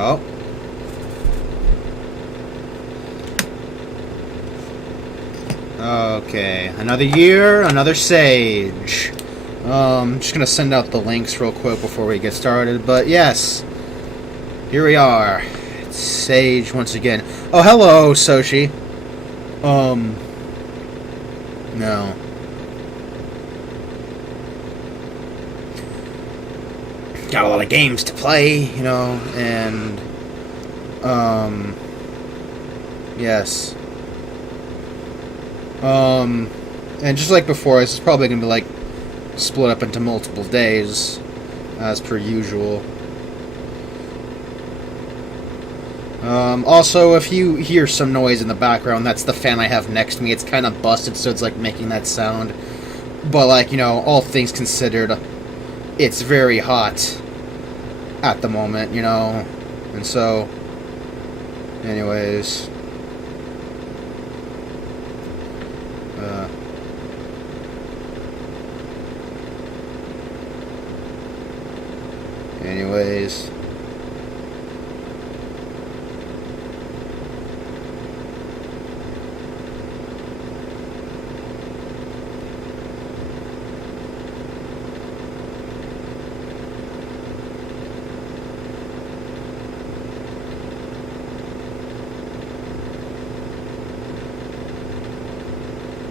Oh. Okay, another year, another Sage. I'm just gonna send out the links real quick before we get started, but yes, here we are. It's Sage once again. Oh, hello, Soshi. No. Got a lot of games to play, you know, and, yes. And just like before, this is probably gonna be, like, split up into multiple days, as per usual. Also, if you hear some noise in the background, that's the fan I have next to me. It's kind of busted, so it's, like, making that sound. But, like, you know, all things considered, it's very hot at the moment, you know, and so, anyways, anyways,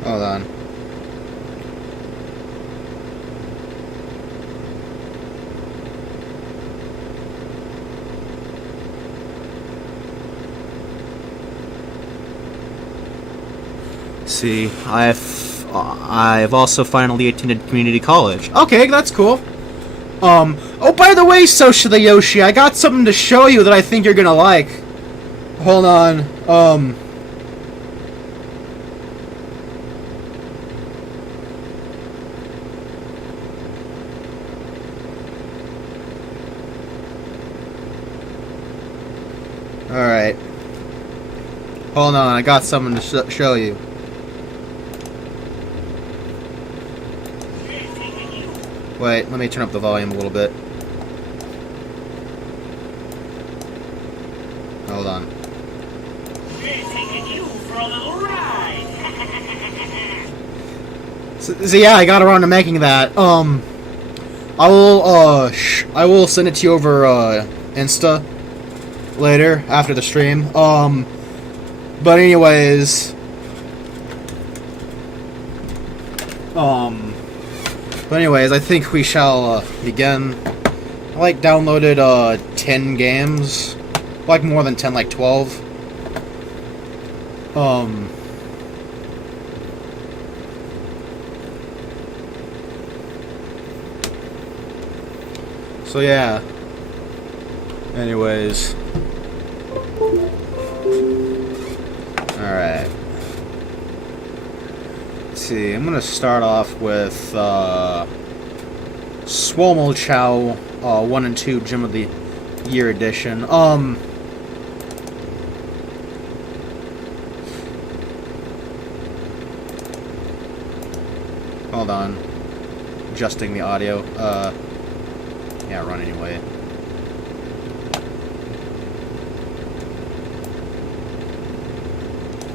hold on. See, I've also finally attended community college. Okay, that's cool. Oh, by the way, Soshi the Yoshi, I got something to show you that I think you're gonna like. Hold on, Alright. Hold on, I got something to show you. Wait, let me turn up the volume a little bit. Hold on. So yeah, I got around to making that. I will send it to you over, Insta later, after the stream. But anyways, I think we shall, begin. I, like, downloaded, 10 games. Like, more than 10, like 12. So, yeah. Anyways. Alright. Let's see, I'm gonna start off with, Swomo Chow, 1 and 2 Gym of the Year edition. Hold on. Adjusting the audio. Yeah, run anyway.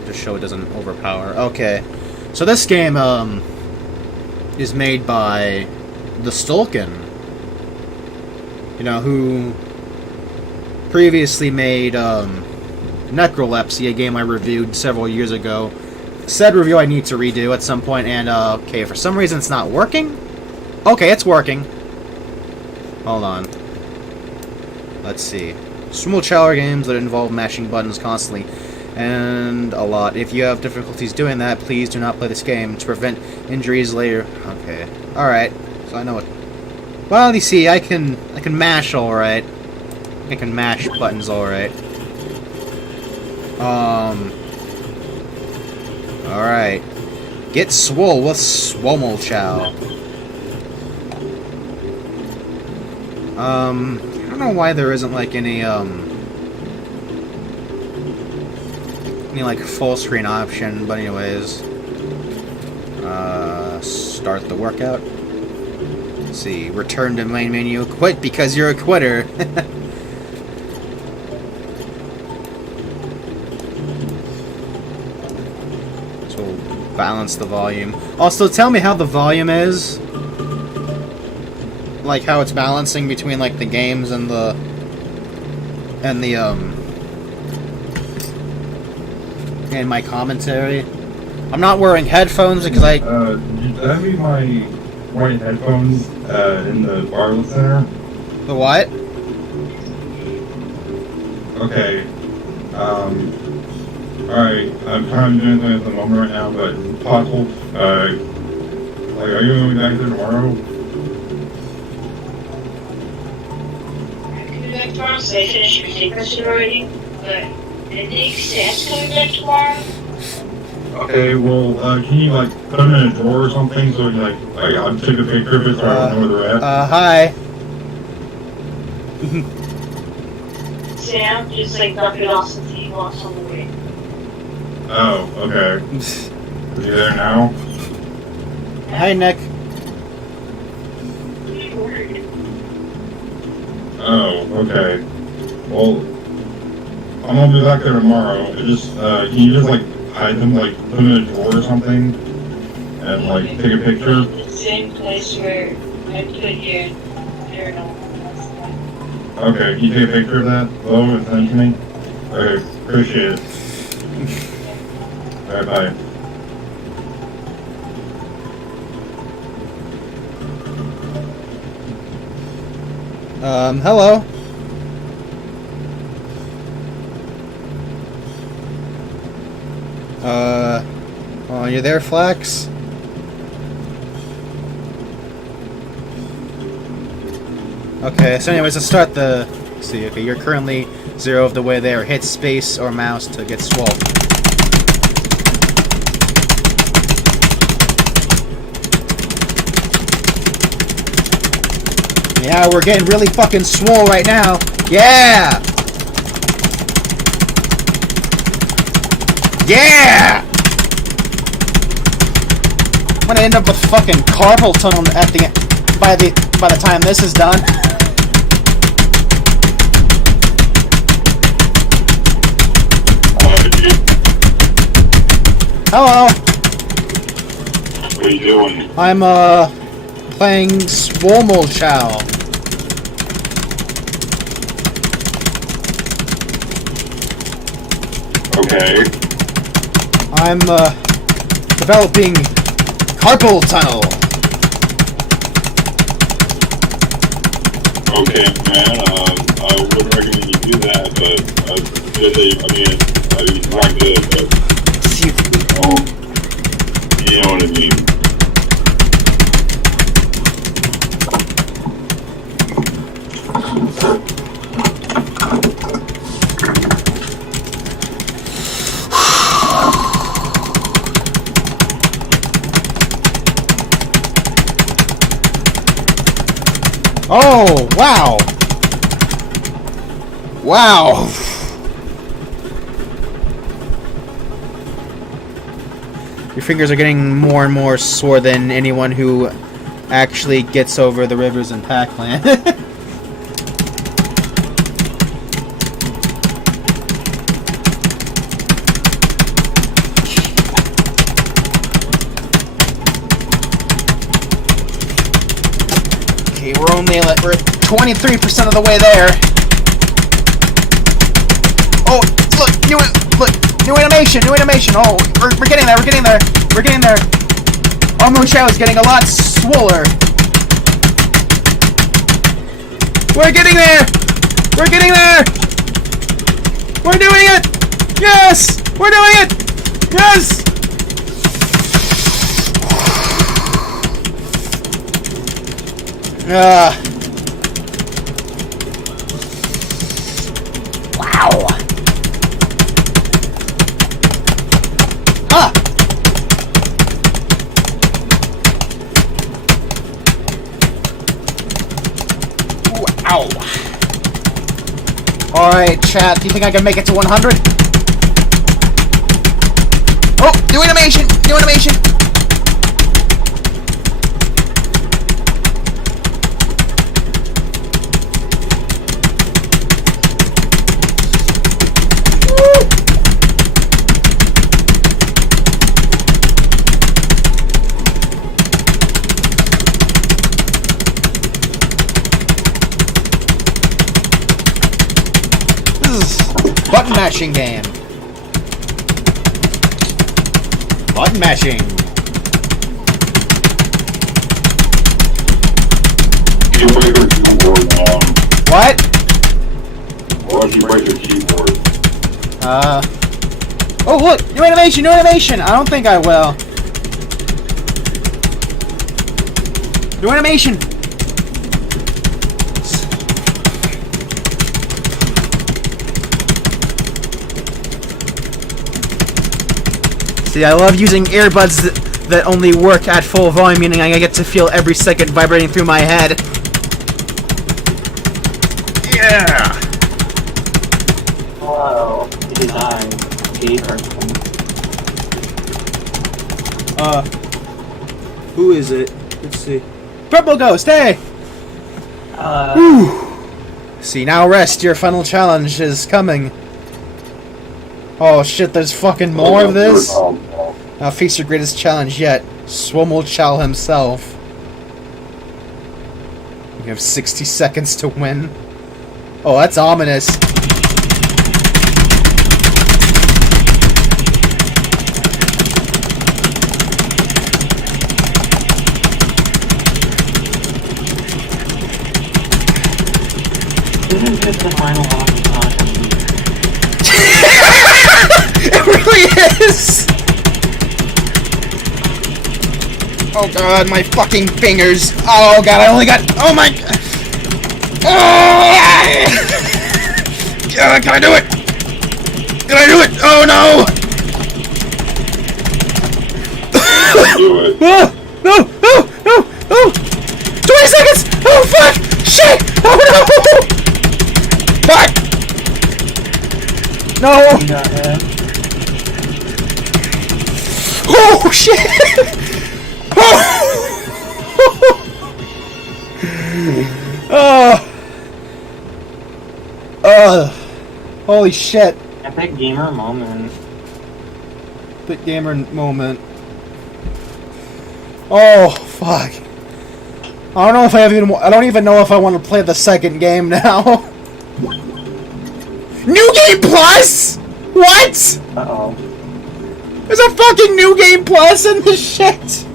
Just so it doesn't overpower. Okay. So this game, is made by the Stulkin. You know, who previously made, Necrolepsy, a game I reviewed several years ago. Said review I need to redo at some point, and, okay, for some reason it's not working? Okay, it's working. Hold on. Let's see. Small chowder games that involve mashing buttons constantly, and a lot. If you have difficulties doing that, please do not play this game to prevent injuries later. Okay. Alright. So I know it. Well, you see, I can mash alright. I can mash buttons alright. Alright. Get swole with Swomo Chow. I don't know why there isn't, like, any like, full screen option, but anyways. Start the workout. Let's see, return to main menu, quit because you're a quitter. balance the volume. Also, tell me how the volume is. Like, how it's balancing between, like, the games and the... And my commentary. I'm not wearing headphones because I... Did I leave my white headphones, in the wireless center? The what? Okay. Alright, I'm trying to do anything at the moment right now, but it's possible, like, are you gonna be back there tomorrow? Coming back tomorrow, so I finished your signature already, but I think Sam's coming back tomorrow. Okay, well, can you, like, put them in a drawer or something so, like I'll take a picture of it so I don't know where they're at? Hi. Sam just, like, dropped it off since he walks on the way. Oh, okay. Is he there now? Hi, Nick. Oh, okay. Well, I'm gonna be back there tomorrow. It just, can you just, like, hide them, like, put them in a drawer or something? And, like, take a picture? The same place where I put your journal. Okay, can you take a picture of that, though, and send it to me? Okay, appreciate it. Alright, bye. Hello. Oh, you there, Flex? Okay, so anyways, let's start the... Let's see, okay, you're currently 0 of the way there. Hit space or mouse to get swole. Yeah, we're getting really fucking swole right now. Yeah! Yeah! I'm gonna end up with fucking carpal tunnel at the by the time this is done. Hello. What are you doing? I'm playing Swomal Chow. Okay. I'm developing carpal tunnel. Okay, man, I wouldn't recommend you do that, but, it's not good, but, See, you know what I mean. oh, wow. Wow. Your fingers are getting more and more sore than anyone who actually gets over the rivers in Pac-Land. Okay, we're 23% of the way there. Oh, look, new animation. Oh, we're getting there. Almost Chow is getting a lot swoller. We're getting there. We're doing it. Yes, we're doing it. Yes. Wow. Ah. Wow. Alright, chat, do you think I can make it to 100? Oh, new animation. Button mashing game. Button mashing. You break your keyboard, What? why don't you break your keyboard? Oh look! New animation! New animation! I don't think I will. New animation! See, I love using earbuds that only work at full volume, meaning I get to feel every second vibrating through my head. Yeah! Hello, it is I, gay person. Who is it? Let's see. Purple Ghost, hey! Whew. See, now rest, your final challenge is coming. Oh shit, there's fucking more of this? Now face your greatest challenge yet, Swommel Chow himself. You have 60 seconds to win. Oh, that's ominous. This is just the final montage. It really is! Oh god, my fucking fingers. Oh god, I only got... Oh my... Oh! Can I do it? Can I do it? Oh no! Do it. Oh! No! No! No! No! 20 seconds! Oh fuck! Shit! Oh no! Fuck! No! You got it. Oh shit! Holy shit. Epic gamer moment. Big gamer moment. Oh fuck. I don't know if I don't even know if I want to play the second game now. New Game Plus? What? Uh-oh. There's a fucking New Game Plus in this shit!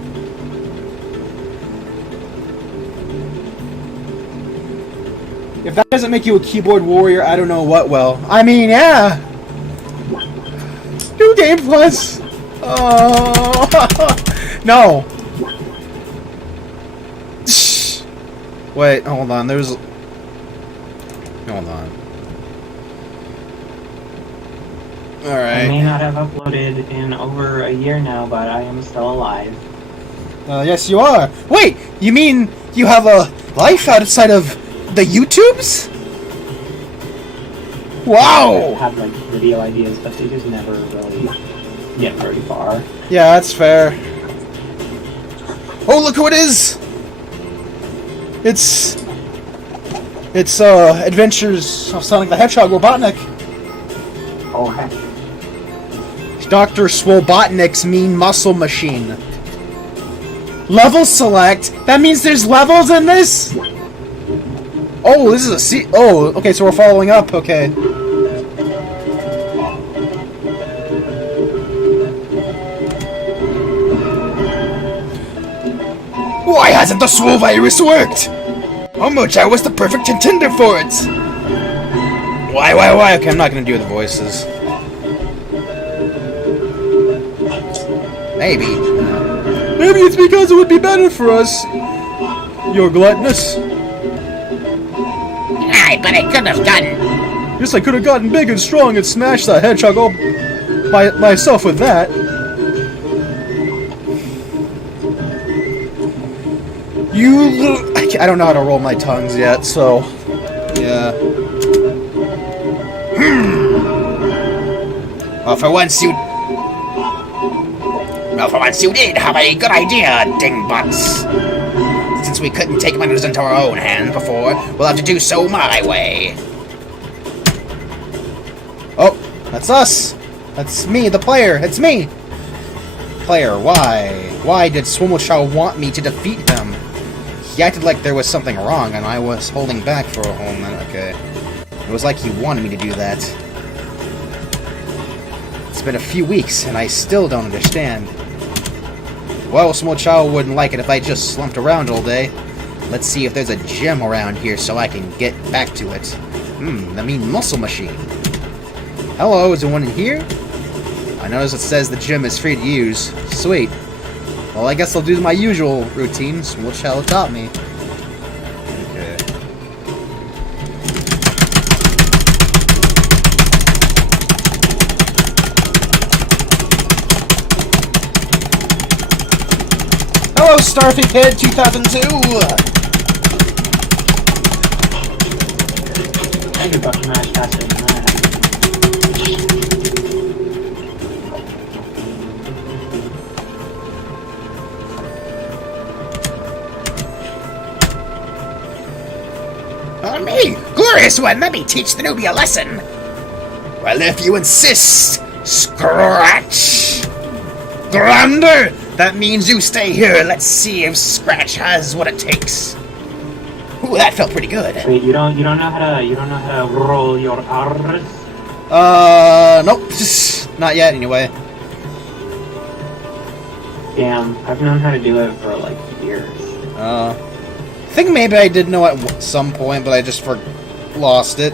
If that doesn't make you a keyboard warrior, I don't know what will. I mean, yeah! New Game Plus! Oh! No! Wait, hold on, there's... Hold on. I Alright. may not have uploaded in over a year now, but I am still alive. Yes, you are. Wait, you mean you have a life outside of the YouTubes? I Wow! have like video ideas, but they just never really get very far. Yeah, that's fair. Oh, look who it is! It's Adventures of Sonic the Hedgehog Robotnik. Oh heck. Dr. Swobotnik's Mean Muscle Machine. Level select? That means there's levels in this? Oh, this is a oh, okay, so we're following up, okay. Why hasn't the Swole virus worked? Omochai was the perfect contender for it! Why? Okay, I'm not gonna do the voices. Maybe. Maybe it's because it would be better for us. You're gluttonous. Aye, but I could have gotten... Yes, I could have gotten big and strong and smashed the hedgehog all by myself with that. You little... I don't know how to roll my tongues yet, so... Yeah. Well, for once you did have a good idea, dingbutts. Since we couldn't take matters into our own hands before, we'll have to do so my way. Oh, that's us. That's me, the player. It's me. Player, why? Why did Swomochow want me to defeat him? He acted like there was something wrong, and I was holding back for a whole minute. Okay. It was like he wanted me to do that. been a few weeks, and I still don't understand. Well, small child wouldn't like it if I just slumped around all day. Let's see if there's a gym around here so I can get back to it. That means muscle machine. Hello, is there one in here? I notice it says the gym is free to use. Sweet. Well, I guess I'll do my usual routine. Small child taught me. Okay. Hello, Starfy Kid 2002! I could button mash faster than that. On me! Glorious one, let me teach the newbie a lesson! Well, if you insist, Scratch! Grander! That means you stay here. Let's see if Scratch has what it takes. Ooh, that felt pretty good. Wait, you don't know how to roll your R's? Nope. Not yet, anyway. Damn, I've known how to do it for like years. I think maybe I did know at some point, but I just lost it.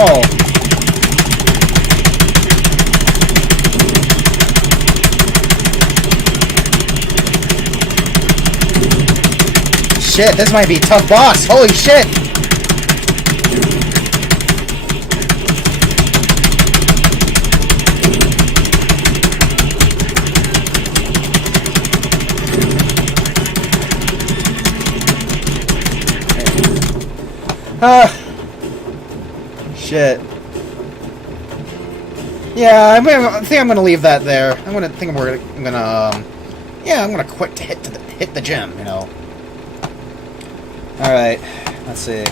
Oh. Shit, this might be a tough boss. Holy shit. Shit. Yeah, I think I'm gonna leave that there. I'm gonna quit to hit the gym, you know. All right, let's see.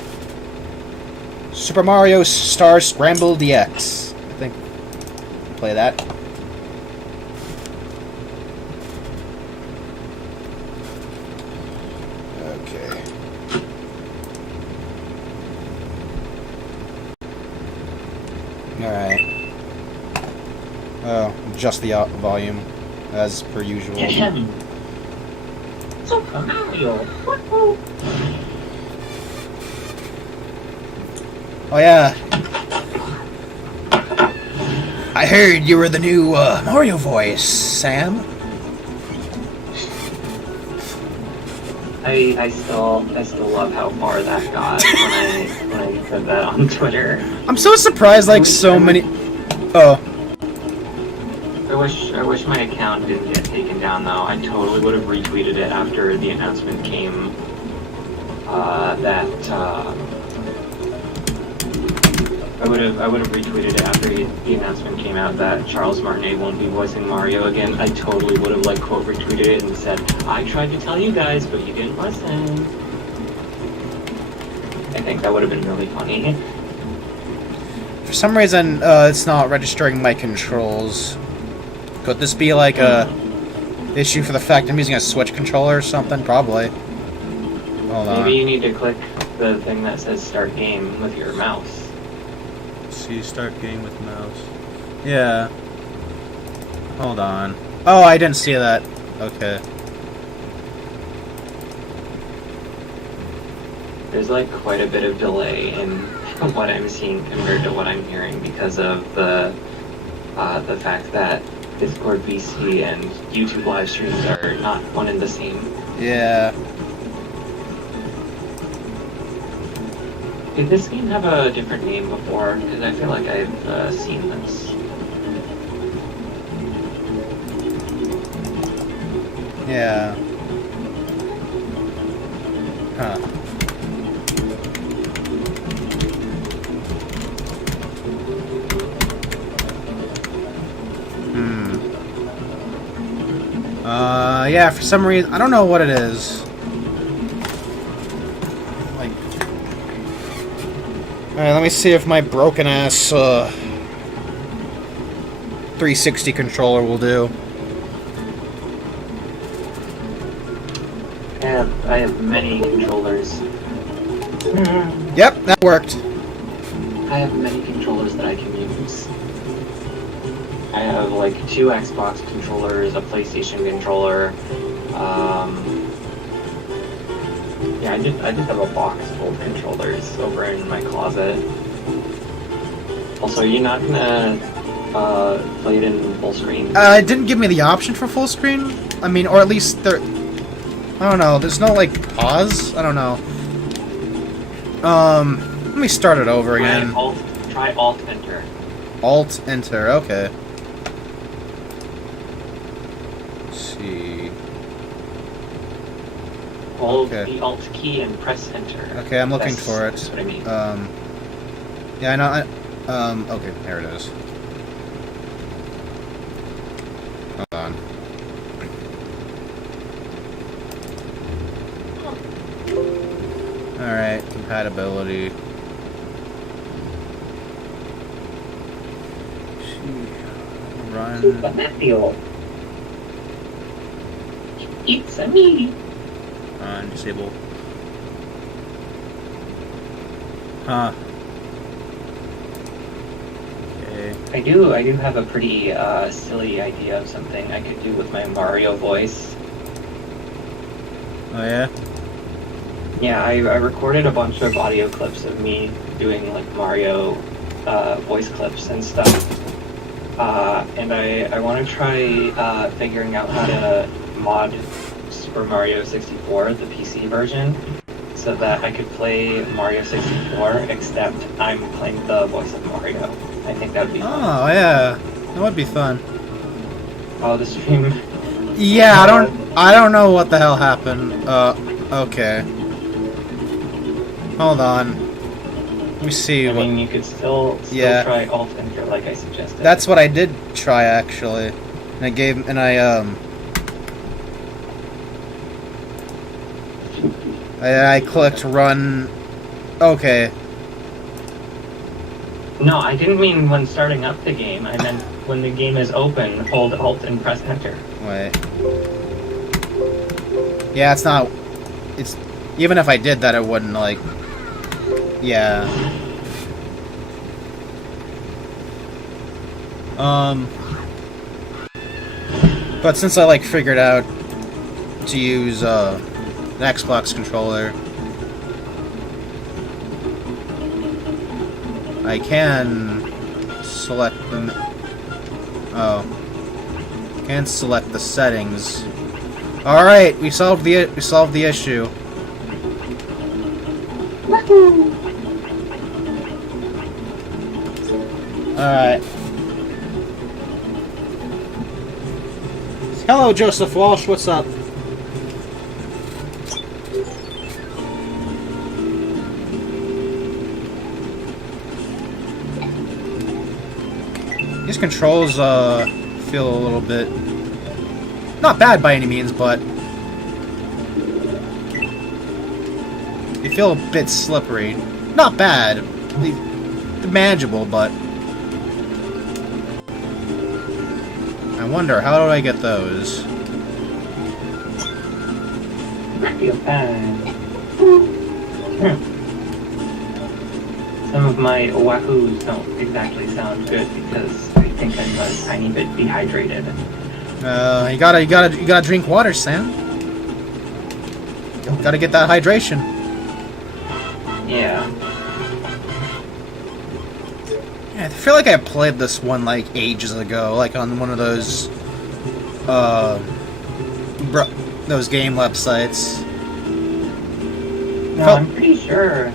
Super Mario Star Scramble DX. I think play that. Okay. Alright. Oh, just the volume, as per usual. Super Mario. Oh yeah. I heard you were the new Mario voice, Sam. I still love how far that got when I put that on Twitter. I'm so surprised, like so many. Oh. I wish my account didn't get taken down though. I totally would have retweeted it after the announcement came. I would have retweeted it after the announcement came out that Charles Martinet won't be voicing Mario again. I totally would have like quote retweeted it and said, "I tried to tell you guys, but you didn't listen." I think that would have been really funny. For some reason, it's not registering my controls. Could this be like a issue for the fact I'm using a Switch controller or something? Probably. Hold on. Maybe you need to click the thing that says "Start Game" with your mouse. See, start game with mouse. Yeah. Hold on. Oh, I didn't see that. Okay. There's like quite a bit of delay in what I'm seeing compared to what I'm hearing because of the fact that Discord VC and YouTube live streams are not one and the same. Yeah. Did this game have a different name before? Because I feel like I've seen this. Yeah. Huh. Yeah, for some reason, I don't know what it is. Like, alright, let me see if my broken ass 360 controller will do. I have many controllers. Yep, that worked. I have many controllers that I can use. I have like 2 Xbox controllers, a PlayStation controller. Yeah, I just have a box full of controllers over in my closet. Also, are you not gonna play it in full screen? It didn't give me the option for full screen. I mean, or at least there. I don't know. There's no like pause. I don't know. Let me start it over again. Try Alt Enter. Alt Enter. Okay. Let's see. Hold Okay. the Alt key and press Enter. Okay, I'm looking for it. That's what I mean. Yeah, I know. Okay, there it is. Hold on. Alright, compatibility. Run. Super Mario. It's a me. Run, disable. Huh. Okay. I do have a pretty silly idea of something I could do with my Mario voice. Oh yeah? Yeah, I recorded a bunch of audio clips of me doing like Mario voice clips and stuff. And I want to try figuring out how to mod Super Mario 64, the PC version, so that I could play Mario 64, except I'm playing the voice of Mario. I think that would be fun. Oh yeah. That would be fun. Oh, the stream. Yeah, I don't know what the hell happened. Okay. Hold on. Let me see I what. mean, you could still Yeah. try Alt Enter like I suggested. That's what I did try actually. And I clicked run. Okay. No, I didn't mean when starting up the game. I meant when the game is open, hold Alt and press Enter. Wait. Yeah, it's not. It's even if I did that, it wouldn't like. Yeah. But since I like figured out to use an Xbox controller, I can select them. Oh, can select the settings. All right, we solved the issue. All right. Hello, Joseph Walsh. What's up? These controls feel a little bit not bad by any means, but they feel a bit slippery. Not bad, they're manageable, but I wonder how do I get those? Feel fine. Some of my wahoos don't exactly sound good because I think I'm a tiny bit dehydrated. You gotta drink water, Sam. Gotta get that hydration. Yeah. Yeah, I feel like I played this one like ages ago, like on one of those those game websites. No, I'm pretty sure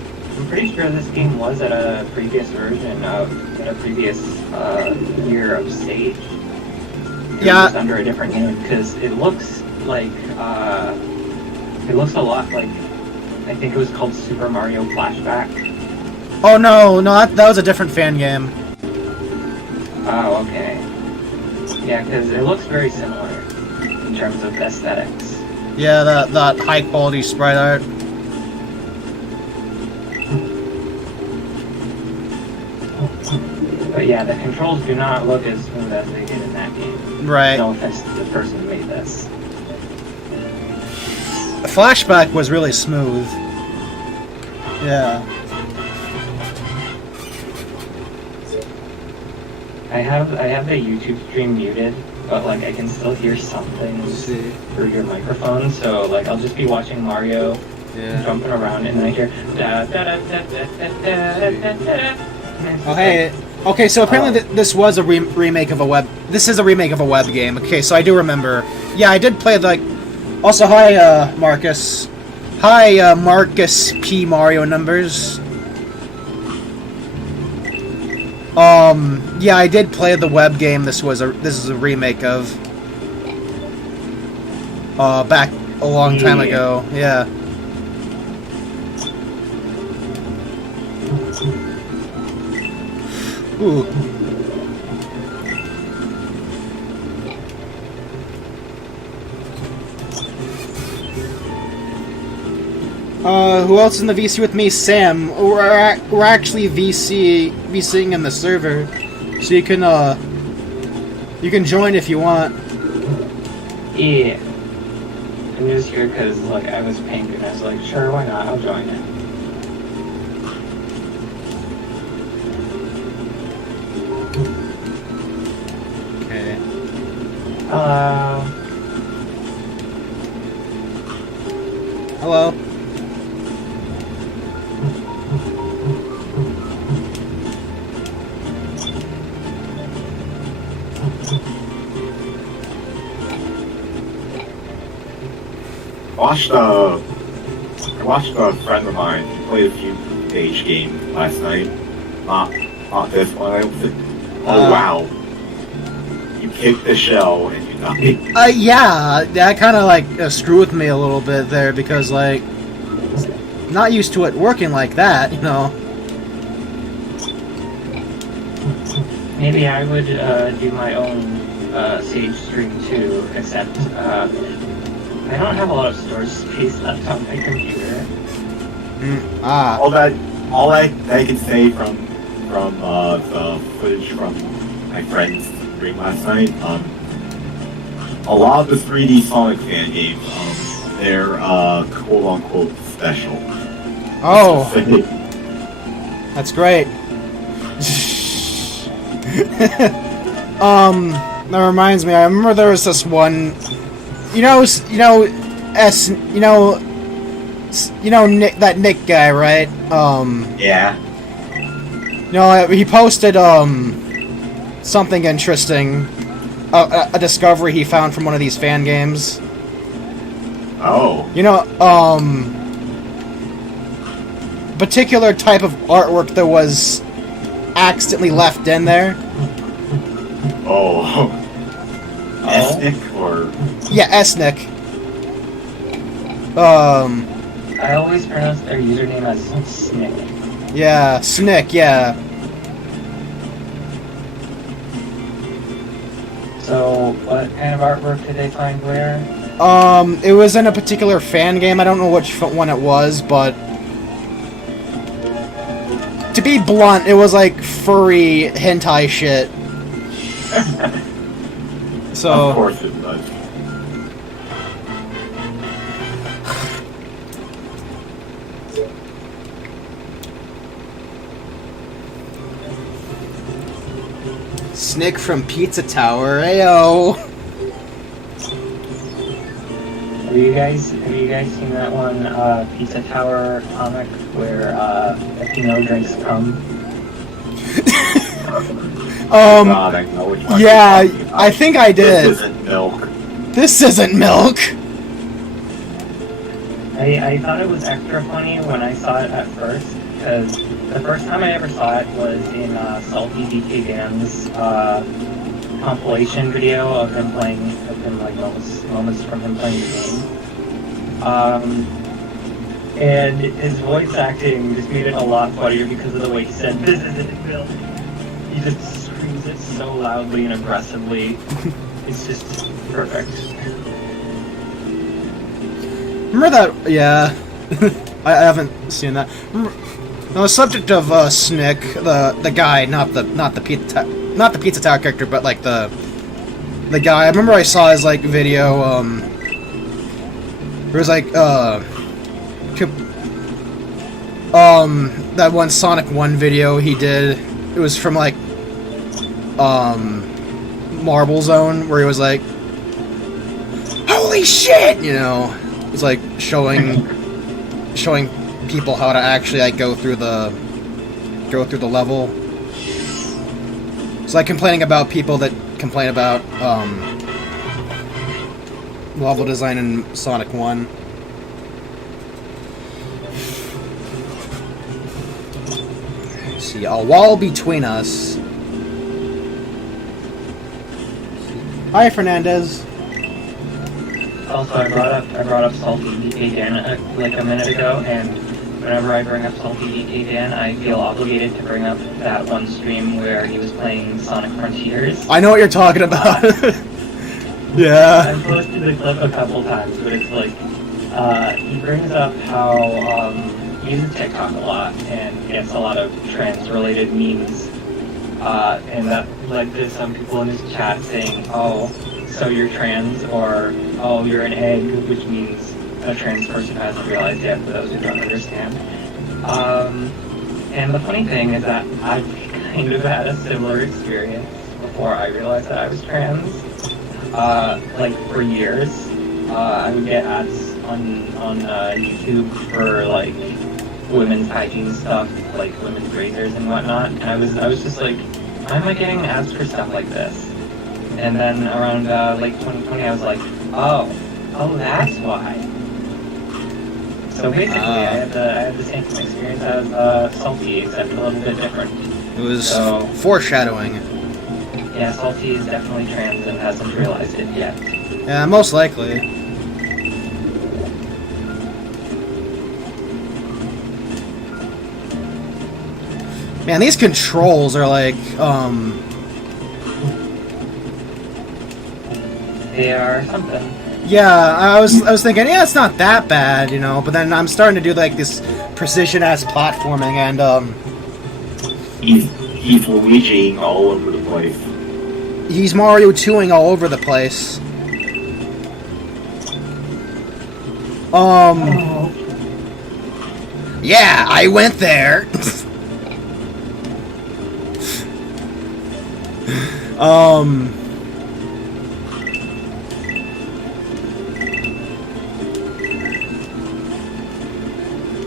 this game was at a previous version at a previous year of Sage. Yeah. It was under a different name because it looks like it looks a lot like I think it was called Super Mario Flashback. Oh no, that was a different fan game. Oh, okay. Yeah, because it looks very similar. in terms of aesthetics. Yeah, that high quality sprite art. But yeah, the controls do not look as smooth as they did in that game. Right. No offense to the person who made this. The flashback was really smooth. Yeah. I have the YouTube stream muted, but like I can still hear something See. through your microphone. So like I'll just be watching Mario jumping around, and then I hear da da da da da da da da da. Oh hey. Okay, so apparently this was a remake of a web. This is a remake of a web game. Okay, so I do remember. Yeah, I did play like. Also, hi Marcus. Hi Marcus P Mario Numbers. Yeah, I did play the web game. This is a remake of. Back a long time ago. Yeah. Ooh. Who else in the VC with me? Sam. We're actually VCing in the server, so you can join if you want. Yeah. I'm just here because like I was pink and I was like, sure, why not? I'll join it. Okay. Hello. Hello. I watched a friend of mine. He played a few stage games last night. Not this one. Oh wow! You kicked the shell and you died. Yeah, that kind of like screwed with me a little bit there because like, not used to it working like that, you know. Maybe I would do my own Sage stream too, except I don't have a lot of storage space left on my computer. All I can say from the footage from my friend's stream last night, a lot of the 3D Sonic fan games, they're quote unquote special. Oh, that's great. That reminds me. I remember there was this one. Nick, that Nick guy, right? Yeah. He posted something interesting, a discovery he found from one of these fan games. Oh. Particular type of artwork that was accidentally left in there. Oh. Ethnic or? Yeah, Esnick. I always pronounce their username as Snick. Yeah, Snick, yeah. So, what kind of artwork did they find where? It was in a particular fan game. I don't know which one it was, but to be blunt, it was like furry hentai shit. So, of course it does. Snick from Pizza Tower, ayo. Have you guys seen that one Pizza Tower comic where Epino drinks cum? God, I know which one yeah, you're talking about. I think I did. This isn't milk. This isn't milk. I thought it was extra funny when I saw it at first, because the first time I ever saw it was in Salty DK Dan's compilation video of him like moments from him playing the game. And his voice acting just made it a lot funnier because of the way he said, "This isn't milk." He just screams it so loudly and aggressively. It's just perfect. Remember that? Yeah. I haven't seen that. On the subject of Snick, the guy, not the Pizza Tower character, but like the guy. I remember I saw his like video. It was like that one Sonic 1 video he did. It was from like Marble Zone, where he was like, "Holy shit!" You know, it's like showing people how to actually like go through the level. It's like complaining about people that complain about level design in Sonic 1. Let's see, a wall between us. Hi, Fernandez. Also, I brought up Salty DK Dan like a minute ago, and whenever I bring up Salty DK Dan, I feel obligated to bring up that one stream where he was playing Sonic Frontiers. I know what you're talking about. Yeah. I've posted the clip a couple times, but it's like, he brings up how he uses TikTok a lot and gets a lot of trans-related memes, and that led to some people in his chat saying, "Oh, so you're trans," or "Oh, you're an egg," which means a trans person hasn't realized yet, for those who don't understand. And the funny thing is that I've kind of had a similar experience before I realized that I was trans. Like for years, I would get ads on YouTube for like women's hygiene stuff, like women's razors and whatnot, and I was just like, why am I getting ads for stuff like this? And then around late 2020, I was like, oh, that's why. So basically, I had the same experience as Salty, except a little bit different. It was foreshadowing. Yeah, Salty is definitely trans and hasn't realized it yet. Yeah, most likely. Man, these controls are like, They are something. yeah, I was thinking, yeah, it's not that bad, you know, but then I'm starting to do like this precision-ass platforming, and He's Luigiing all over the place. he's Mario 2ing all over the place. Yeah, I went there.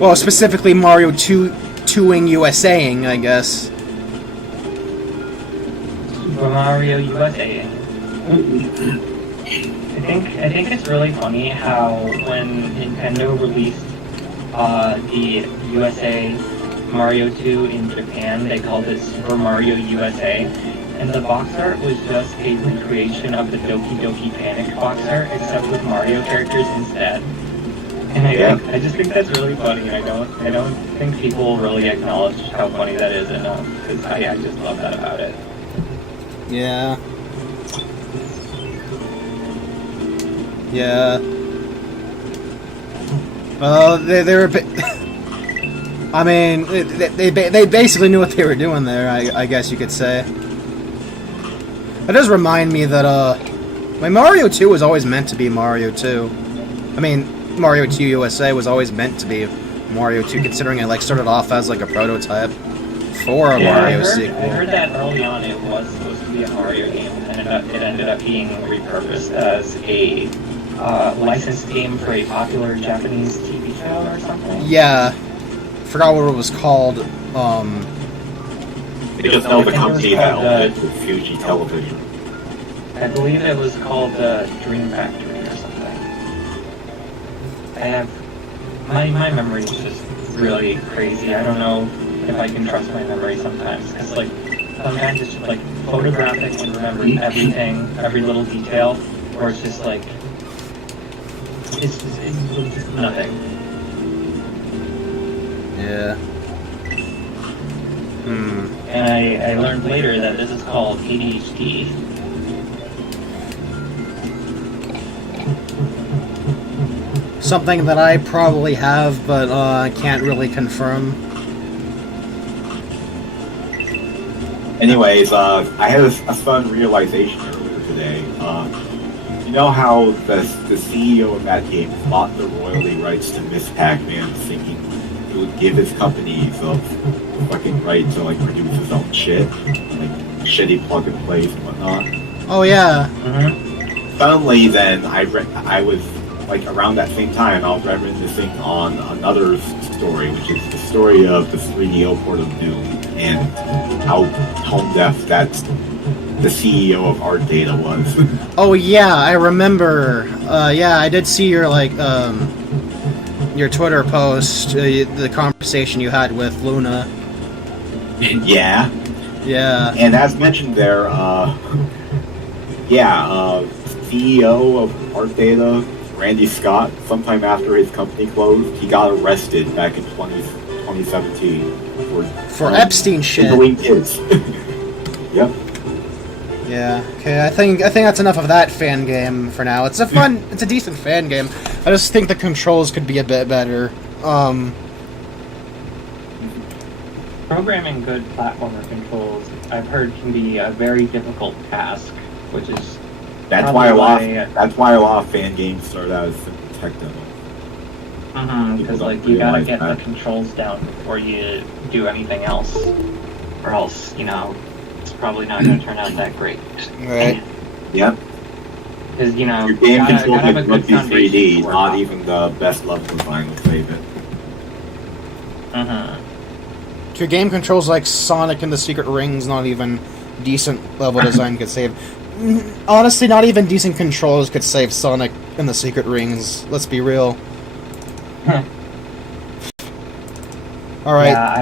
Well, specifically Mario 2ing USAing, I guess. Super Mario USA. I think it's really funny how when Nintendo released the USA Mario 2 in Japan, they called it Super Mario USA, and the box art was just a recreation of the Doki Doki Panic box art, except with Mario characters instead. And I just think that's really funny. I don't think people really acknowledge how funny that is enough, because I just love that about it. Yeah. Yeah. Well, they were. I mean, they basically knew what they were doing there. I guess you could say. That does remind me that Mario 2 was always meant to be Mario 2. I mean, Mario 2 USA was always meant to be Mario 2, considering it like started off as like a prototype for a Mario sequel. I heard that early on it was supposed to be a Mario game, and it ended up being repurposed as a licensed game for a popular Japanese TV show or something. Yeah, forgot what it was called. They just know the company that owns it, Fuji Television. I believe it was called Dream Factory or something. I have my memory is just really crazy. I don't know if I can trust my memory sometimes, because like sometimes it's just like photographic and remembering everything, every little detail, or it's just like it's just nothing. Yeah. And I learned later that this is called ADHD. something that I probably have, but can't really confirm. Anyways, I had a fun realization earlier today. You know how the CEO of that game bought the royalty rights to Miss Pac-Man, thinking he would give his company the fucking right to like produce his own shit, like shitty plug and plays and whatnot. Oh yeah. Suddenly, then I was like around that same time, I was reminiscing on another story, which is the story of the 3DO port of Doom and how tone deaf that the CEO of Art Data was. Oh yeah, I remember. Yeah, I did see your your Twitter post, the conversation you had with Luna. Yeah. Yeah. And as mentioned there, CEO of Art Data, Randy Scott, sometime after his company closed, he got arrested back in 2017 for Epstein shit. Handling kids. Yep. Yeah. Okay. I think that's enough of that fan game for now. It's a decent fan game. I just think the controls could be a bit better. Programming good platformer controls, I've heard, can be a very difficult task, which is that's why a lot of fan games start out as simple tech demos. Because like you gotta get the controls down before you do anything else, or else it's probably not gonna turn out that great. Right. Yep. Because your game controls have a like good Rugby 3D, foundation. not even the best level design will save it. If your game controls like Sonic and the Secret Rings, not even decent level design could save. Honestly, not even decent controls could save Sonic and the Secret Rings. Let's be real. All right. Yeah,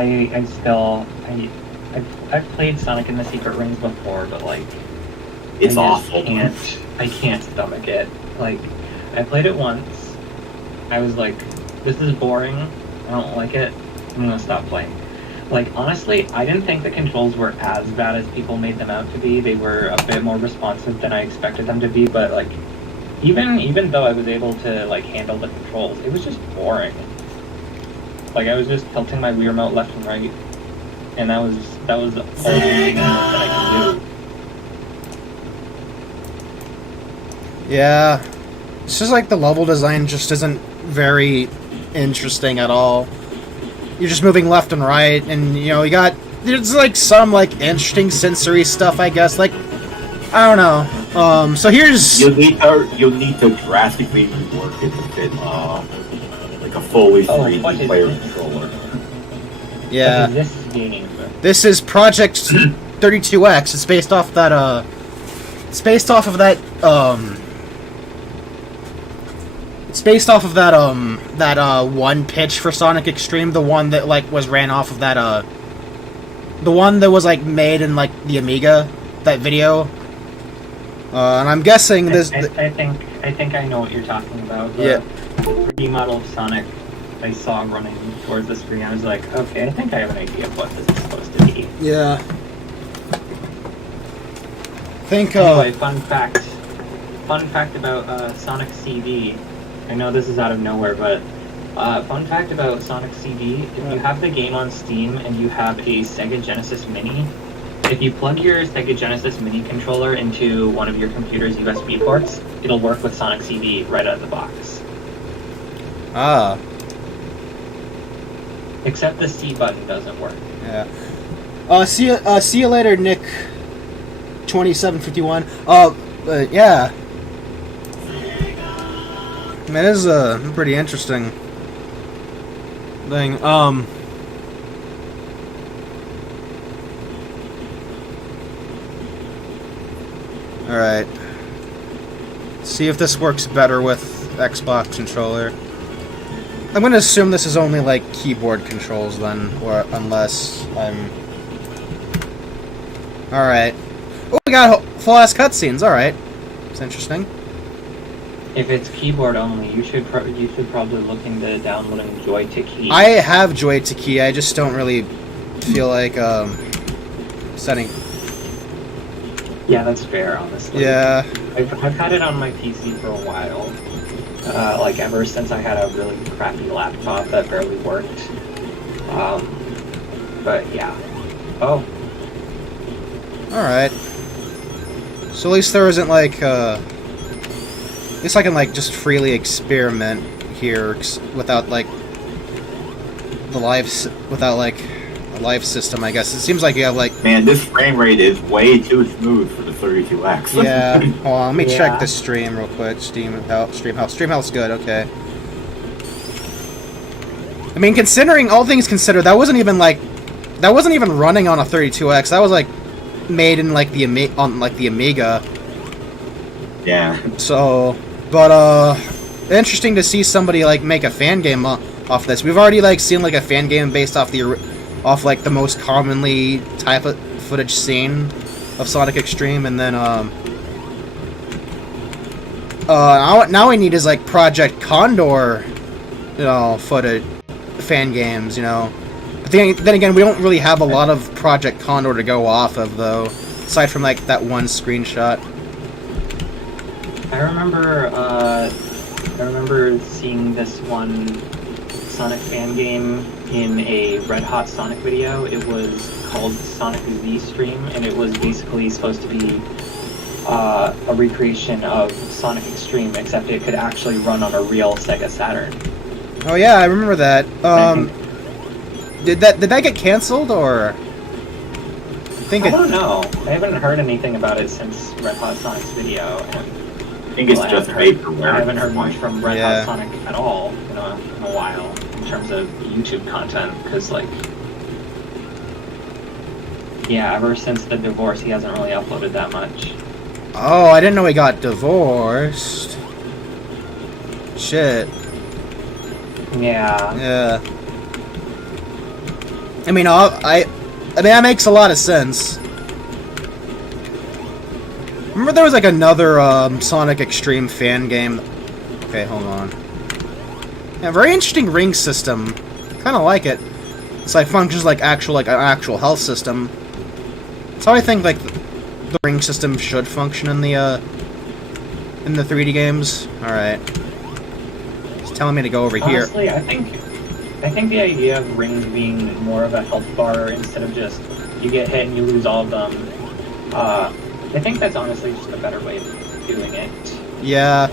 I've played Sonic and the Secret Rings before, but like It's awful. I can't stomach it. Like, I played it once. I was like, this is boring. I don't like it. I'm gonna stop playing. Like, honestly, I didn't think the controls were as bad as people made them out to be. They were a bit more responsive than I expected them to be, but like, even though I was able to like handle the controls, it was just boring. Like, I was just tilting my Wii remote left and right, and that was the only thing that I could do. Yeah. It's just like the level design just isn't very interesting at all. You're just moving left and right, and there's like some like interesting sensory stuff, I guess. Like, I don't know. So here's you'll need to drastically rework it to fit like a fully 3D player controller. Yeah. This game. This is Project 32X. It's based off that It's based off of that one pitch for Sonic Extreme, the one that like was ran off of that the one that was like made in like the Amiga, that video. And I'm guessing this. I think I know what you're talking about. The 3D model of Sonic I saw running towards the screen. I was like, okay, I think I have an idea of what this is supposed to be. Yeah. Anyway, fun fact about Sonic CD. I know this is out of nowhere, but fun fact about Sonic CD, if you have the game on Steam and you have a Sega Genesis Mini, if you plug your Sega Genesis Mini controller into one of your computer's USB ports, it'll work with Sonic CD right out of the box. Ah. Except the C button doesn't work. Yeah. See you later, Nick. 2751. Yeah. That is a pretty interesting thing. Alright. See if this works better with Xbox controller. I'm gonna assume this is only like keyboard controls then, or unless I'm... Alright. Oh, we got full-ass cutscenes, alright. It's interesting. If it's keyboard only, you should probably look into downloading Joy to Key. I have Joy to Key, I just don't really feel like setting... Yeah, that's fair, honestly. Yeah. I've had it on my PC for a while. like ever since I had a really crappy laptop that barely worked. But yeah. Oh, Alright. So at least there isn't like, at least I can like just freely experiment here without like without like a live system, I guess. It seems like you have like... Man, this frame rate is way too smooth for the 32X. Yeah. Hold on, let me Yeah. check the stream real quick. Stream health's good, okay. I mean, considering all things considered, that wasn't even running on a 32X. That was like made in like the Amiga. Yeah. So, but interesting to see somebody like make a fan game off this. We've already like seen like a fan game based off like the most commonly type of footage seen of Sonic Extreme, and then now we need is like Project Condor, footage, fan games, But then again, we don't really have a lot of Project Condor to go off of, though, aside from like that one screenshot. I remember seeing this one Sonic fan game in a Red Hot Sonic video. It was called Sonic Z Stream, and it was basically supposed to be a recreation of Sonic Extreme, except it could actually run on a real Sega Saturn. Oh yeah, I remember that. Did that get canceled, or? I don't know. I haven't heard anything about it since Red Hot Sonic's video, and I think it's just vaporware. I haven't heard much from Red Yeah. Hot Sonic at all in a while in terms of YouTube content, because like, yeah, ever since the divorce, he hasn't really uploaded that much. Oh, I didn't know he got divorced. Shit. Yeah. Yeah. I mean, I mean that makes a lot of sense. Remember there was like another Sonic Extreme fan game. Okay, hold on. Yeah, very interesting ring system. Kind of like it. It's like functions like an actual health system. That's how I think like the ring system should function in the 3D games. All right. It's telling me to go over here. Honestly, I think the idea of rings being more of a health bar instead of just you get hit and you lose all of them, I think that's honestly just a better way of doing it. Yeah.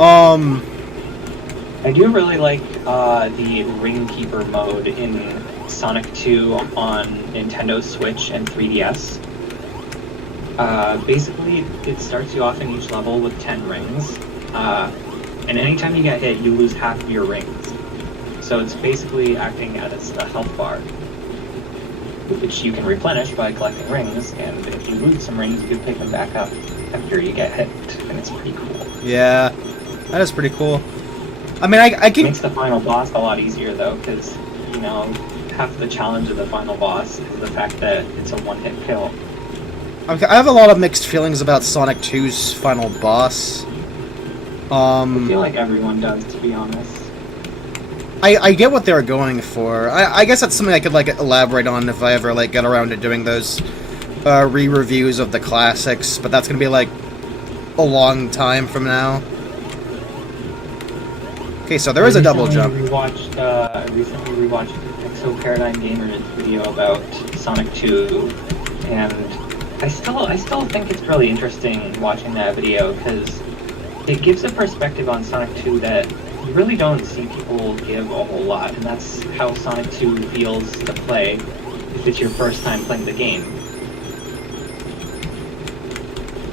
I do really like the Ring Keeper mode in Sonic 2 on Nintendo Switch and 3DS. Basically, it starts you off in each level with 10 rings, and anytime you get hit, you lose half of your rings. So it's basically acting as a health bar, which you can replenish by collecting rings, and if you lose some rings, you can pick them back up after you get hit, and it's pretty cool. Yeah, that is pretty cool. I mean, I It can... makes the final boss a lot easier, though, because, half the challenge of the final boss is the fact that it's a one-hit kill. I have a lot of mixed feelings about Sonic 2's final boss. I feel like everyone does, to be honest. I get what they were going for. I guess that's something I could like elaborate on if I ever like get around to doing those re-reviews of the classics, but that's gonna be like a long time from now. Okay, so there is a double jump. I recently rewatched Exo Paradigm Gamer's video about Sonic 2, and I still think it's really interesting watching that video because it gives a perspective on Sonic 2 that you really don't see people give a whole lot, and that's how Sonic 2 feels to play if it's your first time playing the game.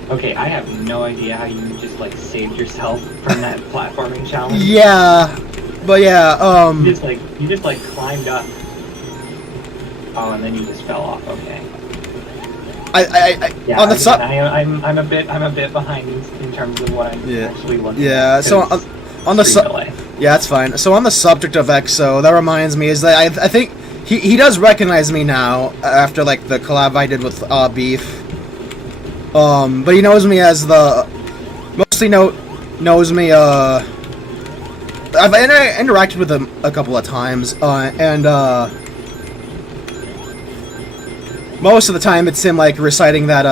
Okay, I have no idea how you just like saved yourself from that platforming challenge. Yeah, but yeah, You just climbed up. Oh, and then you just fell off. Okay. Yeah, on the sub. I'm a bit behind in terms of what I'm actually looking at. Yeah, so on the sub. Yeah, that's fine. So on the subject of EXO, that reminds me is that I think he does recognize me now after like the collab I did with Beef. But he knows me as knows me. I've interacted with him a couple of times, and most of the time it's him like reciting that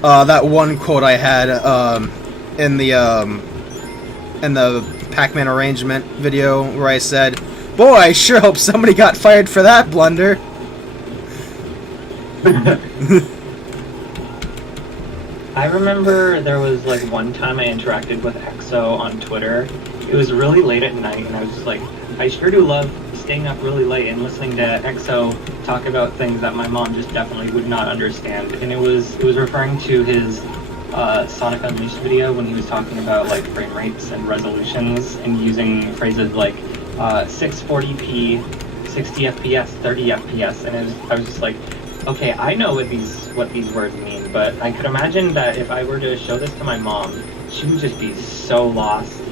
that one quote I had in the Pac-Man arrangement video where I said, "Boy, I sure hope somebody got fired for that blunder." I remember there was like one time I interacted with EXO on Twitter. It was really late at night, and I was just like, I sure do love staying up really late and listening to EXO talk about things that my mom just definitely would not understand. And it was referring to his Sonic Unleashed video when he was talking about like frame rates and resolutions and using phrases like 640p, 60 FPS, 30 FPS, and I was just like, okay, I know what these words mean, but I could imagine that if I were to show this to my mom, she would just be so lost.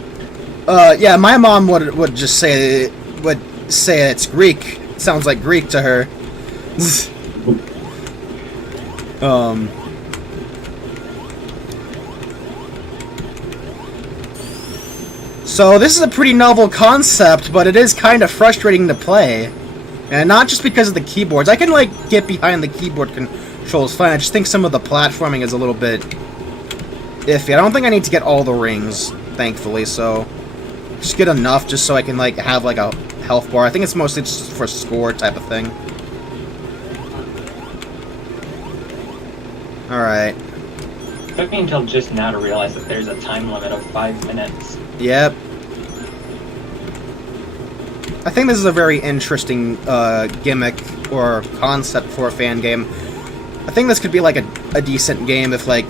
Yeah, my mom would just say it's Greek. It sounds like Greek to her. So this is a pretty novel concept, but it is kind of frustrating to play. And not just because of the keyboards. I can, like, get behind the keyboard controls fine. I just think some of the platforming is a little bit iffy. I don't think I need to get all the rings, thankfully, so just get enough just so I can, like, have, like, a health bar. I think it's mostly just for score type of thing. Alright. It took me until just now to realize that there's a time limit of 5 minutes. Yep. I think this is a very interesting gimmick or concept for a fan game. I think this could be like a decent game if like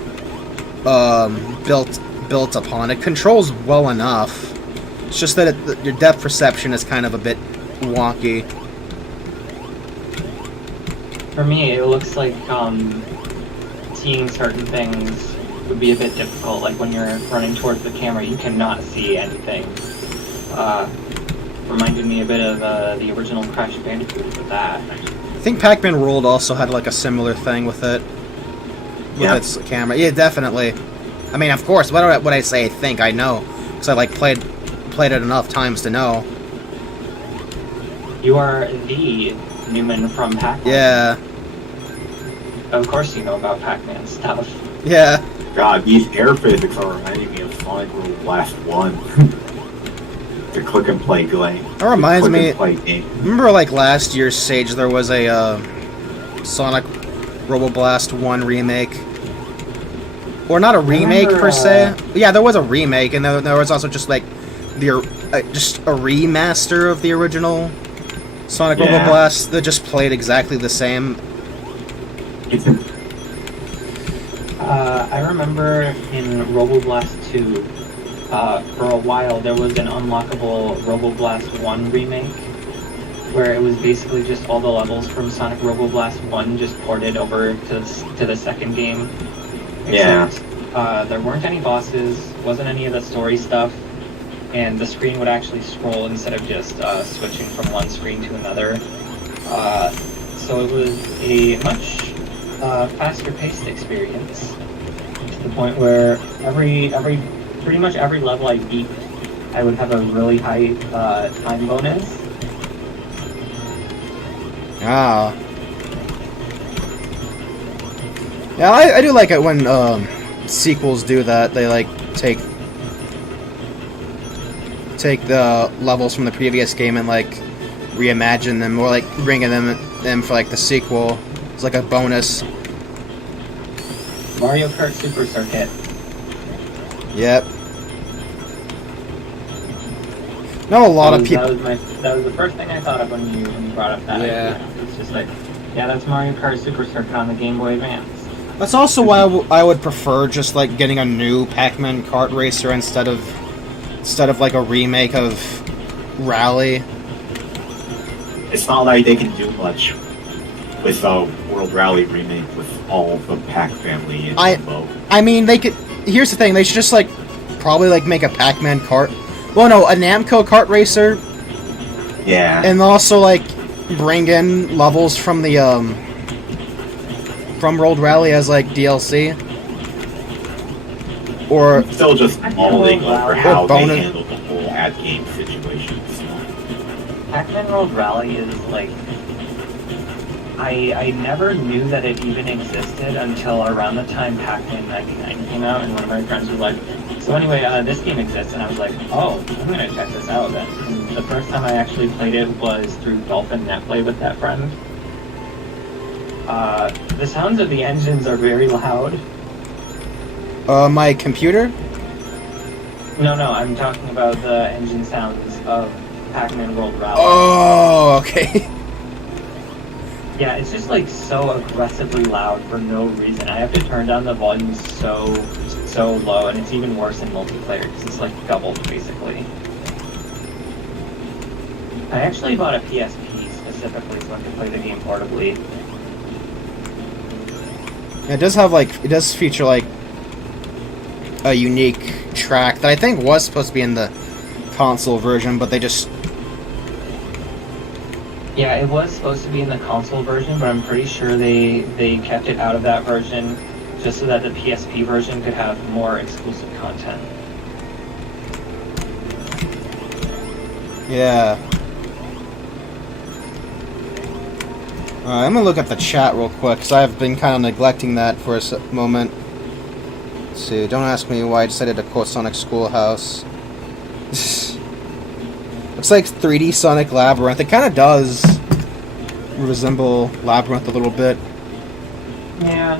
built upon. It controls well enough. It's just that your depth perception is kind of a bit wonky. For me, it looks like seeing certain things would be a bit difficult. Like when you're running towards the camera, you cannot see anything. Reminded me a bit of the original Crash Bandicoot with that. I think Pac-Man World also had like a similar thing with it. With its camera. Yeah, definitely. I mean, of course, what I say I think, I know. Because I like played it enough times to know. You are the Numen from Pac-Man. Yeah. Of course you know about Pac-Man stuff. Yeah. God, these air physics are reminding me of Sonic Road Blast 1. The click and play game. That reminds me. Remember, like last year's Sage, there was a Sonic Roboblast 1 remake, or not a remake per se. Yeah, there was a remake, and there was also just like just a remaster of the original Sonic Roboblast that just played exactly the same. I remember in Roboblast 2. For a while, there was an unlockable Roboblast 1 remake, where it was basically just all the levels from Sonic Roboblast 1 just ported over to the second game. Except, there weren't any bosses, wasn't any of the story stuff, and the screen would actually scroll instead of just switching from one screen to another. So it was a much faster-paced experience, to the point where pretty much every level I beat, I would have a really high time bonus. Ah. Yeah, I do like it when sequels do that. They like take the levels from the previous game and like reimagine them, or like bringing them for like the sequel. It's like a bonus. Mario Kart Super Circuit. Yep. No, a lot of people. That was the first thing I thought of when you brought up that idea. It's just like, yeah, that's Mario Kart Super Circuit on the Game Boy Advance. That's also why I would prefer just like getting a new Pac-Man kart racer instead of like a remake of Rally. It's not like they can do much with a World Rally remake with all the Pac family in combo. I mean, they could. Here's the thing: they should just like probably like make a Pac-Man kart. Well, no, a Namco kart racer. Yeah. And also like bring in levels from the from World Rally as like DLC. Or still just mulling over how they handle the whole ad game situation. Pac-Man World Rally is like, I never knew that it even existed until around the time Pac-Man 99 came out, and one of my friends was like, So anyway, this game exists, and I was like, oh, I'm gonna check this out then. And the first time I actually played it was through Dolphin Netplay with that friend. The sounds of the engines are very loud. My computer? No, I'm talking about the engine sounds of Pac-Man World Rally. Oh, okay. Yeah, it's just like so aggressively loud for no reason. I have to turn down the volume so low, and it's even worse in multiplayer because it's like doubled basically. I actually bought a PSP specifically so I could play the game portably. It does have it does feature a unique track that I think was supposed to be in the console version, but they just... Yeah, it was supposed to be in the console version, but I'm pretty sure they kept it out of that version just so that the PSP version could have more exclusive content. Yeah. I'm gonna look at the chat real quick, because I've been kind of neglecting that for a moment. Let's see, don't ask me why I decided to quote Sonic Schoolhouse. Looks like 3D Sonic Labyrinth. It kind of does resemble Labyrinth a little bit. Yeah.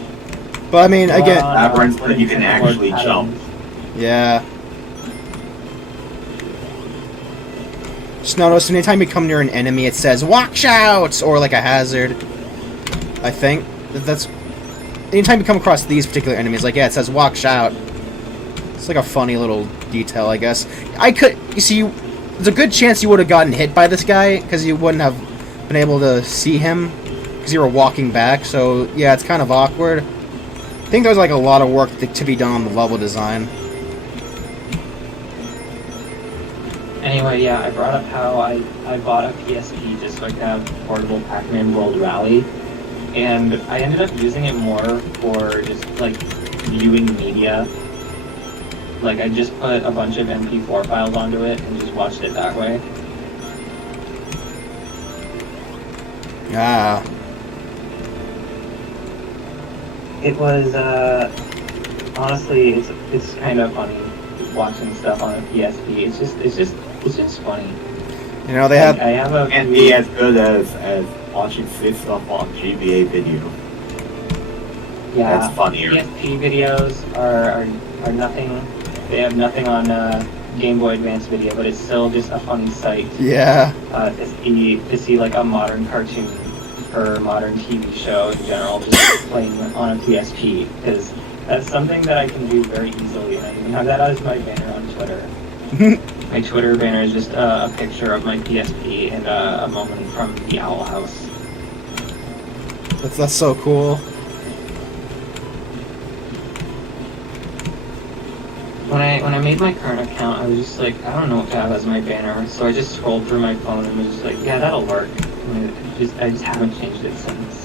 But I mean, again... Labyrinth where you can actually jump. Yeah. Just notice anytime you come near an enemy, it says "Watch out!" or like a hazard. I think that's anytime you come across these particular enemies, like yeah, it says "Watch out." It's like a funny little detail, I guess. You see, there's a good chance you would have gotten hit by this guy because you wouldn't have been able to see him because you were walking back. So yeah, it's kind of awkward. I think there's like a lot of work to be done on the level design. Anyway, yeah, I brought up how I bought a PSP just so I could have portable Pac-Man World Rally, and I ended up using it more for just, like, viewing media. Like, I just put a bunch of MP4 files onto it and just watched it that way. Ah. It was, honestly, it's kind of funny watching stuff on a PSP. It's just funny. You know, they have... I have a... Can't be as good as watching this stuff on GBA video. Yeah, That's funnier. PSP videos are nothing. They have nothing on Game Boy Advance video, but it's still just a funny sight. Yeah. To see like a modern cartoon or modern TV show in general just playing on a PSP, because that's something that I can do very easily, and I even have that as my banner on Twitter. My Twitter banner is just a picture of my PSP and a moment from the Owl House. That's so cool. When I made my current account, I was just like, I don't know what to have as my banner, so I just scrolled through my phone and was just like, yeah, that'll work. And I just haven't changed it since.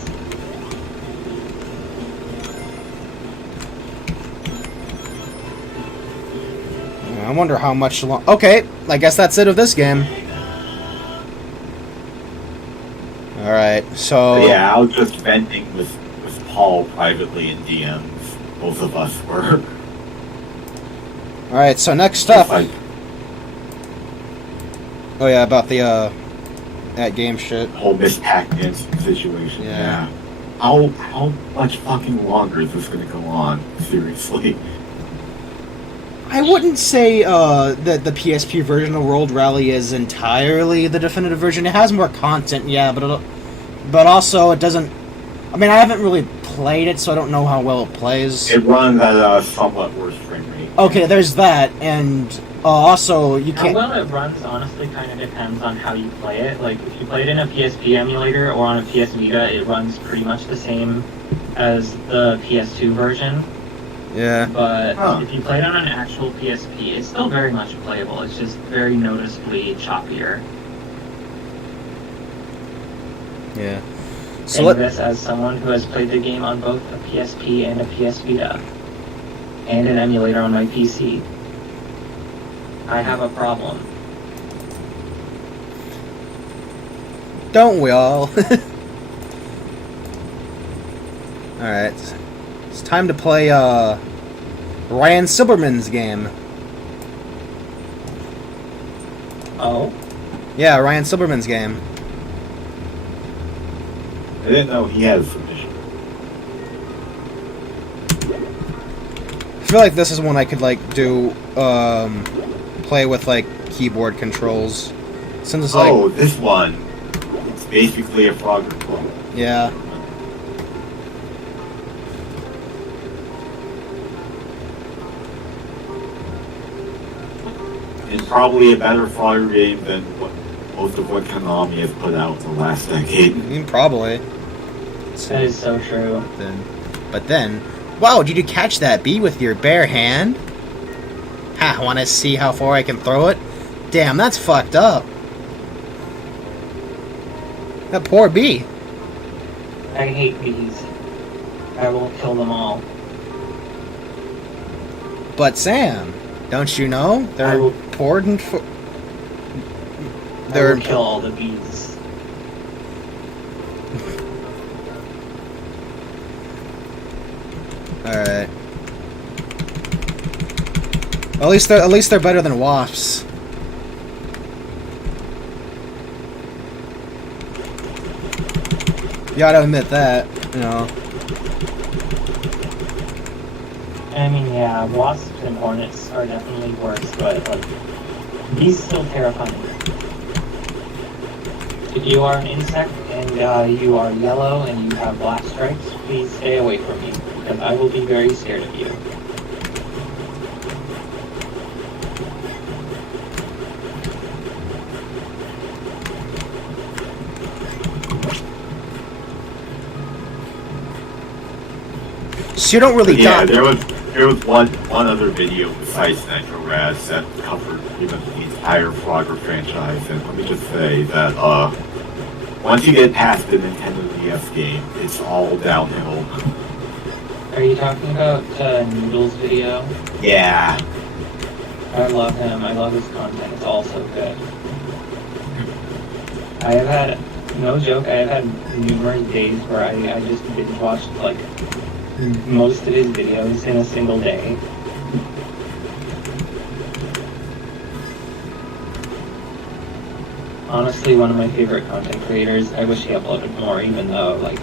I wonder how much Okay, I guess that's it of this game. Alright, so... Yeah, I was just venting with Paul privately in DMs. Both of us were. Alright, so next up... Like, oh yeah, about the, that game shit. whole Miss Pac-Man situation. Yeah. How much fucking longer is this gonna go on? Seriously. I wouldn't say that the PSP version of World Rally is entirely the definitive version. It has more content, yeah, but also it doesn't... I mean, I haven't really played it, so I don't know how well it plays. It runs at a somewhat worse frame rate. Okay, there's that, and also you How can't... well it runs honestly kind of depends on how you play it. Like, if you play it in a PSP emulator or on a PS Vita, it runs pretty much the same as the PS2 version. Yeah. But if you play it on an actual PSP, it's still very much playable. It's just very noticeably choppier. Yeah. So saying this as someone who has played the game on both a PSP and a PS Vita, and an emulator on my PC. I have a problem. Don't we all? Alright. It's time to play, Ryan Silberman's game. Oh? Yeah, Ryan Silberman's game. I didn't know he had a submission. I feel like this is one I could like do play with like keyboard controls. Since it's like Oh, this one. It's basically a Frogger clone. yeah. It's probably a better Frogger game than most of what Konami has put out in the last decade. Probably. That is so true. But then, wow, did you catch that bee with your bare hand? Ha, wanna see how far I can throw it? Damn, that's fucked up. That poor bee. I hate bees. I will kill them all. But Sam, don't you know? I They're will- important for... I They're will kill all the bees. Alright. At least they're better than wasps. You gotta admit that, you know. I mean, yeah, wasps and hornets are definitely worse, but like, bees still terrifying. If you are an insect and you are yellow and you have black stripes, please stay away from me, because I will be very scared of you. So you don't really Yeah, die. there was one other video besides Nitro Raz that covered pretty much the entire Frogger franchise, and let me just say that once you get past the Nintendo DS game, it's all downhill. Are you talking about Noodle's video? Yeah. I love him. I love his content. It's all so good. I have had, no joke, I have had numerous days where I just binge watched like most of his videos in a single day. Honestly, one of my favorite content creators. I wish he uploaded more, even though, like,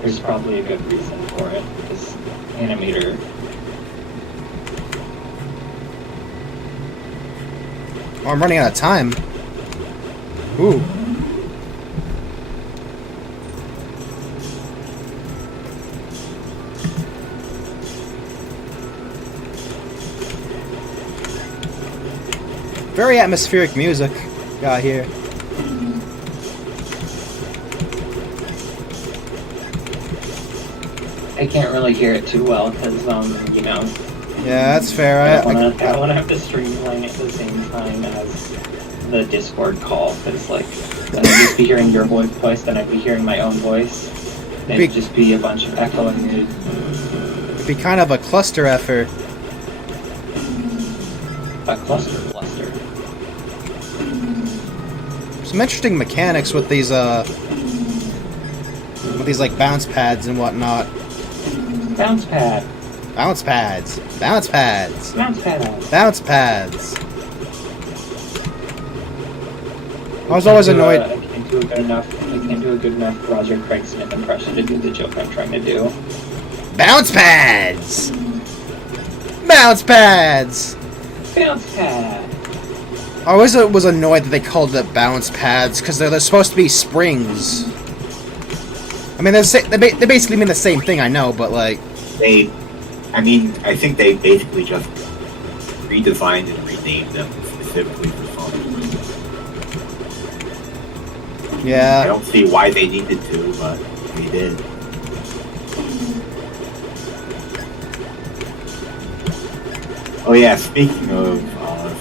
there's probably a good reason for it. This animator. Oh, I'm running out of time. Ooh. Very atmospheric music got here. I can't really hear it too well because, you know, Yeah, that's fair. I don't want to have to stream playing at the same time as the Discord call, because, like, then I'd just be hearing your voice, then I'd be hearing my own voice. And it'd just be a bunch of echoing. It'd be kind of a cluster effort. A cluster. Some interesting mechanics with these like bounce pads and whatnot. Bounce pad. Bounce pads. Bounce pads. Bounce pad. Bounce pads. I was always annoyed. I can't do a good enough Roger Craig Smith impression to do the joke I'm trying to do. Bounce pads. Bounce pads. Bounce pad. I always was annoyed that they called it bounce pads because they're supposed to be springs. I mean, they basically mean the same thing, I know, but like I think they basically just redesigned and renamed them specifically for Sonic. I yeah. don't see why they needed to, but they did. Oh yeah, speaking of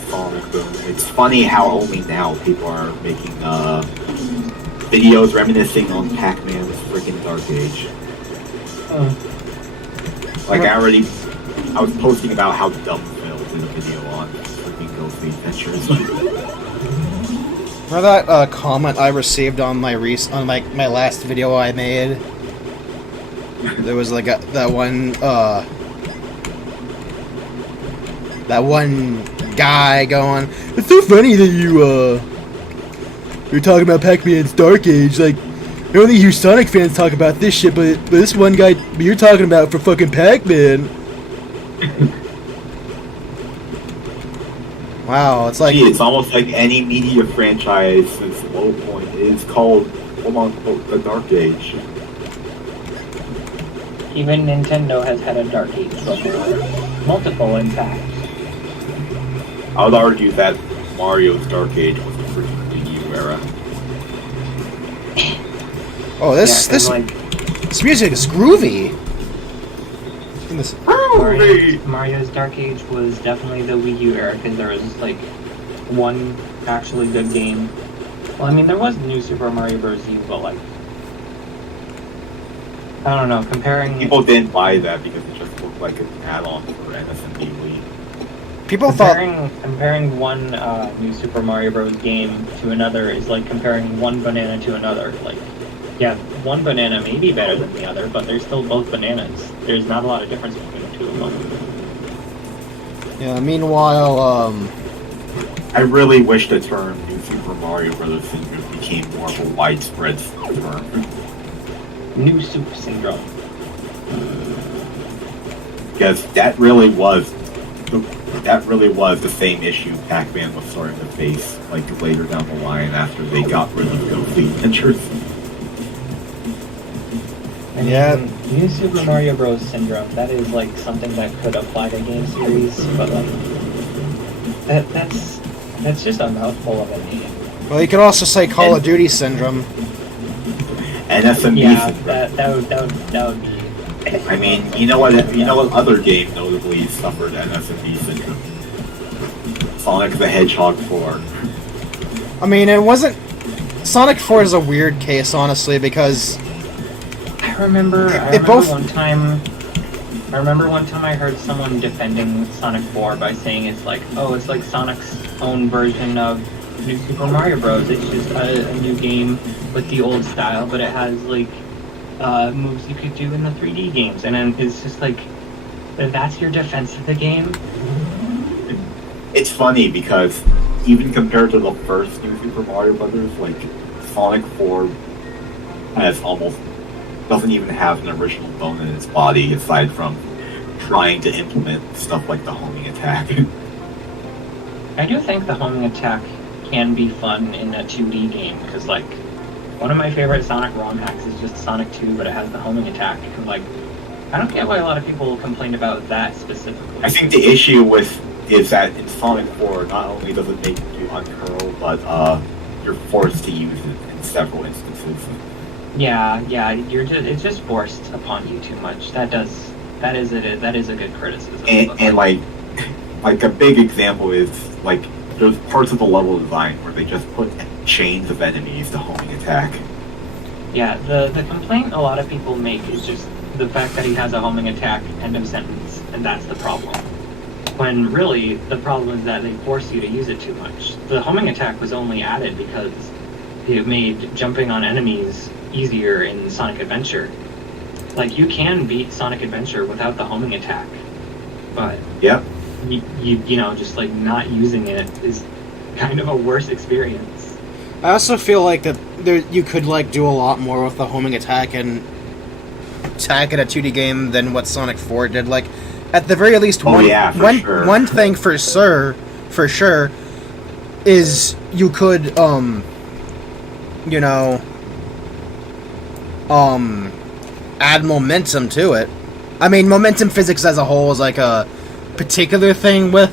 Sonic Boom, it's funny how only now people are making videos reminiscing on Pac-Man's freaking Dark Age. Like I was posting about how dumb failed in a video on freaking Ghostly Adventures. Remember that comment I received on my my last video I made? There was like that one that one guy going, "It's so funny that you're talking about Pac-Man's Dark Age. Like, I only hear Sonic fans talk about this shit, but this one guy you're talking about for fucking Pac-Man." Wow, it's like... Gee, it's almost like any media franchise since low point is called, quote-unquote, the Dark Age. Even Nintendo has had a Dark Age before. Multiple, in fact. I would argue that Mario's Dark Age was the first Wii U era. Oh, this music is groovy. Mario's Dark Age was definitely the Wii U era, because there was like one actually good game. Well, I mean, there was New Super Mario Bros. U, but like, I don't know, comparing... People didn't buy that because it just looked like an add-on for NSMB Wii. People comparing one New Super Mario Bros. Game to another is like comparing one banana to another. Like, yeah, one banana may be better than the other, but they're still both bananas. There's not a lot of difference between the two of them. Yeah, meanwhile, I really wish the term New Super Mario Bros. Syndrome became more of a widespread term. New Super Syndrome. Because that really was the same issue Pac-Man was starting to face, like later down the line after they got rid of Ghostly Adventures. I mean, New Super Mario Bros. Syndrome, that is like something that could apply to game series, but like that's just a mouthful of a name. well, you could also say Call of Duty Syndrome. NSMB Yeah, Syndrome. that would be. I mean, you know what other game notably suffered NSMB Syndrome? Sonic the Hedgehog 4. I mean, it wasn't... Sonic 4 is a weird case, honestly, because... I remember one time I heard someone defending Sonic 4 by saying it's like Sonic's own version of New Super Mario Bros. It's just a new game with the old style, but it has like moves you could do in the 3D games, and then it's just like, that's your defense of the game? It's funny because even compared to the first New Super Mario Brothers, like Sonic 4 doesn't even have an original bone in its body aside from trying to implement stuff like the homing attack. I do think the homing attack can be fun in a 2D game, because like one of my favorite Sonic ROM hacks is just Sonic 2, but it has the homing attack. And like, I don't get why a lot of people complain about that specifically. I think the issue is that in Sonic 4, not only does it make you uncurl, but you're forced to use it in several instances. Yeah, it's just forced upon you too much. That is a good criticism. And like a big example is like there's parts of the level design where they just put chains of enemies to homing attack. Yeah, the complaint a lot of people make is just the fact that he has a homing attack, end of sentence, and that's the problem. When really, the problem is that they force you to use it too much. The homing attack was only added because it made jumping on enemies easier in Sonic Adventure. Like, you can beat Sonic Adventure without the homing attack, but yep. You know, just like not using it is kind of a worse experience. I also feel like that you could like do a lot more with the homing attack and attack in a 2D game than what Sonic 4 did. Like, at the very least, one thing for sure is you could add momentum to it. I mean, momentum physics as a whole is like a particular thing with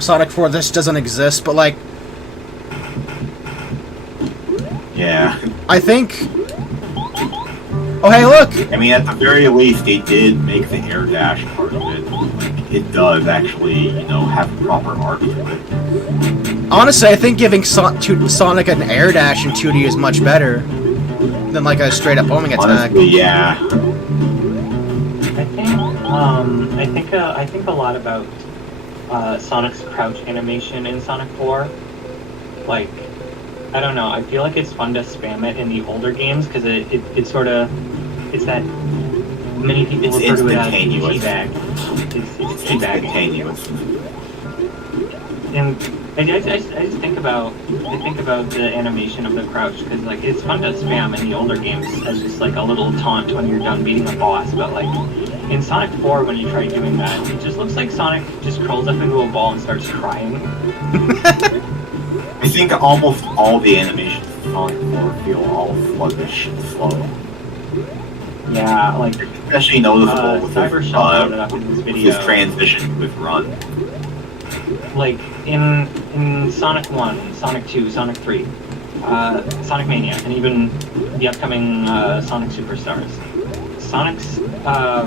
Sonic 4. This doesn't exist, but like, yeah, I think. Oh, hey, look! I mean, at the very least, they did make the air dash part of it. Like, it does actually, have a proper arc to it. Honestly, I think giving Sonic an air dash in 2D is much better than like a straight up homing attack. Honestly, yeah. I think a lot about Sonic's crouch animation in Sonic 4. Like, I don't know, I feel like it's fun to spam it in the older games, because it's that many people It's refer to it as instantaneous. teabag. It's teabagging. Instantaneous. And I just think about the animation of the crouch because like it's fun to spam in the older games as just like a little taunt when you're done beating a boss, but like in Sonic 4 when you try doing that, it just looks like Sonic just curls up into a ball and starts crying. I think almost all the animations in Sonic 4 feel all sluggish and slow. Yeah, like Especially noticeable with Cybershot brought it up in this his video. transition with Run. Like in Sonic 1, Sonic 2, Sonic 3, Sonic Mania, and even the upcoming Sonic Superstars. Sonic's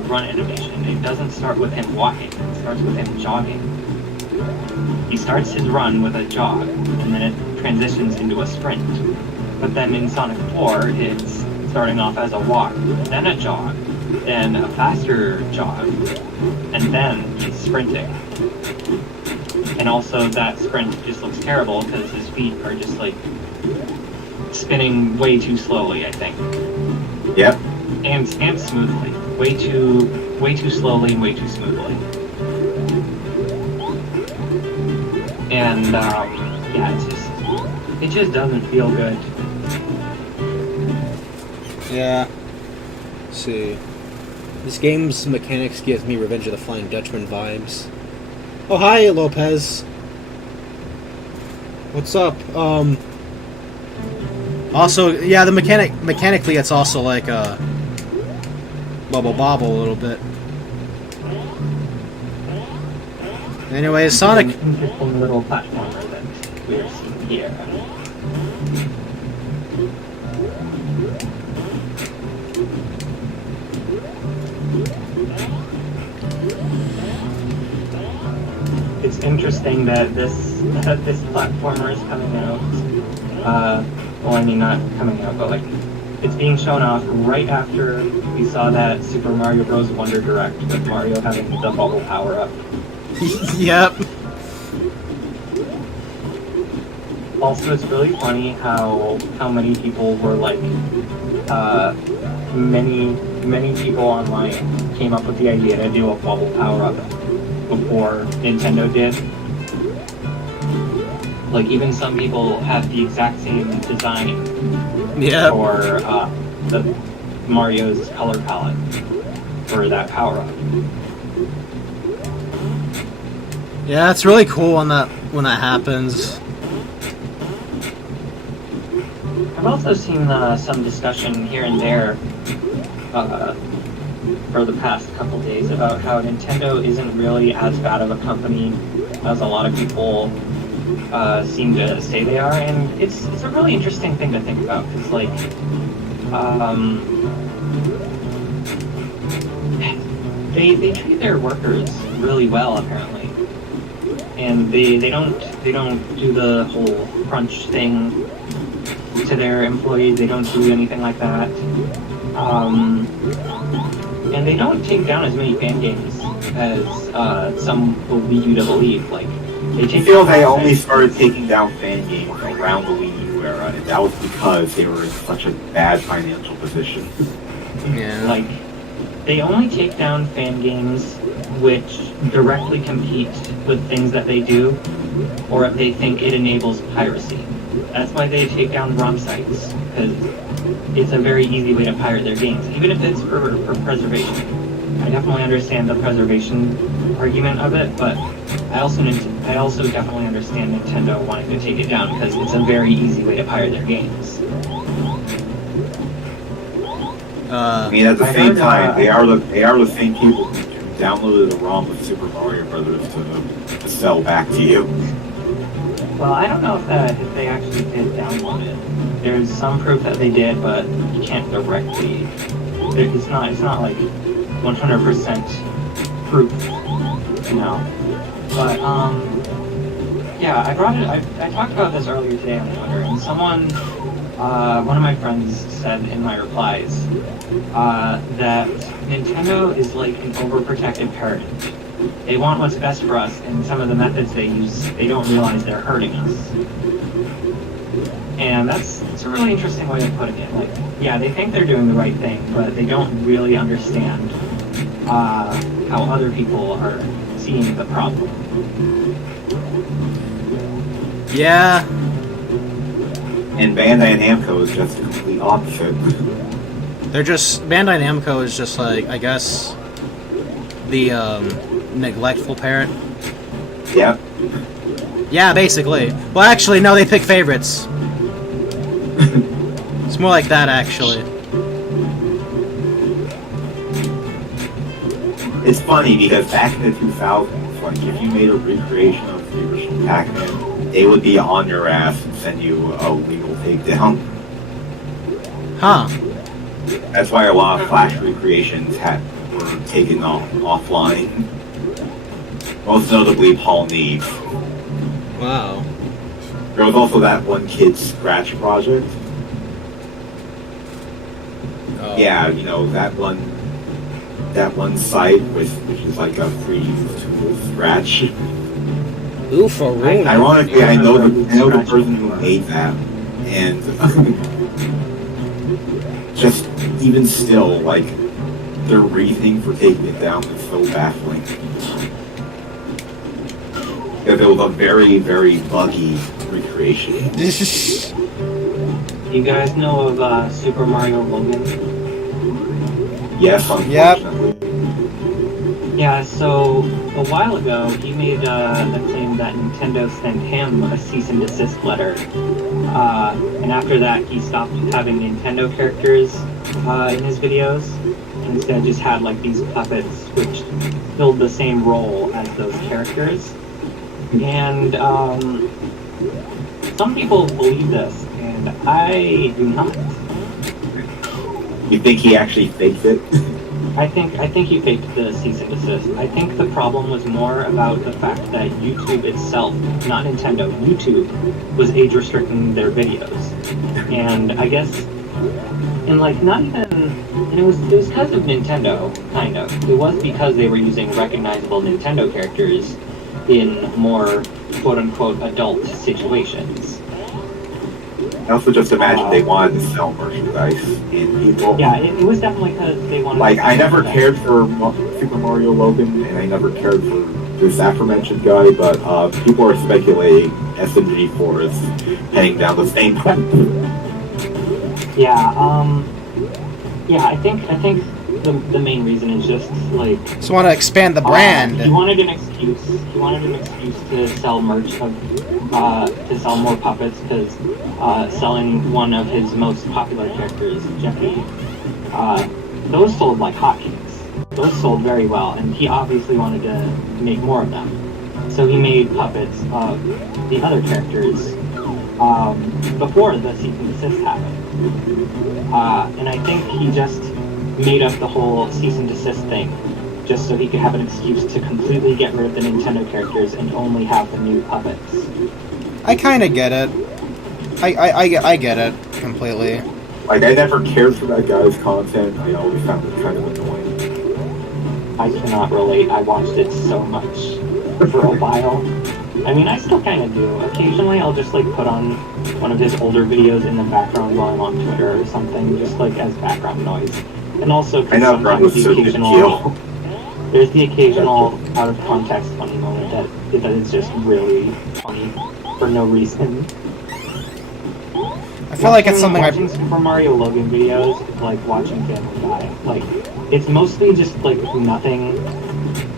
run animation, it doesn't start with him walking, it starts with him jogging. He starts his run with a jog, and then it transitions into a sprint. But then in Sonic 4, it's starting off as a walk, then a jog, then a faster jog, and then he's sprinting. And also that sprint just looks terrible because his feet are just like spinning way too slowly, I think. Yep. And smoothly. Way too slowly and way too smoothly. And yeah, it just doesn't feel good. Yeah. Let's see. This game's mechanics gives me Revenge of the Flying Dutchman vibes. Oh, hi, Lopez. What's up? Also, yeah, the mechanically, it's also like a bubble bobble a little bit. Anyway, Sonic. It's an interesting little platformer that we're seeing here. It's interesting that this platformer is coming out. Well, I mean, not coming out, but like it's being shown off right after we saw that Super Mario Bros. Wonder Direct with Mario having the bubble power up. Yep. Also, it's really funny how many people were like, many people online came up with the idea to do a bubble power up before Nintendo did. Like even some people have the exact same design for the Mario's color palette for that power up. Yeah, it's really cool when that happens. I've also seen some discussion here and there for the past couple days about how Nintendo isn't really as bad of a company as a lot of people seem to say they are, and it's a really interesting thing to think about because like they treat their workers really well apparently, and they don't do the whole crunch thing to their employees. They don't do anything like that. And they don't take down as many fan games as some will lead you to believe. Like, I feel they only started taking down fan games around the Wii U era, and that was because they were in such a bad financial position. Yeah. Like, they only take down fan games which directly compete with things that they do, or if they think it enables piracy. That's why they take down ROM sites, because it's a very easy way to pirate their games, even if it's for preservation. I definitely understand the preservation argument of it, but I also definitely understand Nintendo wanting to take it down because it's a very easy way to pirate their games. I mean, at the same time, they are the same people who downloaded the ROM of Super Mario Brothers to sell back to you. Well, I don't know if they actually did download it. There's some proof that they did, but you can't directly. It's not like 100% proof, you know. But yeah, I brought it. I talked about this earlier today on Twitter, and someone, one of my friends said in my replies that Nintendo is like an overprotective parent. They want what's best for us, and some of the methods they use, they don't realize they're hurting us. And that's a really interesting way of putting it. Like, yeah, they think they're doing the right thing, but they don't really understand how other people are seeing the problem. Yeah. And Bandai Namco is just the complete opposite. They're just Bandai Namco is just like, I guess, the neglectful parent. Yep. Yeah, basically. Well, actually, no, they pick favorites. It's more like that, actually. It's funny because back in the 2000s, like if you made a recreation of the original Pac-Man, they would be on your ass and send you a legal takedown. Huh. That's why a lot of Flash recreations were taken offline. Most notably, Paul Neve. Wow. There was also that one kid's Scratch project. Oh. Yeah, you know, that one site which is like a free tool Scratch. Ooh, for real. Ironically, I know the person who made that, and just even still, like their reasoning for taking it down is so baffling. Because it was a very, very buggy recreation. You guys know of Super Mario Logan? Yes, unfortunately. Yeah, so a while ago, he made the claim that Nintendo sent him a cease and desist letter. And after that, he stopped having Nintendo characters in his videos, and instead just had like these puppets which filled the same role as those characters. And some people believe this, and I do not. You think he actually faked it? I think he faked the cease and desist. I think the problem was more about the fact that YouTube itself, not Nintendo, YouTube was age restricting their videos. And I guess, and like not even, and it was because of Nintendo, kind of. It was because they were using recognizable Nintendo characters in more quote-unquote adult situations. I also just imagine they wanted to sell merchandise, and people... Yeah, it was definitely because they wanted Like, to I never cared for Super Mario Logan, and I never cared for this aforementioned guy, but people are speculating SMG4 is heading down the same path. Yeah, I think the main reason is just like Just want to expand the brand. he wanted an excuse. He wanted an excuse to sell merch to sell more puppets because selling one of his most popular characters, Jeffy, those sold like hotcakes. Those sold very well, and he obviously wanted to make more of them. So he made puppets of the other characters before the cease and desist happened. And I think he just made up the whole cease and desist thing just so he could have an excuse to completely get rid of the Nintendo characters and only have the new puppets. I kind of get it. I get it completely. Like, I never cared for that guy's content. I always found it kind of annoying. I cannot relate. I watched it so much for a while. I mean, I still kind of do. Occasionally, I'll just like put on one of his older videos in the background while I'm on Twitter or something, just like as background noise. And also, I know, sometimes the occasional... there's the occasional out of context funny moment that is just really funny for no reason. I feel like it's something watching Super Mario Logan videos is like watching Family Guy. Like, it's mostly just like nothing,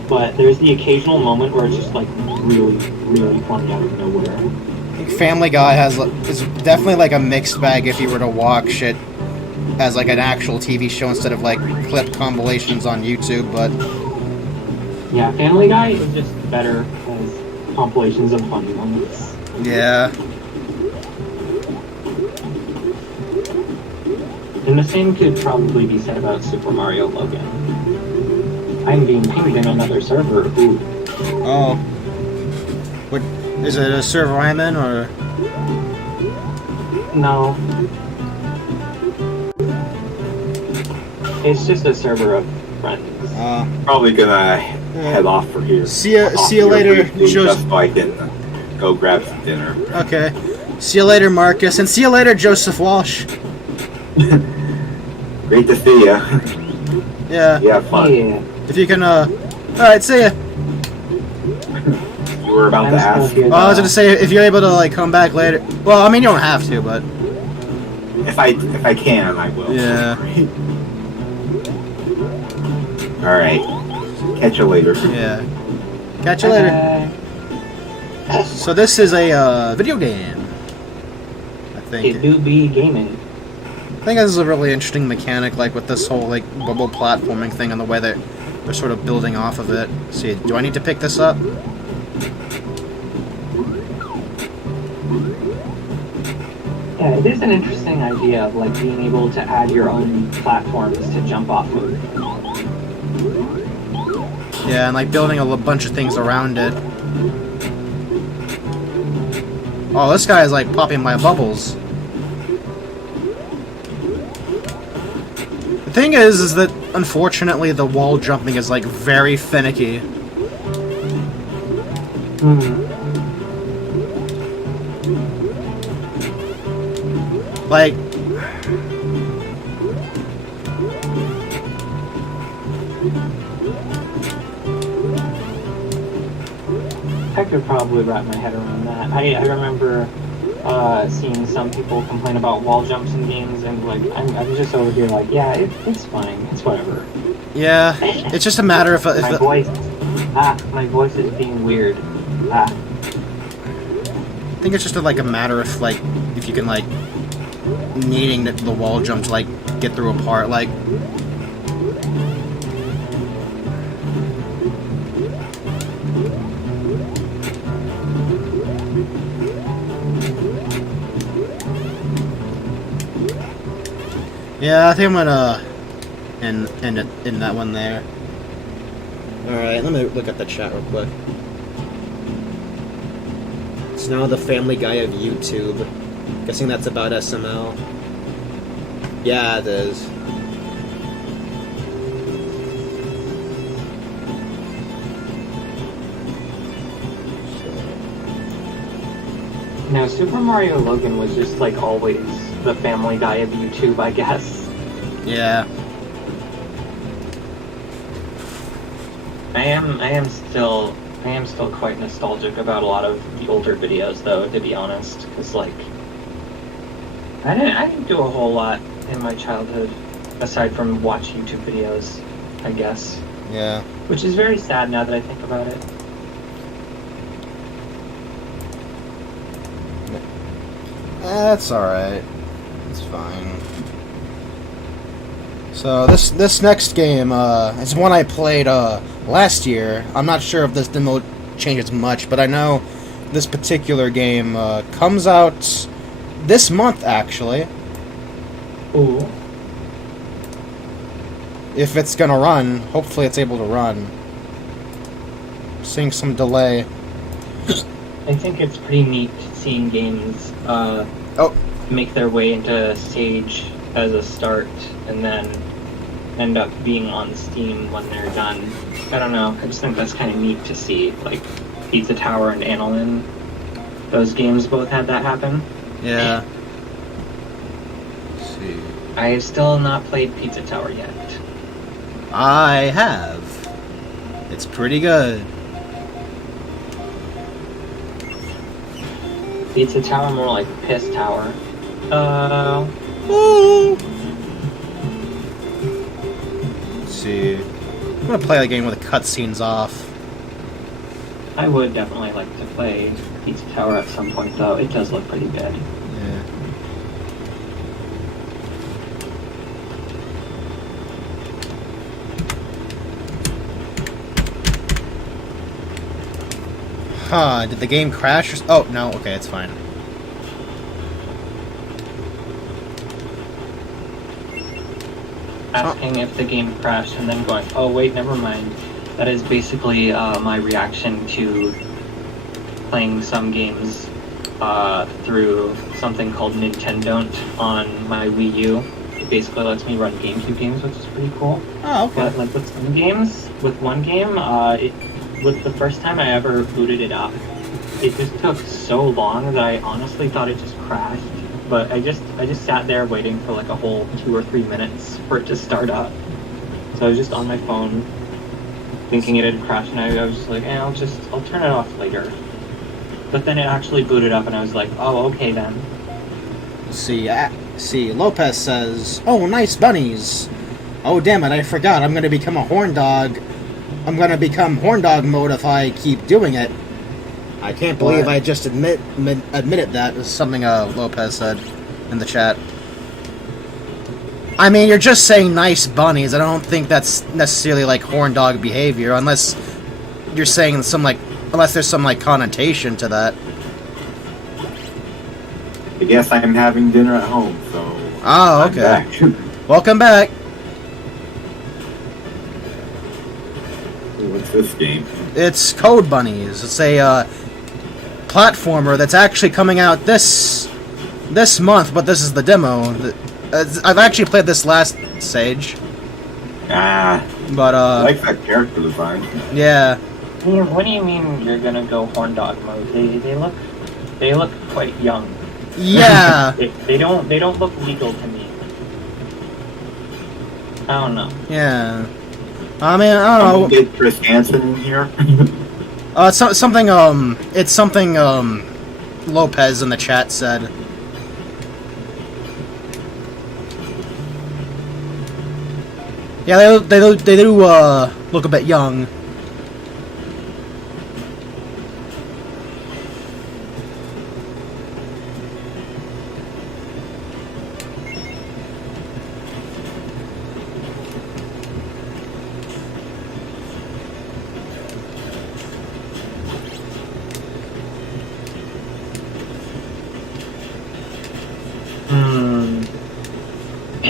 but there's the occasional moment where it's just like really, really funny out of nowhere. I think Family Guy is definitely like a mixed bag if you were to watch it as like an actual TV show instead of like clip compilations on YouTube, but Yeah, Family Guy is just better as compilations of funny moments. yeah. And the same could probably be said about Super Mario Logan. I'm being pinged in another server. Ooh. Oh. What is it, a server I'm in, or? No. It's just a server of friends. Probably gonna head off for here. See ya later, Just so I can go grab some dinner. Okay. See you later, Marcus, and see you later, Joseph Walsh. Great to see ya. Yeah. Yeah, fun. Yeah. If you can, alright, see ya. You were about to ask. Well, I was gonna say, if you're able to, like, come back later. Well, I mean, you don't have to, but. If I can, I will. Yeah. Alright. Catch you later. Yeah. Catch you later. So this is a video game. I think. It do be gaming. I think this is a really interesting mechanic, like with this whole like bubble platforming thing and the way that they're sort of building off of it. See, do I need to pick this up? Yeah, it is an interesting idea of like being able to add your own platforms to jump off of. Yeah, and like building a bunch of things around it. Oh, this guy is like popping my bubbles. The thing is that unfortunately the wall jumping is like very finicky. Like, I could probably wrap my head around that. I remember seeing some people complain about wall jumps in games, and like I'm just over here like, yeah, it's fine, it's whatever. yeah, it's just a matter of if My voice is being weird. I think it's just like a matter of like if you can like needing the wall jump to like get through a part, like. Yeah, I think I'm gonna end that one there. Alright, let me look at the chat real quick. It's now the Family Guy of YouTube. Guessing that's about SML. Yeah, it is. No, Super Mario Logan was just like always the Family Guy of YouTube, I guess. Yeah. I am still quite nostalgic about a lot of the older videos, though, to be honest, because like I didn't do a whole lot in my childhood aside from watch YouTube videos, I guess. Yeah. Which is very sad now that I think about it. That's alright. It's fine. So this next game is one I played last year. I'm not sure if this demo changes much, but I know this particular game comes out this month, actually. Ooh. If it's gonna run, hopefully it's able to run. Seeing some delay. I think it's pretty neat seeing games make their way into Sage as a start and then end up being on Steam when they're done. I don't know, I just think that's kind of neat to see. Like, Pizza Tower and Annalyn, those games both had that happen. Yeah. Let's see. I have still not played Pizza Tower yet. I have. It's pretty good. Pizza Tower, more like Piss Tower. Ooh. Let's see. I'm gonna play the game with the cutscenes off. I would definitely like to play Pizza Tower at some point, though. It does look pretty good. Yeah. Huh, did the game crash? Oh, no, okay, it's fine. Asking if the game crashed and then going, oh wait, never mind. That is basically my reaction to playing some games through something called Nintendo on my Wii U. It basically lets me run GameCube games, which is pretty cool. Oh, okay. But like with some games, with one game, it was the first time I ever booted it up. it just took so long that I honestly thought it just crashed. But I just sat there waiting for like a whole 2 or 3 minutes for it to start up. So I was just on my phone, thinking it had crashed, and I was just like, I'll turn it off later. But then it actually booted up, and I was like, oh, okay then. See, Lopez says, "Oh, nice bunnies. Oh, damn it, I forgot. I'm gonna become a horn dog. I'm gonna become horn dog mode if I keep doing it." I can't believe I just admitted that is something Lopez said in the chat. I mean, you're just saying nice bunnies. I don't think that's necessarily like horn dog behavior, unless you're saying unless there's some like connotation to that. I guess I'm having dinner at home, so. Oh, I'm okay. back. Welcome back. What's this game? It's Code Bunnies. It's a platformer that's actually coming out this month, but this is the demo. I've actually played this last stage, but I like that character design. yeah. What do you mean you're gonna go horn dog mode? They look quite young. Yeah. they don't look legal to me. I don't know. Yeah. I mean, I don't know. Get Chris Hansen in here. It's something Lopez in the chat said. Yeah, they do look a bit young.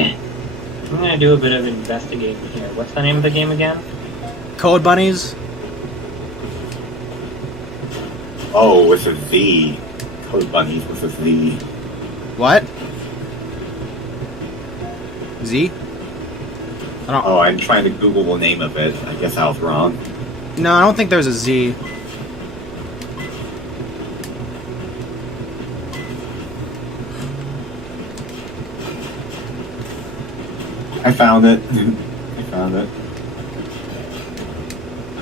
I'm gonna do a bit of investigating here. What's the name of the game again? Code Bunnies? Oh, with a Z. Code Bunnies with a Z. What? Z? I don't. Oh, I'm trying to Google the name of it. I guess I was wrong. No, I don't think there's a Z. I found it. I found it.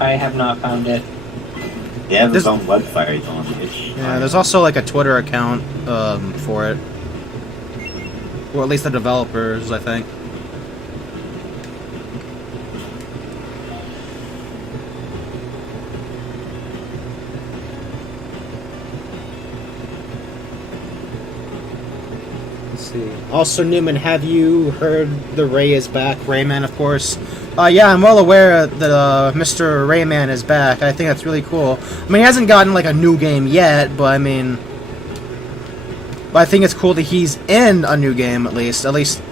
I have not found it. They have its There's- own website on it. Yeah, there's also like a Twitter account for it. Or at least the developers, I think. Let's see. Also, Numen, have you heard the Ray is back? Rayman, of course. Yeah, I'm well aware that Mr. Rayman is back. I think that's really cool. I mean, he hasn't gotten like a new game yet, but I mean, I think it's cool that he's in a new game at least. At least,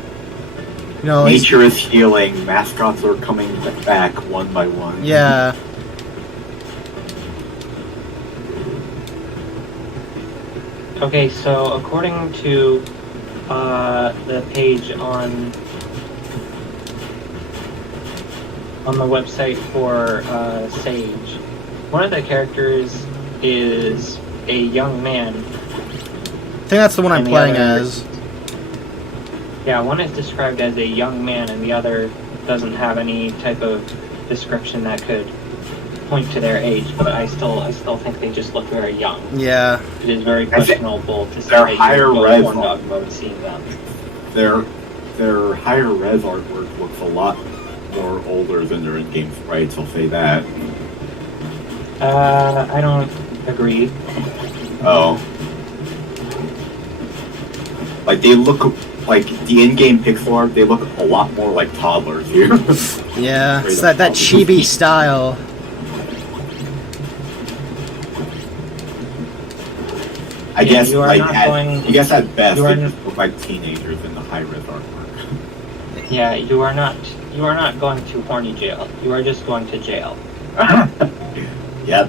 you know. Nature is healing. Mascots are coming back one by one. Yeah. Okay, so according to the page on the website for Sage, one of the characters is a young man. I think that's the one I'm And the playing other- as. Yeah, one is described as a young man, and the other doesn't have any type of description that could point to their age. But I still think they just look very young. Yeah. It is very I think questionable to say they're that you higher would go res horn on- dog mode seeing them. Their higher res artwork looks a lot more older than their in-game sprites. I'll say that. I don't agree. Oh. Like, they look like the in-game pixel art, they look a lot more like toddlers here. Yeah. Straight It's up that toddlers. chibi style. I Yeah, guess, you are like, not at, going- I guess at best, you are they n- just look like teenagers in the high-res artwork. Yeah, you are not going to horny jail. You are just going to jail. Yep.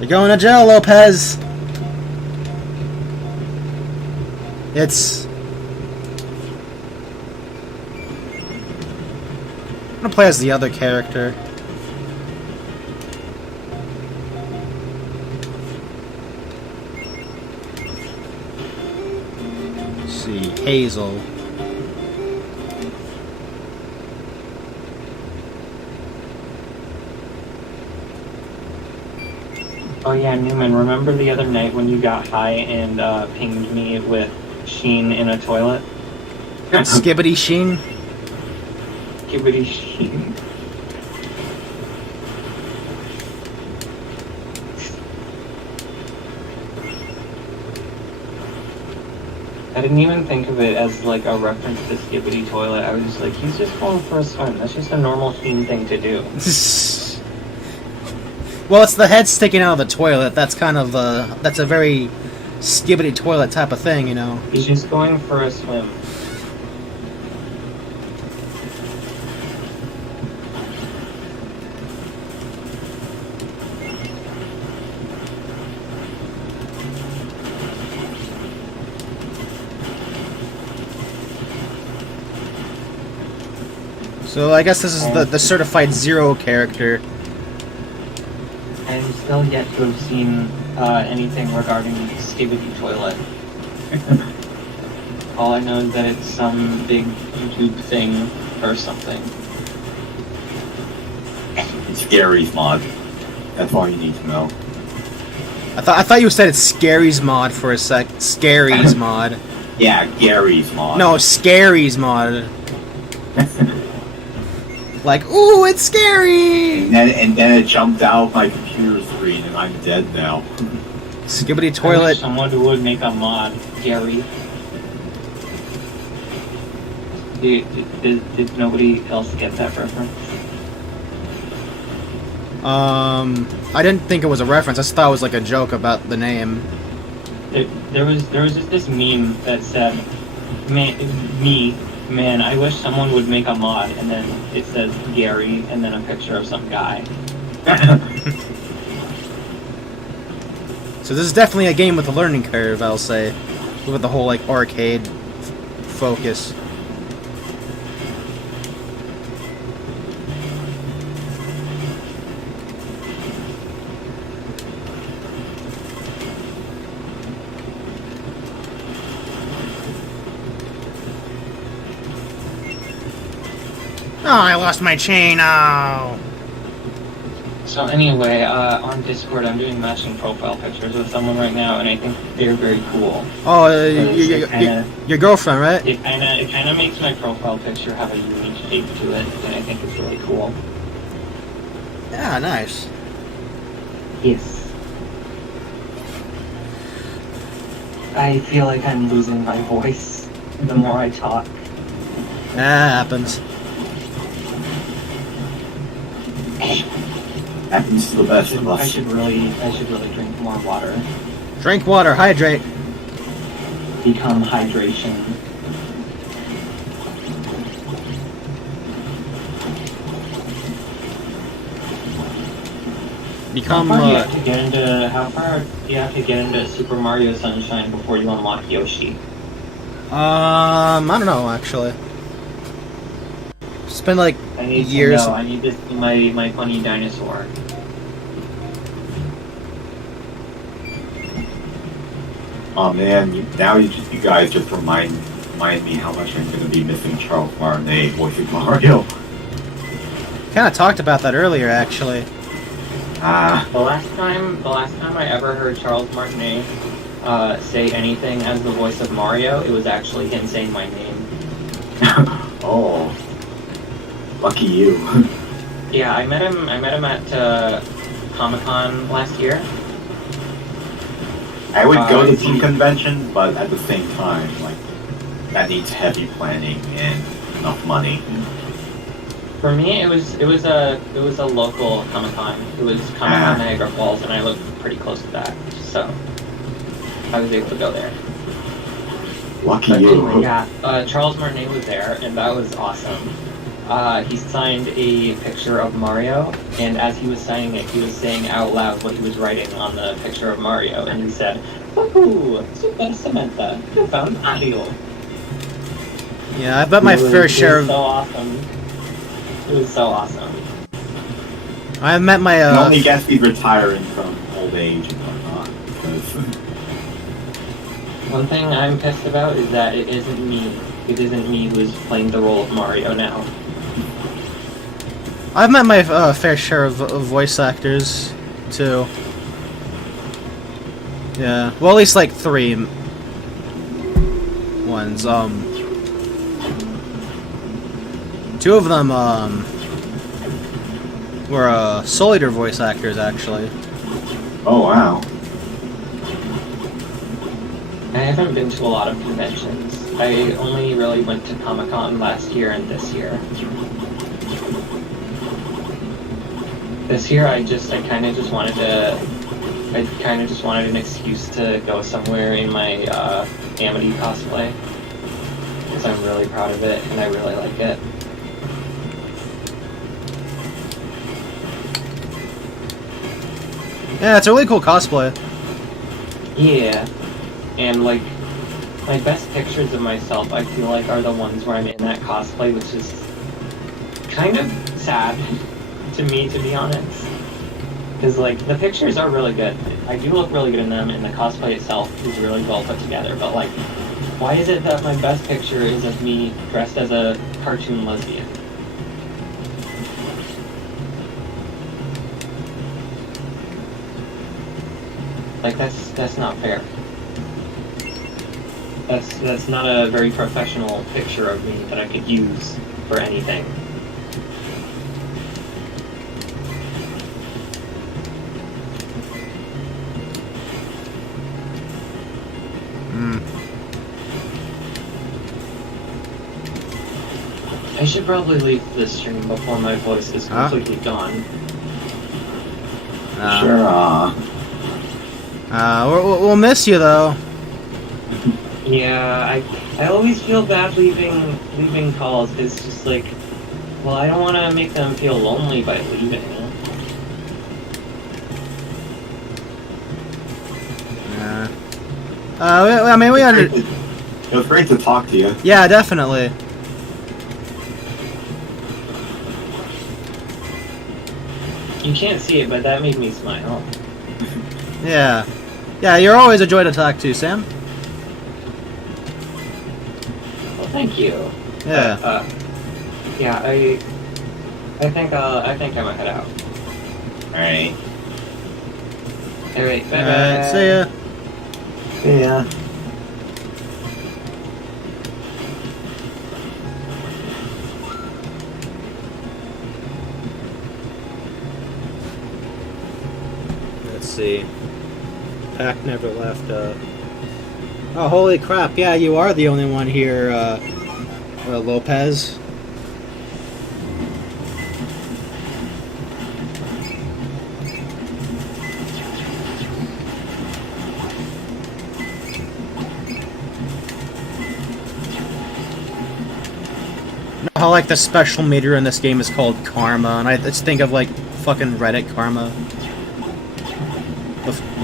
You're going to jail, Lopez. It's. I'm gonna play as the other character. see, Hazel. Oh yeah, Newman, remember the other night when you got high and pinged me with Sheen in a toilet? Skibbity Sheen. Skibbity Sheen. I didn't even think of it as like a reference to Skibbity Toilet. I was just like, he's just going for a swim. That's just a normal Sheen thing to do. Well, it's the head sticking out of the toilet. That's kind of that's a very skibbity toilet type of thing, you know. He's just going for a swim. So I guess this is the certified zero character. I'm still yet to have seen anything regarding Skibbity Toilet. All I know is that it's some big YouTube thing or something. It's Gary's mod. That's all you need to know. I thought you said it's Scary's mod for a sec. Scary's mod. Yeah, Gary's mod. No, Scary's mod. Like, ooh, it's scary! And then it jumped out of my computer screen, and I'm dead now. Skibbity I wish toilet. someone would make a mod, Gary. Did nobody else get that reference? I didn't think it was a reference. I just thought it was like a joke about the name. There was just this meme that said, Man, I wish someone would make a mod, and then it says Gary, and then a picture of some guy. So this is definitely a game with a learning curve, I'll say. With the whole, like, arcade focus. Oh, I lost my chain. Oh. So anyway, on Discord, I'm doing matching profile pictures with someone right now, and I think they're very cool. Oh, It your girlfriend, right? kind of makes my profile picture have a unique shape to it, and I think it's really cool. Yeah, nice. Yes. I feel like I'm losing my voice the more I talk. That happens. Happens to the best of I us. should really drink more water. Drink water, hydrate. Become hydration. Become, How far do you have to get into Super Mario Sunshine before you unlock Yoshi? I don't know, actually. It's been like I need years. to know. I need to see my funny dinosaur. Oh man, now you guys just remind me how much I'm gonna be missing Charles Martinet voicing Mario. Kind of talked about that earlier, actually. The last time I ever heard Charles Martinet say anything as the voice of Mario, it was actually him saying my name. Oh, lucky you. Yeah, I met him at Comic-Con last year. I would go to team convention, but at the same time, like, that needs heavy planning and enough money. For me, it was a local Comic-Con. It was Comic-Con Niagara Falls, and I lived pretty close to that, so I was able to go there. Lucky But you. anyway, yeah, Charles Martinet was there, and that was awesome. He signed a picture of Mario, and as he was signing it, he was saying out loud what he was writing on the picture of Mario, and he said, "Woohoo! Super Samantha, you found Mario." Yeah, I bet my fair share It was of. so awesome. It was so awesome. I met my. I can only guess he's retiring from old age and whatnot. Because, One thing I'm pissed about is that it isn't me. It isn't me who's playing the role of Mario now. I've met my fair share of voice actors, too. Yeah, well, at least like 3 ones. 2 of them were Soul Eater voice actors, actually. Oh wow. I haven't been to a lot of conventions. I only really went to Comic-Con last year and this year. This year I kind of just wanted an excuse to go somewhere in my Amity cosplay. Because I'm really proud of it and I really like it. Yeah, it's a really cool cosplay. Yeah. And like, my best pictures of myself, I feel like, are the ones where I'm in that cosplay, which is kind of sad to me, to be honest. Because, like, the pictures are really good. I do look really good in them, and the cosplay itself is really well put together. But, like, why is it that my best picture is of me dressed as a cartoon lesbian? Like, that's not fair. That's not a very professional picture of me that I could use for anything. I should probably leave this stream before my voice is completely gone. Sure. We'll miss you, though. Yeah, I always feel bad leaving calls. It's just like, well, I don't want to make them feel lonely by leaving. Yeah. I mean, we under. It was great to talk to you. Yeah, definitely. You can't see it, but that made me smile. Yeah. Yeah, you're always a joy to talk to, Sam. Well, thank you. Yeah. Yeah, I think I'm gonna head out. Alright. Alright, bye bye. Alright, see ya. See ya. Let's see. Pack never left. Oh, holy crap! Yeah, you are the only one here, Lopez. How like the special meter in this game is called karma, and I just think of like fucking Reddit karma.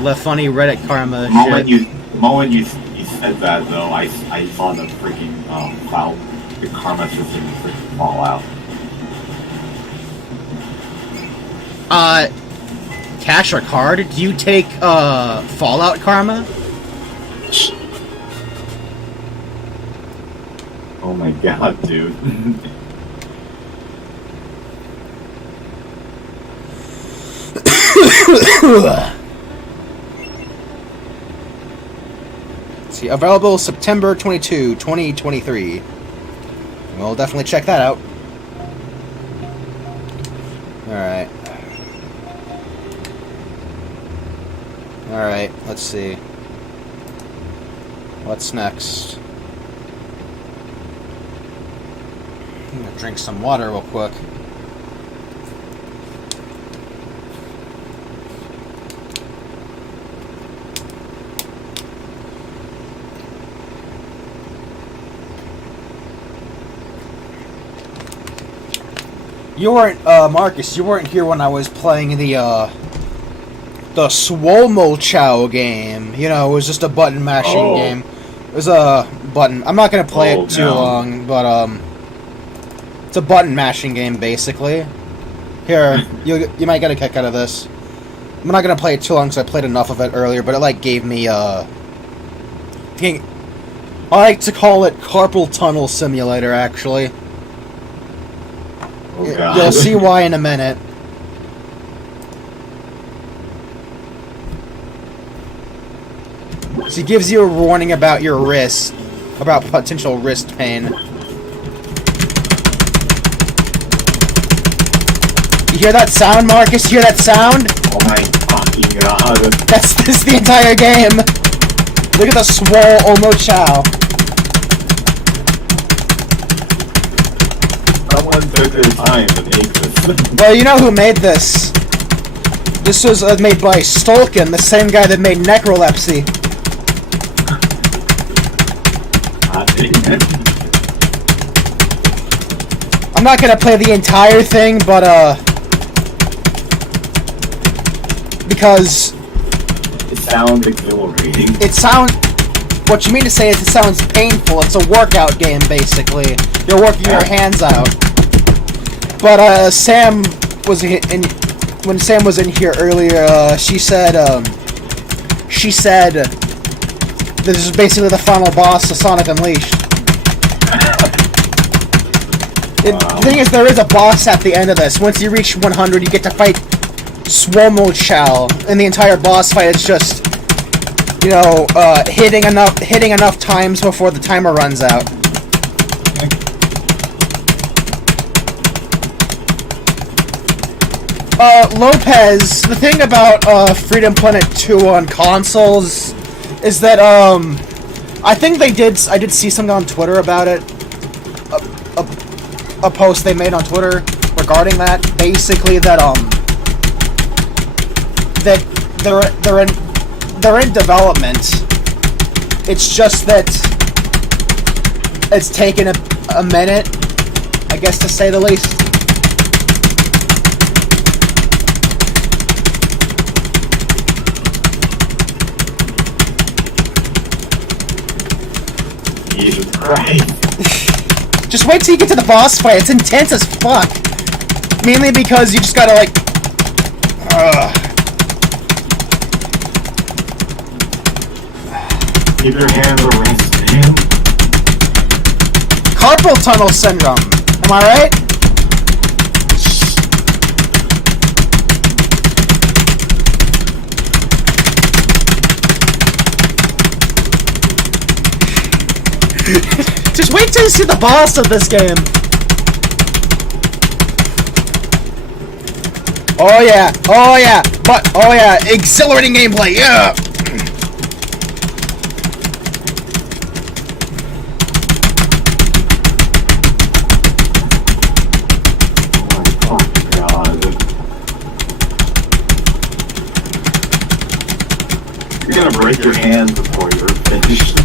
The funny Reddit karma shit. The moment you said that though, I saw the freaking file, the karma system freaking fall out. Cash or card? Do you take Fallout karma? Oh my god, dude. See, available September 22, 2023. We'll definitely check that out. Alright. Alright, let's see. What's next? I'm gonna drink some water real quick. You weren't, Marcus, you weren't here when I was playing the Swomo Chow game. You know, it was just a button mashing game. It was a button. I'm not gonna play it too long, but, it's a button mashing game, basically. Here, you might get a kick out of this. I'm not gonna play it too long because I played enough of it earlier, but it, like, gave me, I like to call it carpal tunnel simulator, actually. Oh god. You'll see why in a minute. So he gives you a warning about your wrist, about potential wrist pain. You hear that sound, Marcus? You hear that sound? Oh my fucking god. That's the entire game. Look at the swole Omo Chow. Someone took their time to make this. Well, you know who made this? This was made by Stolkin, the same guy that made Necrolepsy. I'm not gonna play the entire thing, but because It sounds exhilarating. it sounds. What you mean to say is it sounds painful. It's a workout game, basically. You're working your hands out. But Sam was when Sam was in here earlier. She said this is basically the final boss of Sonic Unleashed. The thing is, there is a boss at the end of this. Once you reach 100, you get to fight Swomo Chow, and the entire boss fight is just, you know, hitting enough times before the timer runs out. Lopez, the thing about Freedom Planet 2 on consoles is that I think I did see something on Twitter about it. A post they made on Twitter regarding that, basically that that they're in development. It's just that it's taken a minute, I guess, to say the least. Jesus Christ. Just wait till you get to the boss fight. It's intense as fuck. Mainly because you just gotta, like... Keep your hands around him. Carpal tunnel syndrome. Am I right? Just wait till you see the boss of this game. Oh yeah, oh yeah, but oh yeah, exhilarating gameplay, yeah. Oh my god. You're gonna break your hands before you're finished.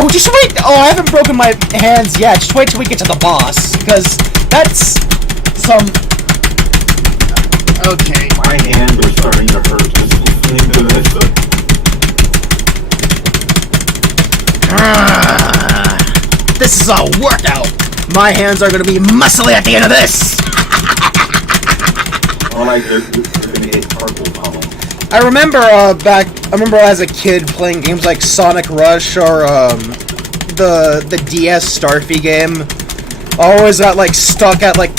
Oh, just wait! Oh, I haven't broken my hands yet. Just wait till we get to the boss, because that's some... Okay. My hands are starting to hurt just listening to this. This is a workout! My hands are gonna be muscly at the end of this! Oh my, they're gonna get carpal tunnel. I remember as a kid playing games like Sonic Rush or the DS Starfy game. I always got like stuck at like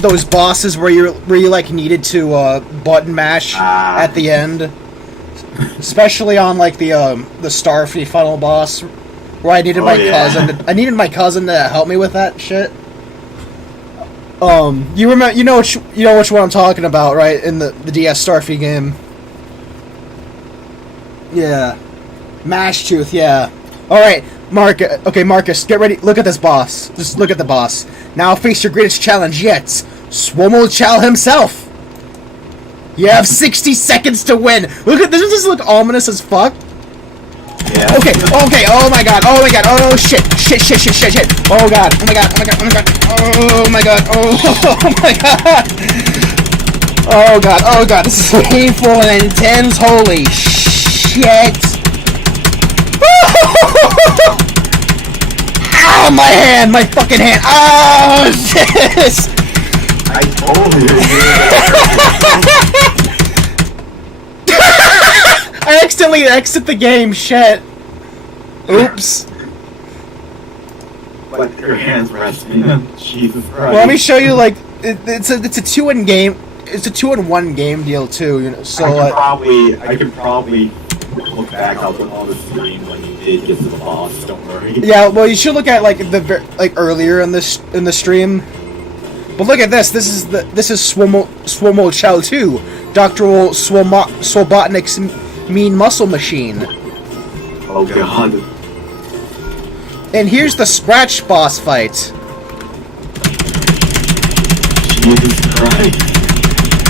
those bosses where you like needed to button mash at the end, especially on like the Starfy final boss where I needed my cousin to help me with that shit. You remember, you know which one I'm talking about, right? In the DS Starfy game. Yeah. Mash Tooth, yeah. Alright, Marcus, get ready. Look at this boss. Just look at the boss. Now face your greatest challenge yet. Swomo Chow himself. You have 60 seconds to win. Look at this. Doesn't this look ominous as fuck? Yeah. Okay, oh my god, oh shit, oh god, oh my god, this is painful and intense, holy shit. Ow, my hand, my fucking hand, oh, this. I told you. I accidentally exit the game. Shit. Oops. But your hands resting. Jesus Christ. Well, let me show you. Like, it's a 2-in game. It's a 2-in-1 game deal too. You know, so I can probably look back on the stream when you did get to the boss. Don't worry. yeah. Well, you should look at like earlier in the stream. But look at this. This is Swomo Chow 2, Doctoral Swobotnik's Mean Muscle Machine. Oh god. And here's the Scratch boss fight. Jesus Christ.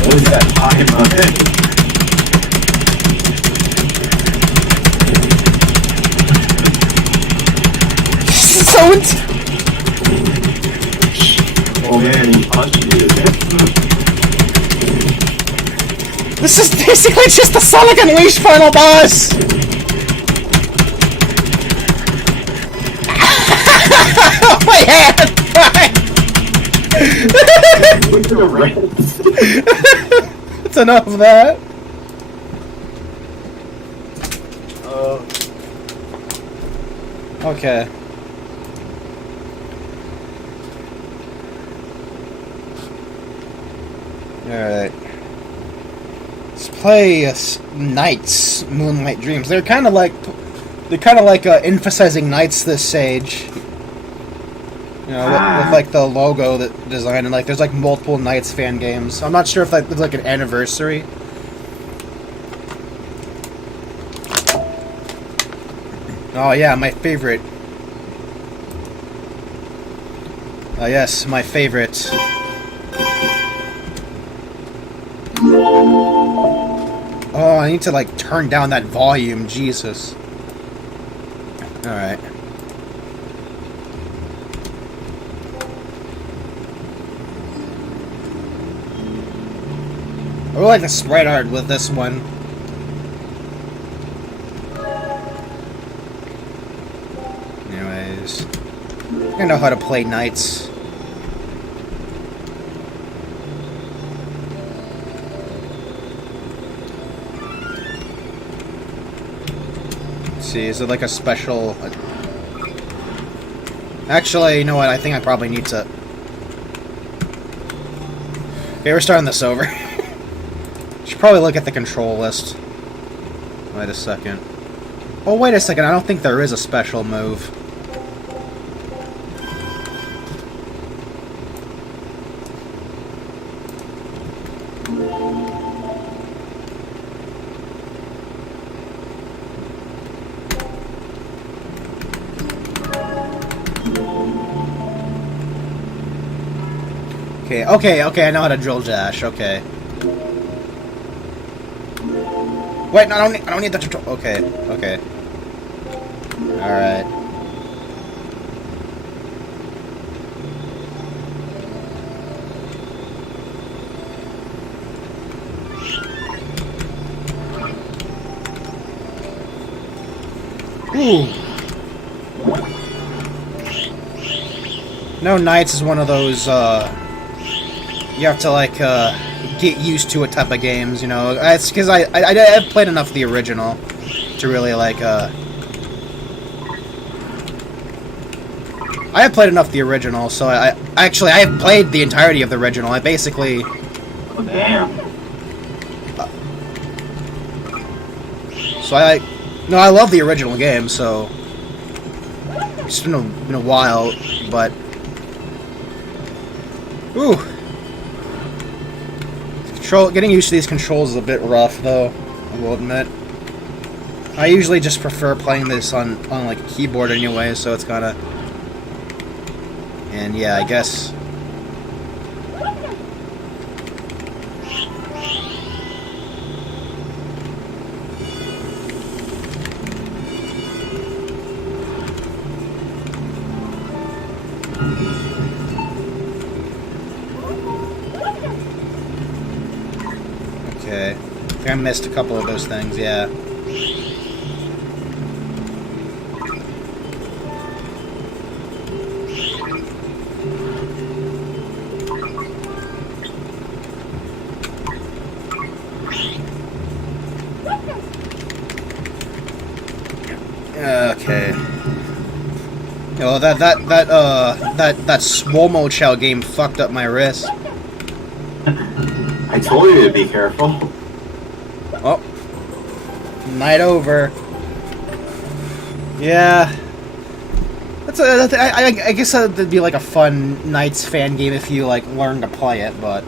What is that time of it? Oh man, he punched you. This is basically just the Sonic Unleashed final boss! My hand! Look at the reds. That's enough of that. Okay. Alright. Let's play Nights, Moonlight Dreams. They're kind of like emphasizing Nights this stage. You know, with like the logo that design, and like there's like multiple Nights fan games. I'm not sure if like it's like an anniversary. Oh yeah, my favorite. Oh yes, my favorite. Oh, I need to like turn down that volume, Jesus. Alright. I really like the sprite art with this one. Anyways, I know how to play Nights. Let's see, is it like a special? Actually, you know what? I think I probably need to. Okay, we're starting this over. Should probably look at the control list. Wait a second. Oh, wait a second. I don't think there is a special move. Okay, I know how to drill dash, okay. Wait, no, I don't need the tutorial. Okay. Alright. Ooh. No, Nights is one of those, you have to, like, get used to a type of games, you know. It's because I've played enough of the original to really, like, I have played enough of the original, so I have played the entirety of the original. I basically... Oh, damn. So no, I love the original game, so... It's been a while, but... Ooh! Getting used to these controls is a bit rough, though, I will admit. I usually just prefer playing this on like, a keyboard anyway, so it's kinda... And yeah, I guess... Okay. I think I missed a couple of those things, yeah. Okay. Oh, that Swomo Chow game fucked up my wrist. I told you to be careful. Oh. Night over. Yeah. I guess that'd be like a fun Knights fan game if you like learn to play it, but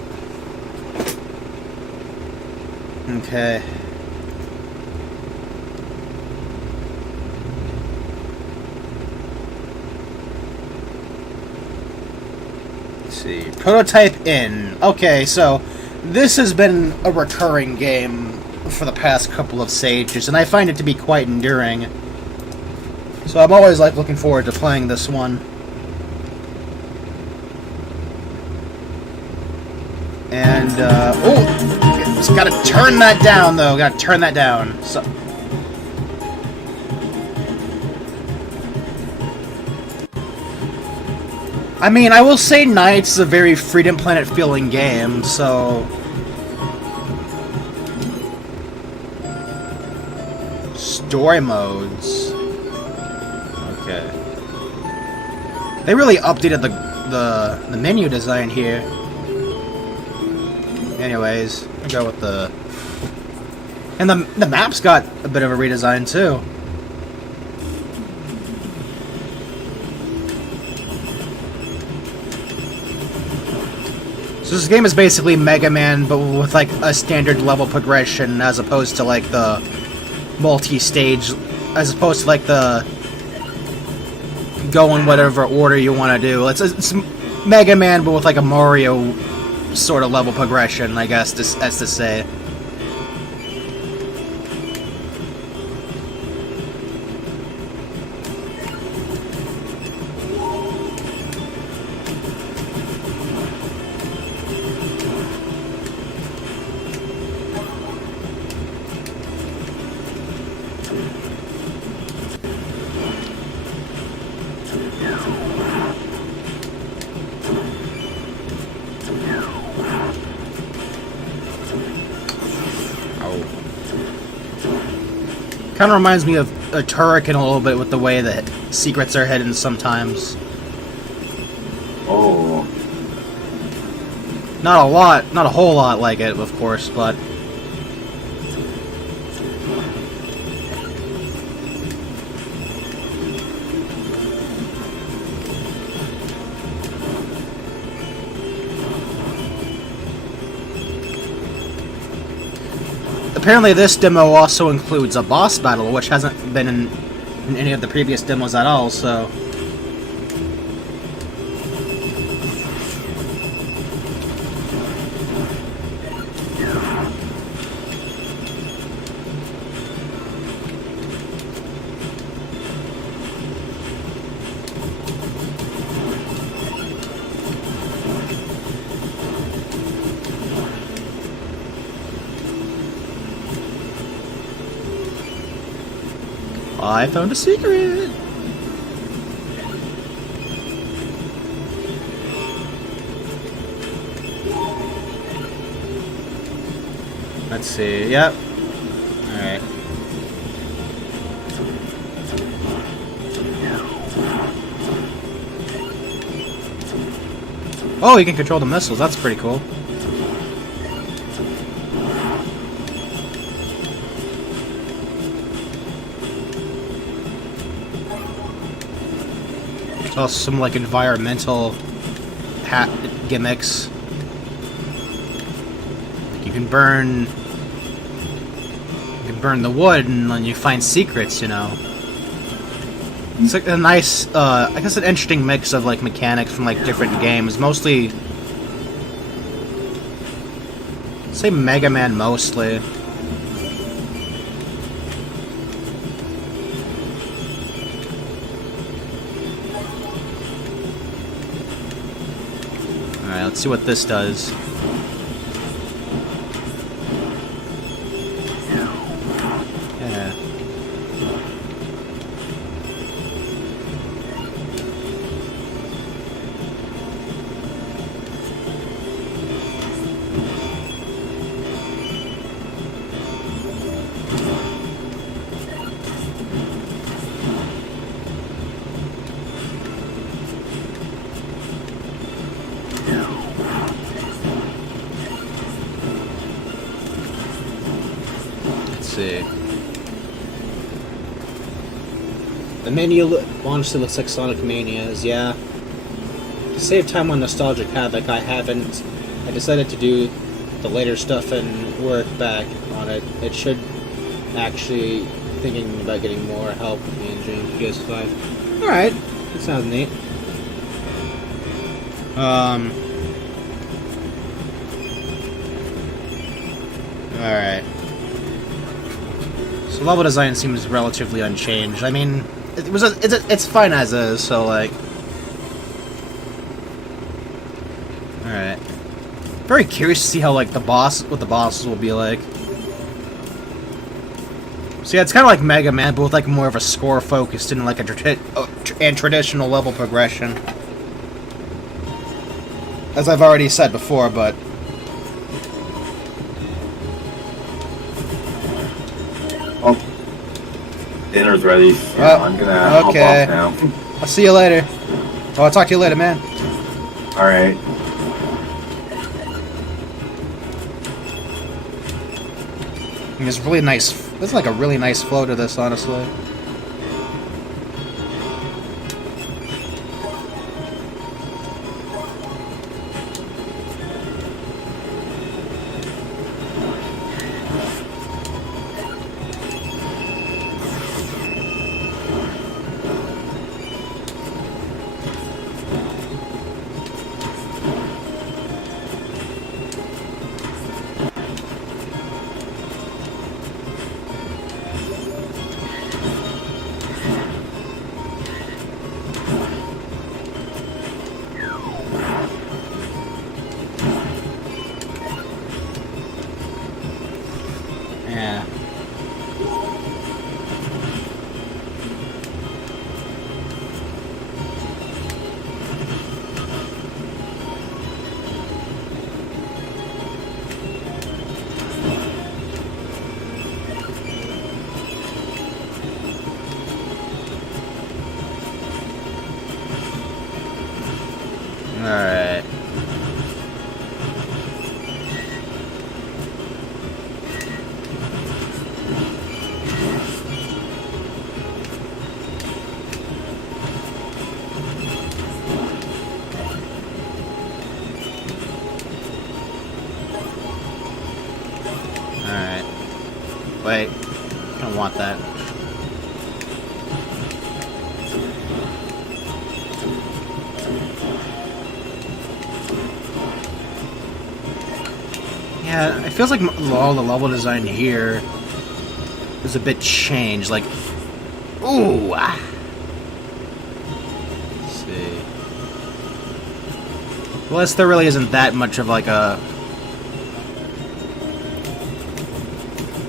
okay. Let's see. Prototype in. Okay, so this has been a recurring game for the past couple of stages, and I find it to be quite enduring. So I'm always like looking forward to playing this one. And oh, just gotta turn that down though. Gotta turn that down. So. I mean, I will say Knights is a very Freedom Planet feeling game, so. Story modes. Okay. They really updated the menu design here. Anyways, I'll go with the... And the map's got a bit of a redesign too. So this game is basically Mega Man, but with like a standard level progression, as opposed to like the multi-stage, as opposed to like the go in whatever order you want to do. It's Mega Man, but with like a Mario sort of level progression, I guess, as to say. Kind of reminds me of a Turrican a little bit with the way that secrets are hidden sometimes. Oh. Not a lot, not a whole lot like it, of course, but... Apparently this demo also includes a boss battle, which hasn't been in any of the previous demos at all, so... I found a secret! Let's see, yep. Alright. Oh, you can control the missiles, that's pretty cool. There's also some like environmental hat gimmicks. Like you can burn the wood and then you find secrets, you know. It's like a nice, I guess an interesting mix of like mechanics from like different games. Mostly, I'd say Mega Man mostly. Alright, let's see what this does. Yeah. The menu honestly looks like Sonic Mania's, yeah. To save time on Nostalgic Havoc, I decided to do the later stuff and work back on it. It should actually thinking about getting more help with me and Dream PS5. Alright, that sounds neat. Alright. So level design seems relatively unchanged. I mean, it's fine as is, so like... Alright. Very curious to see how, like, what the bosses will be like. So yeah, it's kind of like Mega Man, but with, like, more of a score focused in, like, and traditional level progression. As I've already said before, but... Oh. Dinner's ready. Yeah, I'm gonna hop off now. I'll see you later. Oh, I'll talk to you later, man. Alright. There's really nice... There's like a really nice flow to this, honestly. Yeah. Alright. Alright. Wait. I don't want that. Yeah, it feels like all the level design here is a bit changed. Like, ooh! Let's see. Plus, there really isn't that much of like a...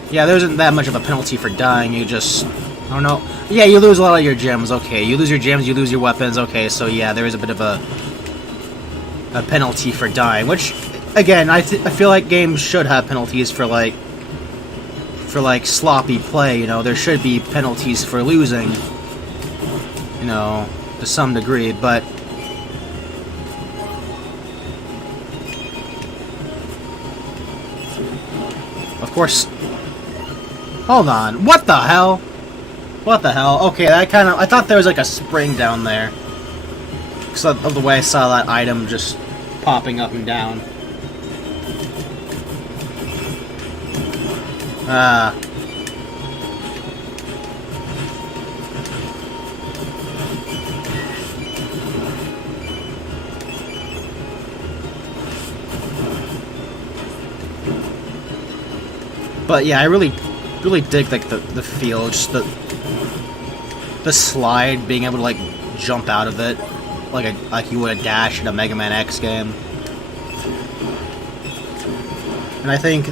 Yeah, there isn't that much of a penalty for dying. You just... I don't know. Yeah, you lose a lot of your gems. Okay, you lose your gems, you lose your weapons. Okay, so yeah, there is a bit of a penalty for dying, which... Again, I feel like games should have penalties for like sloppy play. You know, there should be penalties for losing. You know, to some degree, but of course. Hold on, what the hell? What the hell? Okay, I thought there was like a spring down there because of the way I saw that item just popping up and down. But yeah, I really dig like the feel, just the slide, being able to like jump out of it like you would a dash in a Mega Man X game. And I think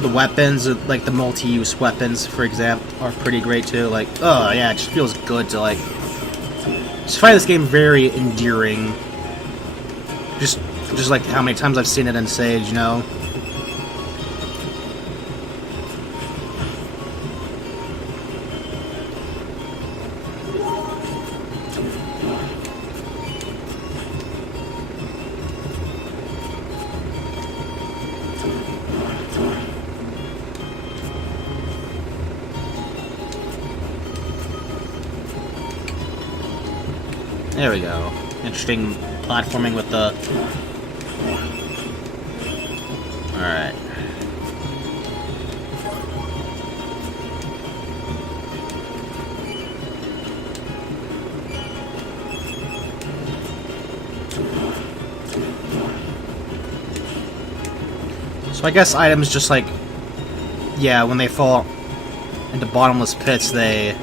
the weapons, like the multi-use weapons, for example, are pretty great too. Like, oh yeah, it just feels good to like just find this game very endearing. Just like how many times I've seen it in Sage, you know. There we go. Interesting platforming with the... Alright. So I guess items just like... Yeah, when they fall into bottomless pits, they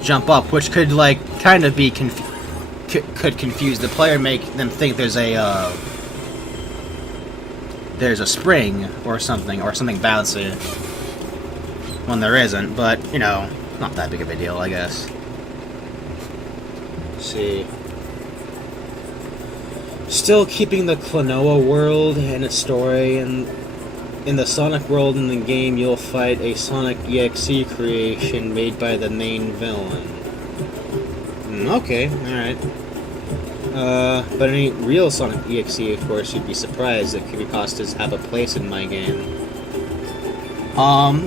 jump up, which could, like, kind of be could confuse the player, make them think there's a spring or something bouncy when there isn't, but, you know, not that big of a deal, I guess. Let's see. Still keeping the Klonoa world and its story, and in the Sonic world in the game, you'll fight a Sonic EXE creation made by the main villain. Okay, alright. But any real Sonic EXE, of course, you'd be surprised that creepypastas have a place in my game.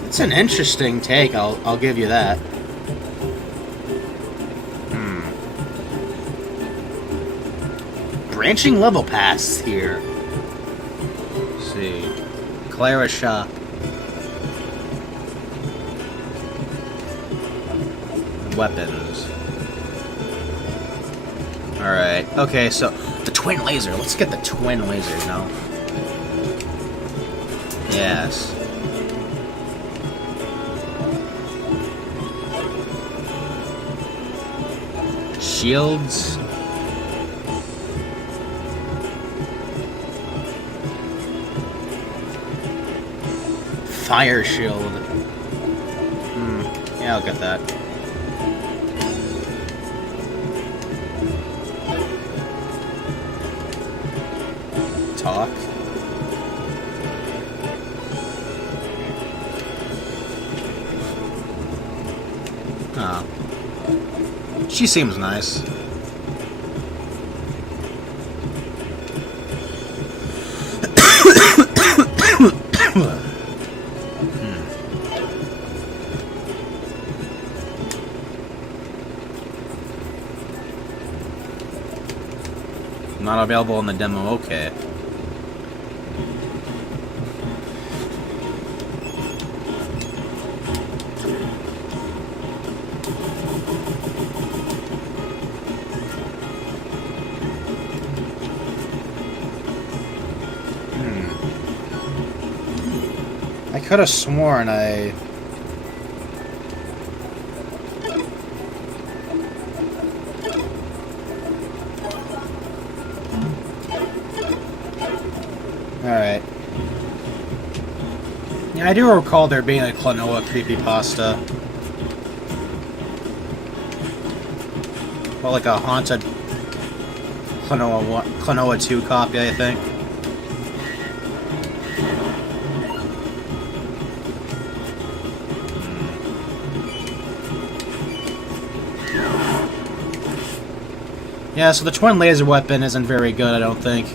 It's an interesting take, I'll give you that. Branching level paths here. Let's see. Clara's shop. Weapons. Alright, okay, so the twin laser. Let's get the twin laser now. Yes. Shields. Fire shield. Yeah, I'll get that. Talk. Oh. She seems nice. Not available in the demo, okay. I could have sworn I... Alright. Yeah, I do recall there being a Klonoa creepypasta. Well, like a haunted Klonoa 2 copy, I think. Yeah, so the twin laser weapon isn't very good, I don't think.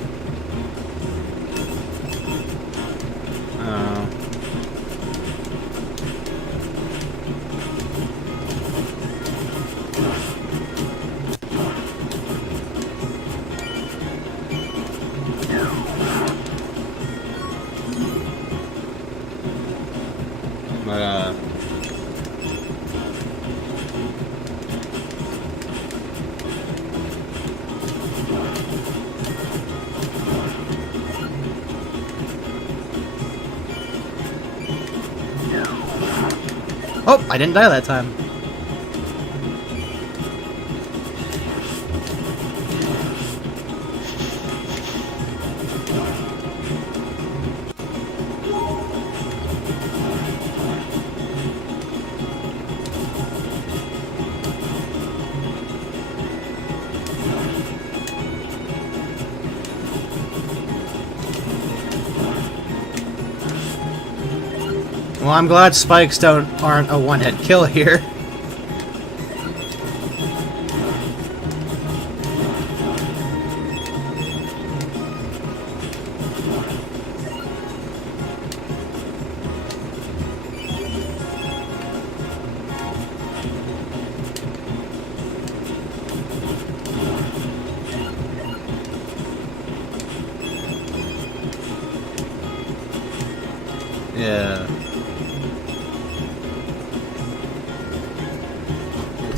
Oh, I didn't die that time. Well, I'm glad spikes aren't a one-hit kill here.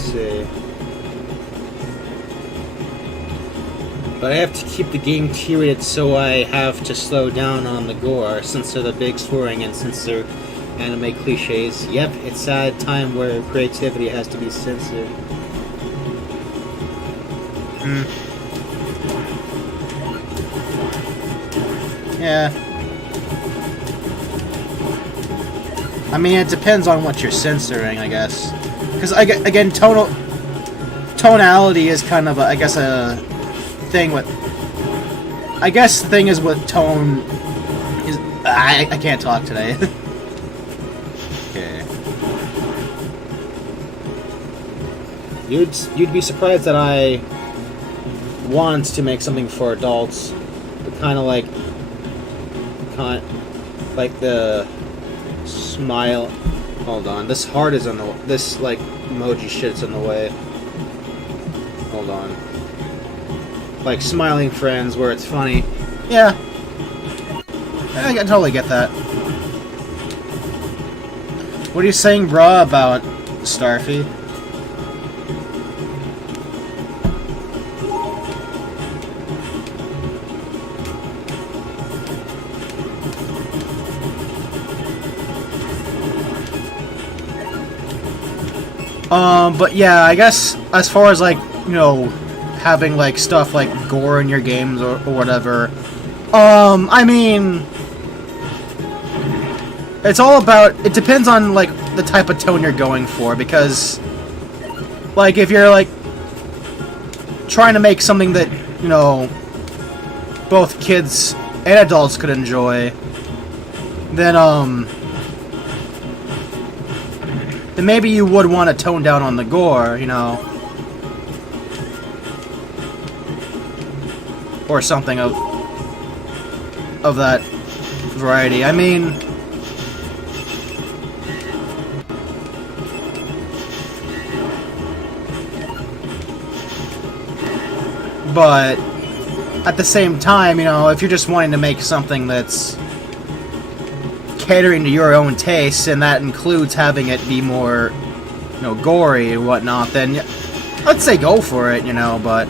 Let's see. But I have to keep the game T-rated, so I have to slow down on the gore, censor the big swearing, and censor anime cliches. Yep, it's a sad time where creativity has to be censored. Yeah. I mean, it depends on what you're censoring, I guess. Because, again, tonality is kind of, I guess, a thing with... I guess the thing is with tone... is I can't talk today. Okay. You'd be surprised that I want to make something for adults, but kind of like the smile. Hold on, this heart is on the this like emoji shit's in the way. Hold on, like smiling friends where it's funny. Yeah, I can totally get that. What are you saying, bruh, about Starfy? But yeah, I guess as far as like, you know, having like stuff like gore in your games or whatever, I mean, it's all about, it depends on like the type of tone you're going for, because like if you're like trying to make something that, you know, both kids and adults could enjoy, then maybe you would want to tone down on the gore, you know, or something of that variety. I mean, but at the same time, you know, if you're just wanting to make something that's catering to your own tastes, and that includes having it be more, you know, gory and whatnot, then let's say go for it, you know, but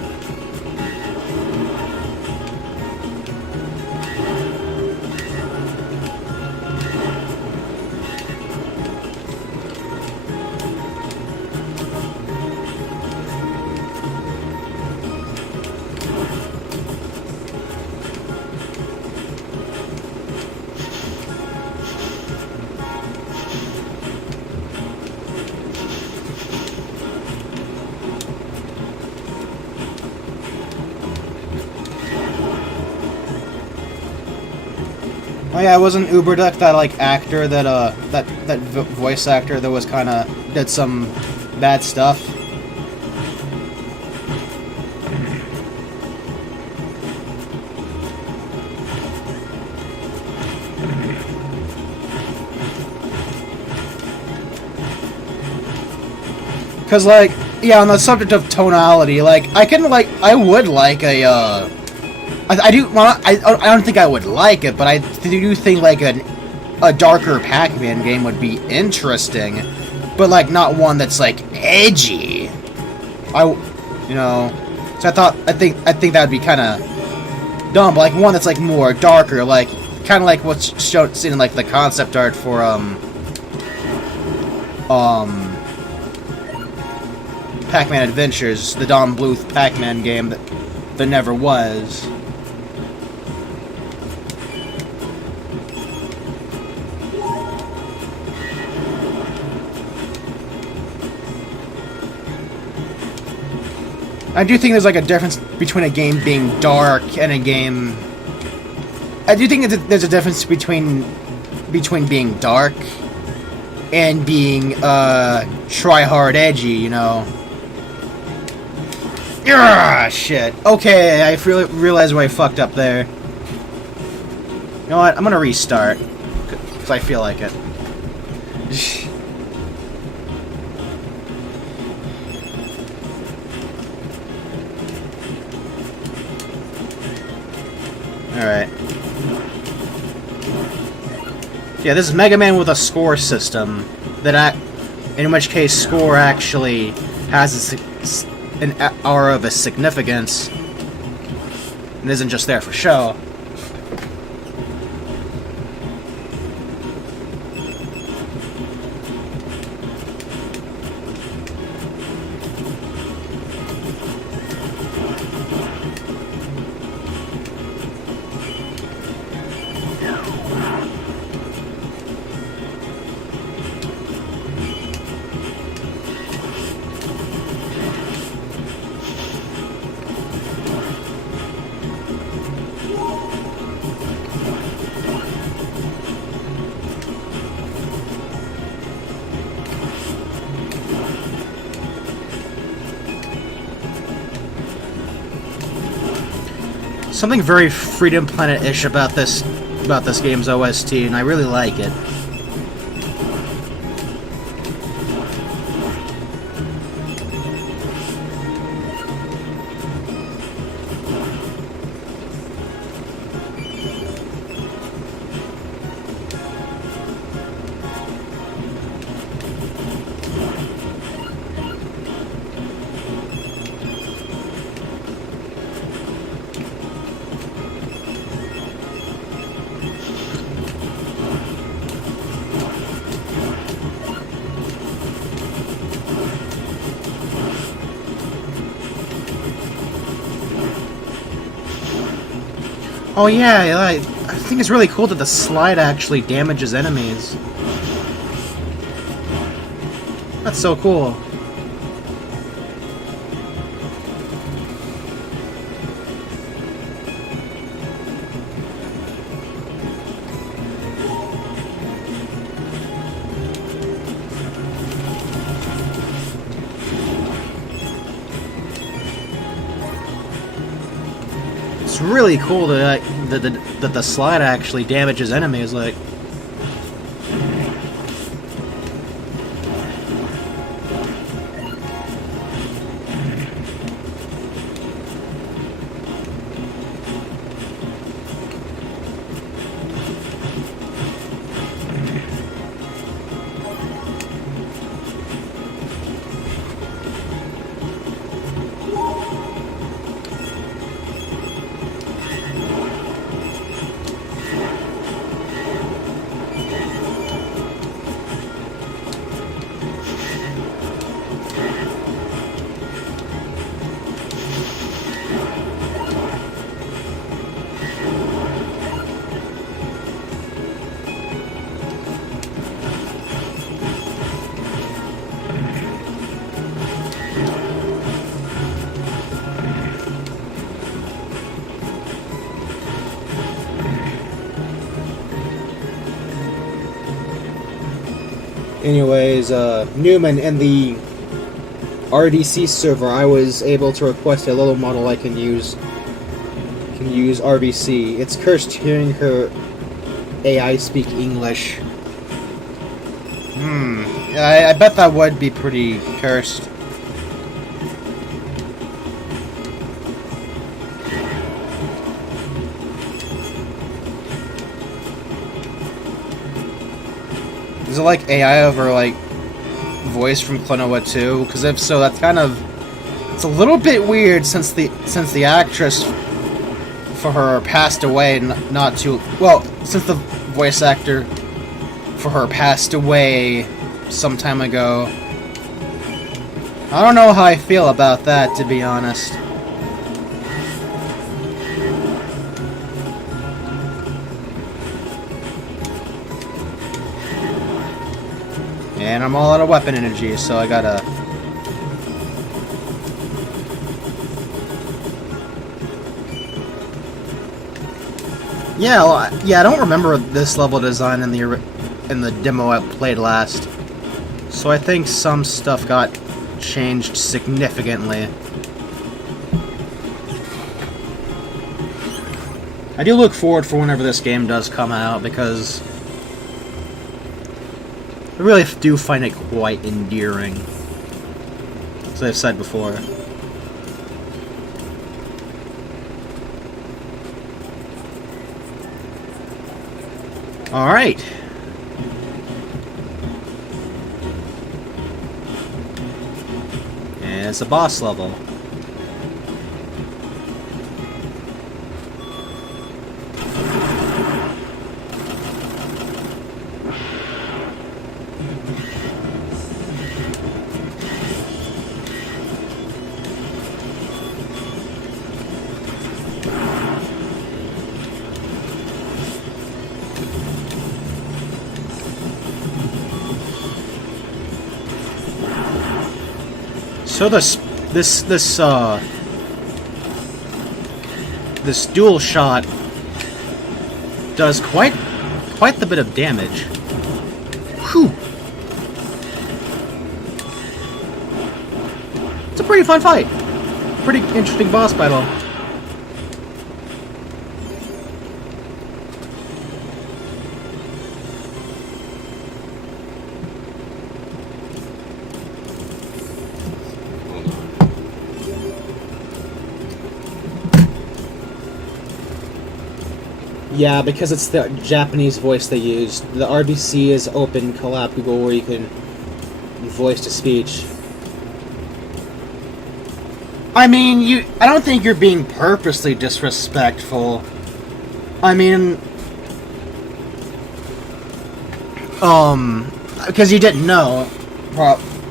oh yeah, wasn't Uberduck that like actor that that voice actor that was kind of did some bad stuff? Cause like, yeah, on the subject of tonality, like I would like a I do. Well, I don't think I would like it, but I do think like a darker Pac-Man game would be interesting, but like not one that's like edgy. You know. So I think that would be kind of dumb. But like one that's like more darker, like kind of like what's seen in like the concept art for Pac-Man Adventures, the Don Bluth Pac-Man game that never was. I do think there's like a difference between a game being dark and a game... I do think there's a difference between being dark and being try-hard edgy, you know. Ah, shit. Okay, I realized where I fucked up there. You know what? I'm gonna restart because I feel like it. Alright. Yeah, this is Mega Man with a score system. In which case, score actually has an aura of a significance and isn't just there for show. Something very Freedom Planet-ish about this game's OST, and I really like it. Oh yeah, I think it's really cool that the slide actually damages enemies. That's so cool. It's really cool that the slide actually damages enemies. Like, anyways, Numen, in the RDC server, I was able to request a little model I can use RBC. It's cursed hearing her AI speak English. I bet that would be pretty cursed. Is it like AI over like voice from Klonoa 2? Because if so, that's kind of, it's a little bit weird since the actress for her passed away not too well, since the voice actor for her passed away some time ago. I don't know how I feel about that, to be honest. And I'm all out of weapon energy, so I gotta... Yeah, well, I don't remember this level design in the demo I played last. So I think some stuff got changed significantly. I do look forward for whenever this game does come out, because I really do find it quite endearing, as I've said before. Alright. And it's a boss level. So this dual shot does quite the bit of damage. Whew. It's a pretty fun fight. Pretty interesting boss battle. Yeah, because it's the Japanese voice they use. The RBC is open collab Google where you can voice to speech. I mean, I don't think you're being purposely disrespectful. I mean, because you didn't know.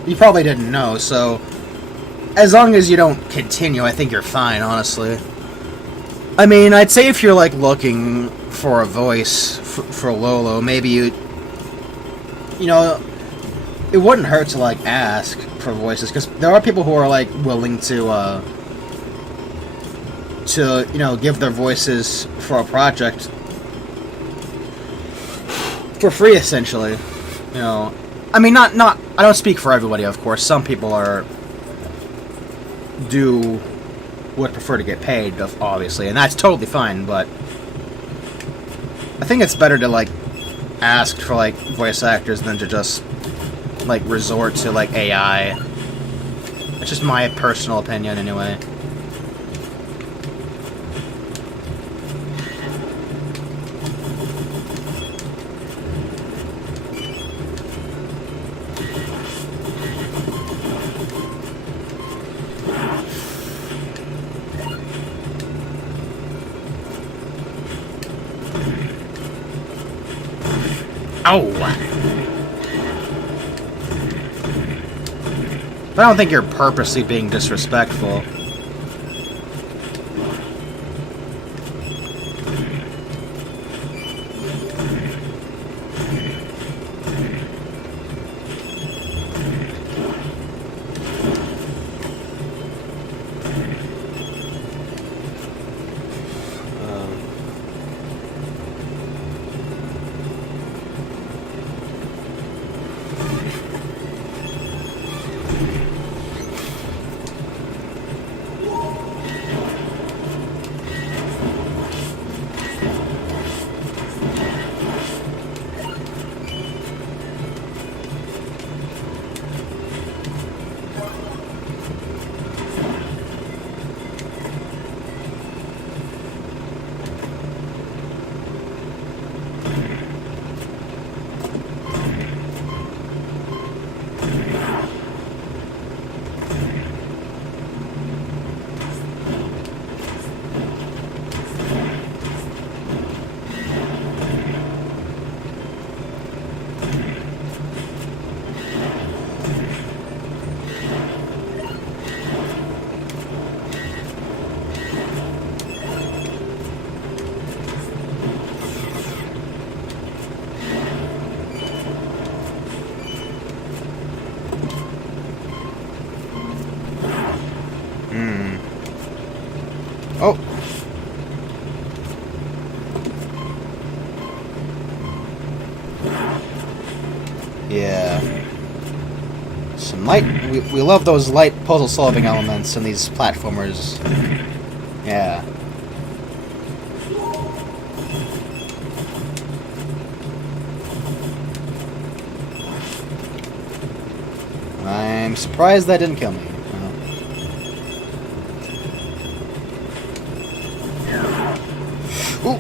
You probably didn't know, so as long as you don't continue, I think you're fine, honestly. I mean, I'd say if you're, like, looking for a voice for Lolo, maybe you know, it wouldn't hurt to, like, ask for voices, because there are people who are, like, willing to, you know, give their voices for a project for free, essentially. You know, I mean, not, I don't speak for everybody, of course. Some people would prefer to get paid, obviously, and that's totally fine, but I think it's better to, like, ask for, like, voice actors than to just, like, resort to, like, AI. That's just my personal opinion, anyway. Ow! But I don't think you're purposely being disrespectful. Oh! Yeah. Some light... We love those light puzzle-solving elements in these platformers. Yeah. I'm surprised that didn't kill me. Ooh.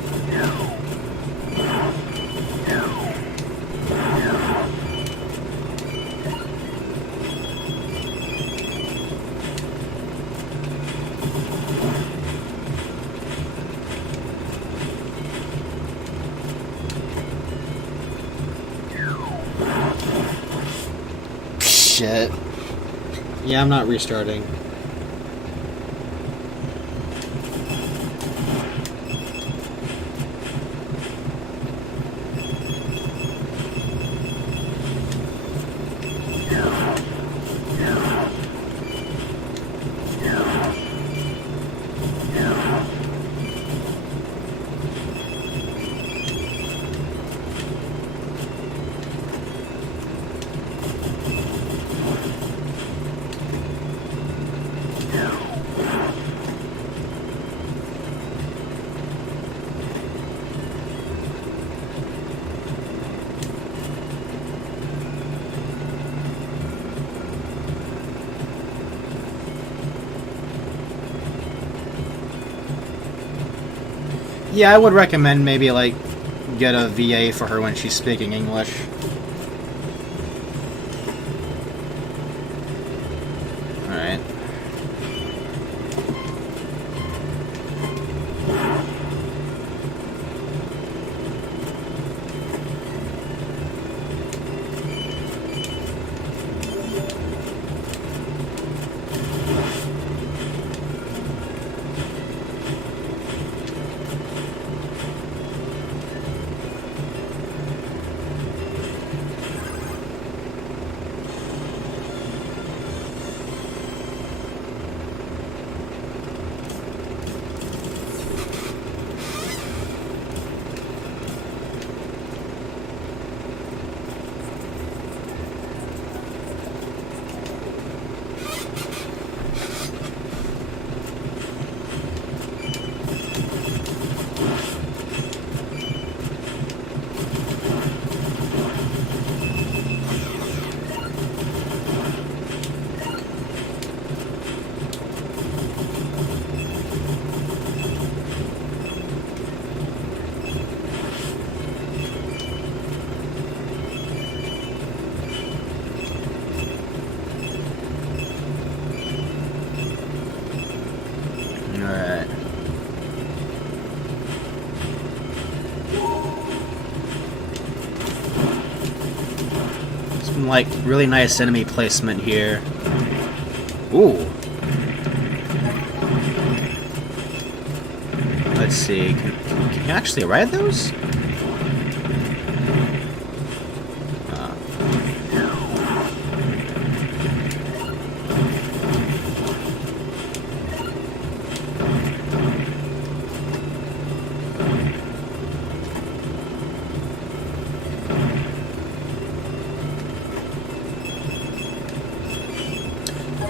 yet. Yeah, I'm not restarting. Yeah, I would recommend maybe, like, get a VA for her when she's speaking English. Alright. Alright. Some, like, really nice enemy placement here. Ooh. Let's see. Can you actually ride those?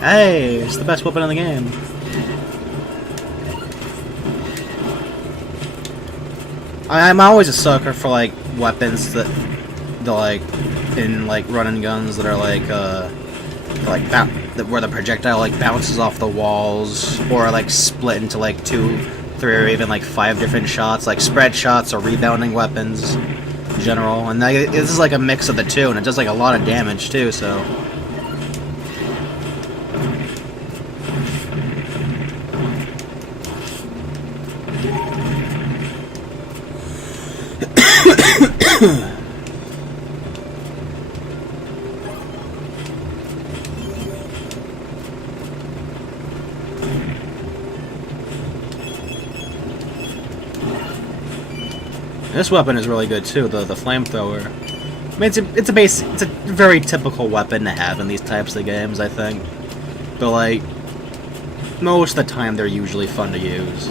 Hey, it's the best weapon in the game. I'm always a sucker for, like, weapons that like in like run and guns that are like where the projectile like bounces off the walls or like split into like 2, 3, or even like 5 different shots, like spread shots or rebounding weapons in general. And this is like a mix of the two, and it does like a lot of damage too. So. This weapon is really good too, the flamethrower. I mean, it's a very typical weapon to have in these types of games, I think. But like, most of the time they're usually fun to use.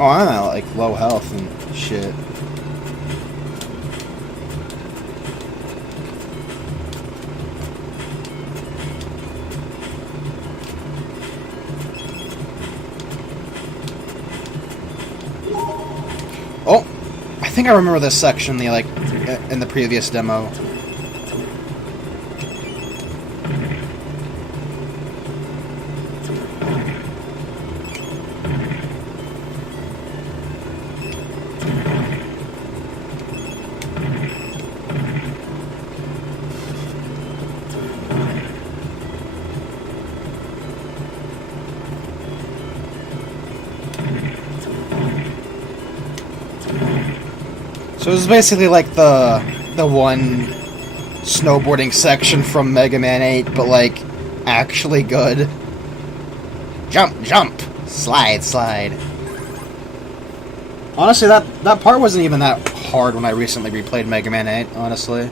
Oh, I'm at like low health and shit. Oh! think I remember this section in the previous demo. So this is basically like the one snowboarding section from Mega Man 8, but like actually good. Jump, jump, slide, slide. Honestly, that part wasn't even that hard when I recently replayed Mega Man 8, honestly.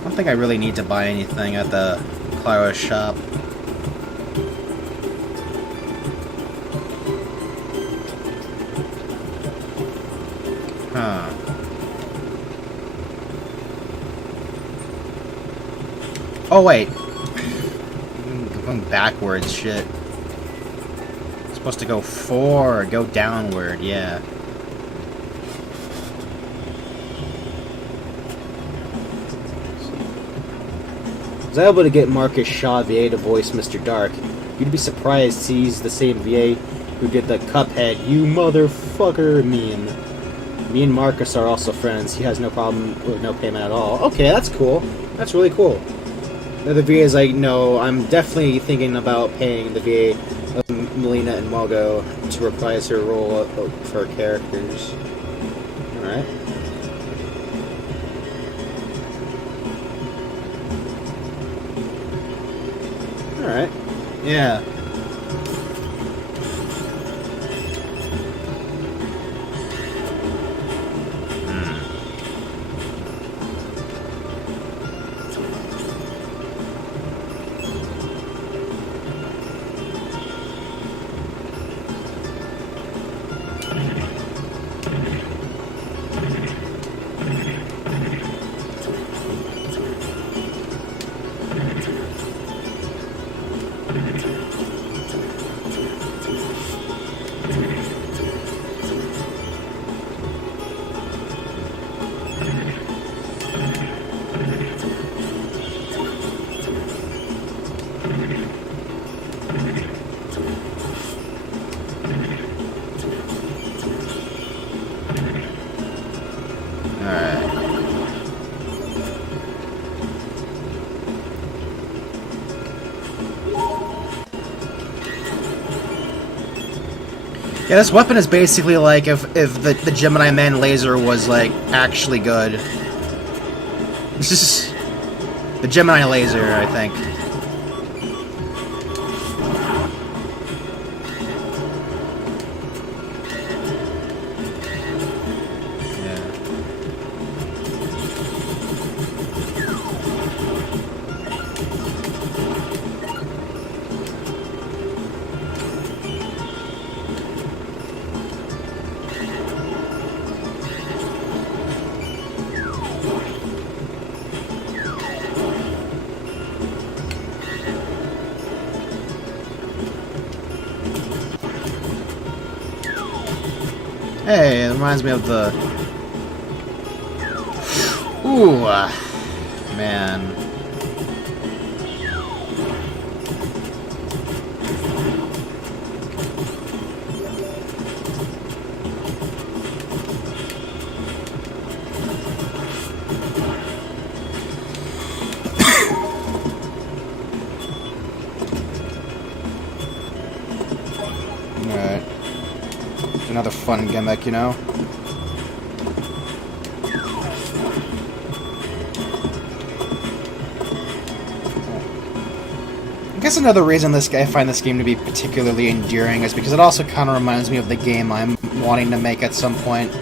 I don't think I really need to buy anything at the Clyro shop. Huh. Oh wait. I'm going backwards, shit. It's supposed to go forward, go downward, yeah. I was able to get Marcus Shaw VA to voice Mr. Dark. You'd be surprised he's the same VA who did the Cuphead, you motherfucker meme. Me and Marcus are also friends. He has no problem with no payment at all. Okay, that's cool. That's really cool. The VA is like, no, I'm definitely thinking about paying the VA of Melina and Mogo to reprise her role for characters. Alright. Alright. Yeah. Yeah, this weapon is basically like if the Gemini Man laser was like actually good. This is the Gemini laser, I think. Hey, it reminds me of the... Ooh, man. Alright. Another fun gimmick, you know? I guess another reason I find this game to be particularly endearing is because it also kind of reminds me of the game I'm wanting to make at some point.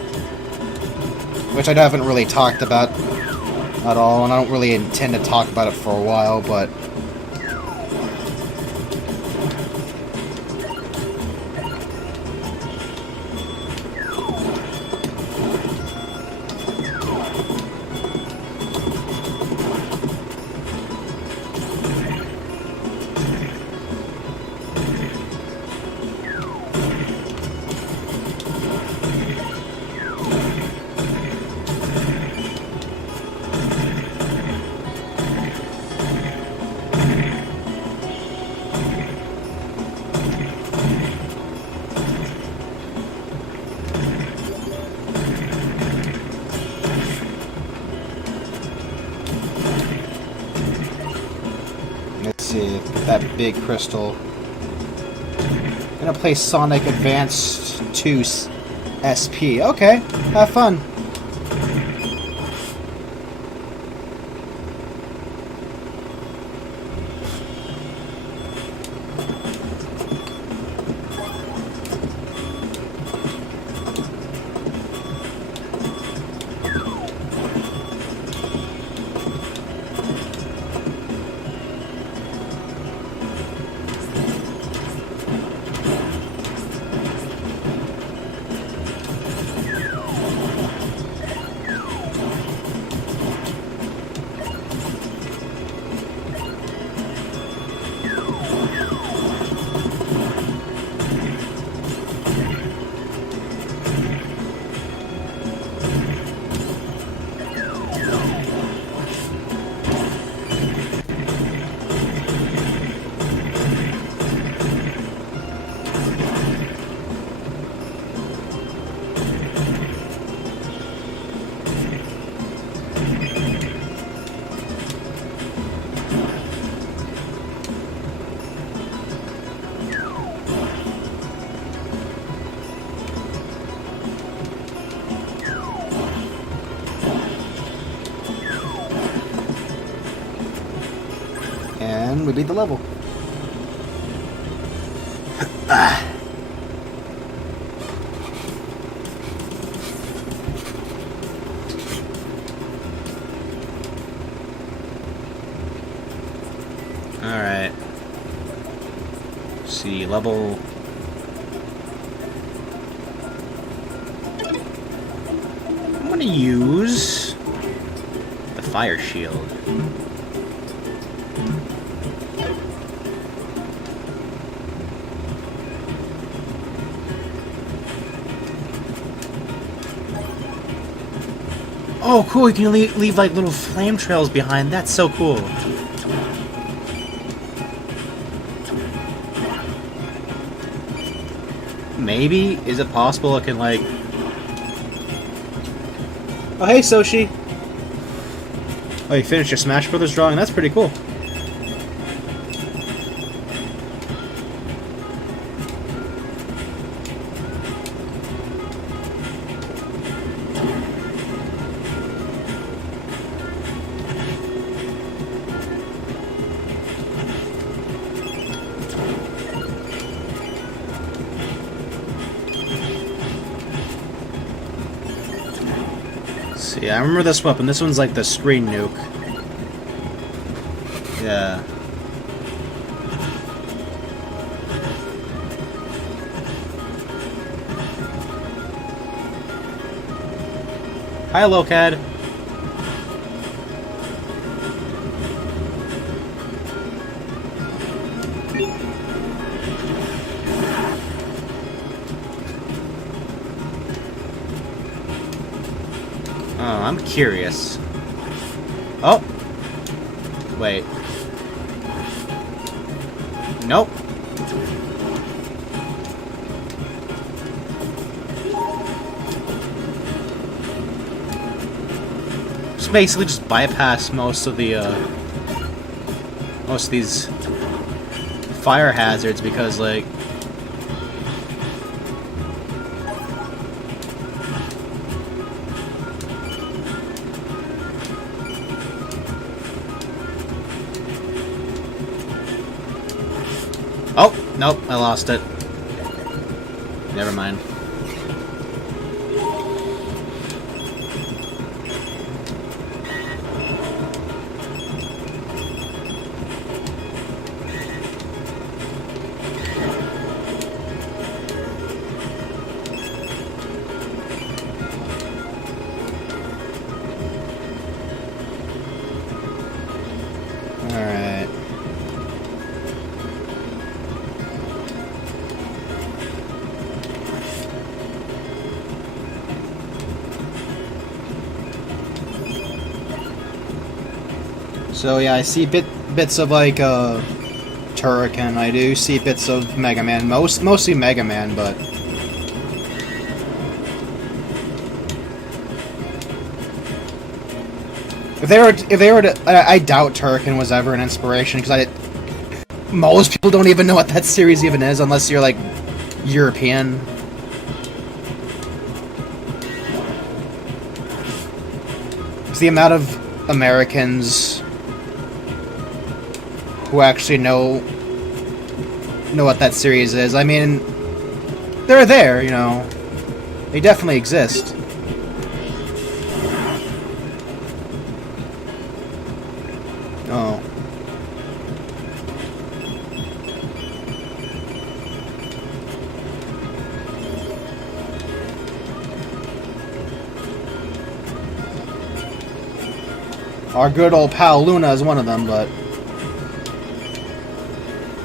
Which I haven't really talked about at all, and I don't really intend to talk about it for a while, but... Let's see, that big crystal. Gonna play Sonic Advance 2 SP. Okay, have fun. And we beat the level. Alright. See, level... I'm gonna use the fire shield. Oh, cool, you can leave like little flame trails behind. That's so cool. Maybe? Is it possible I can, like... Oh, hey, Soshi! Oh, you finished your Smash Brothers drawing? That's pretty cool. See, I remember this weapon. This one's like the screen nuke. Yeah. Hi, Locad. Oh, I'm curious. Oh! Wait. Nope. Just basically just bypass most of the, most of these fire hazards because, like, oh, nope, I lost it. Never mind. Alright. So yeah, I see bits of like Turrican. I do see bits of Mega Man, mostly Mega Man, but if they were to, I doubt Turrican was ever an inspiration because most people don't even know what that series even is unless you're like European. It's the amount of Americans who actually know what that series is. I mean, they're there, you know. They definitely exist. Oh. Our good old pal Luna is one of them, but...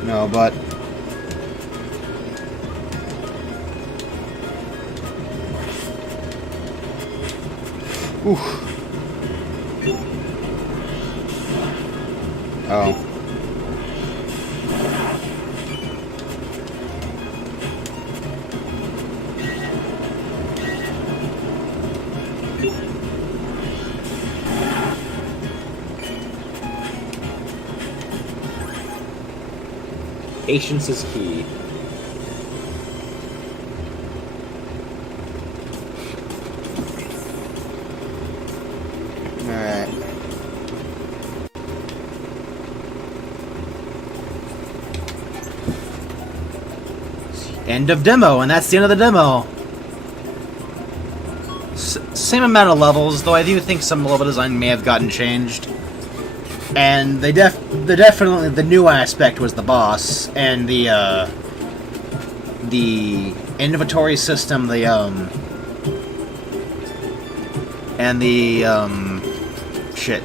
No, but... Oof. Oh. Patience is key. Alright. End of demo, and that's the end of the demo. Same amount of levels, though I do think some level design may have gotten changed. And they definitely the new aspect was the boss and the inventory system, shit.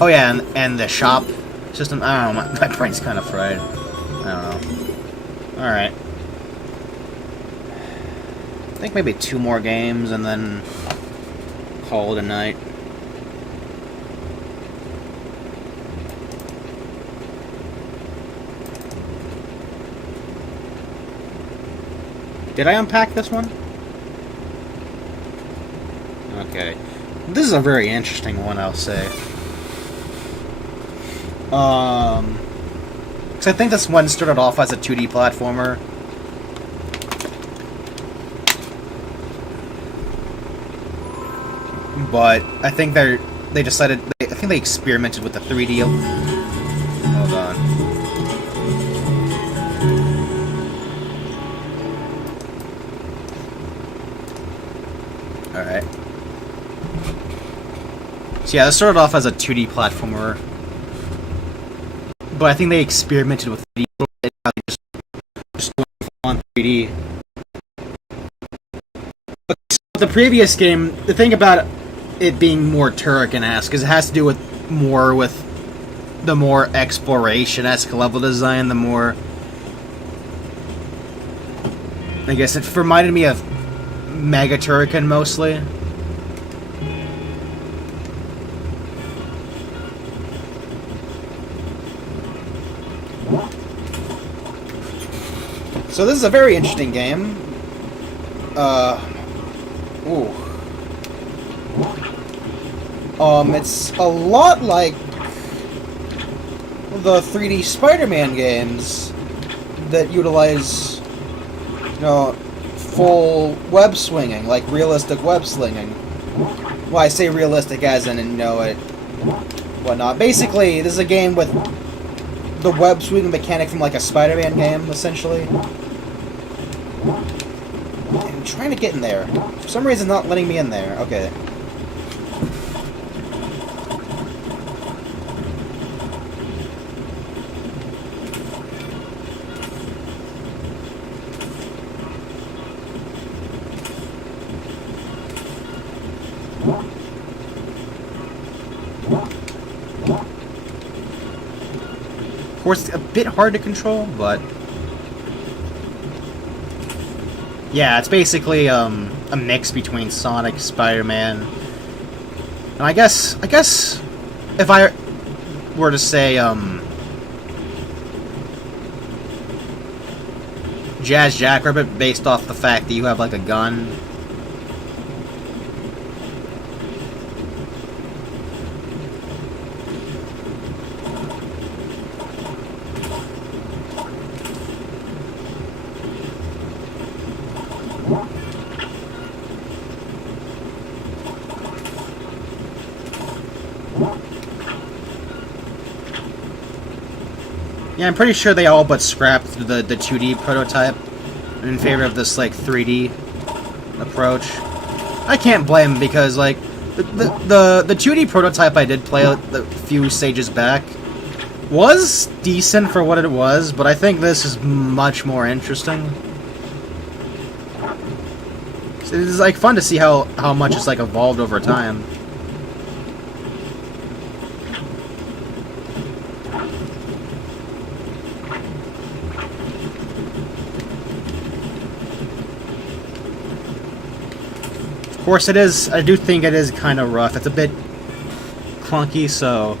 Oh yeah, and the shop system. I don't know, my brain's kind of fried. I don't know. All right. I think maybe 2 more games and then call it a night. Did I unpack this one? Okay. This is a very interesting one, I'll say. Because I think this one started off as a 2D platformer. But I think they decided, I think they experimented with the 3D. Hold on. Alright. So yeah, this started off as a 2D platformer. But I think they experimented with 3D. Just on 3D. But the previous game, the thing about it being more Turrican-esque is it has to do with the more exploration-esque level design, the more... I guess it reminded me of Mega Turrican mostly. So this is a very interesting game. Ooh. It's a lot like the 3D Spider-Man games that utilize, you know, full web swinging, like realistic web slinging. Well, I say realistic as in, you know, it, whatnot. Basically, this is a game with the web swinging mechanic from like a Spider-Man game, essentially. I'm trying to get in there. For some reason, not letting me in there. Okay. course, a bit hard to control, but yeah, it's basically a mix between Sonic, Spider-Man, and I guess if I were to say Jazz Jackrabbit based off the fact that you have like a gun. Yeah, I'm pretty sure they all but scrapped the 2D prototype in favor of this like 3D approach. I can't blame them because like the 2D prototype I did play a few stages back was decent for what it was, but I think this is much more interesting. It's like fun to see how much it's like evolved over time. Of course, it is. I do think it is kind of rough. It's a bit clunky, so.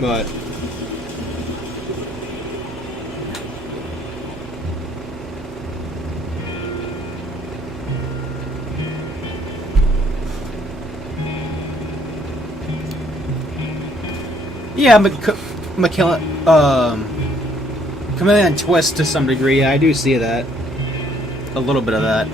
But. Yeah, Chameleon Twist to some degree. Yeah, I do see that. A little bit of that.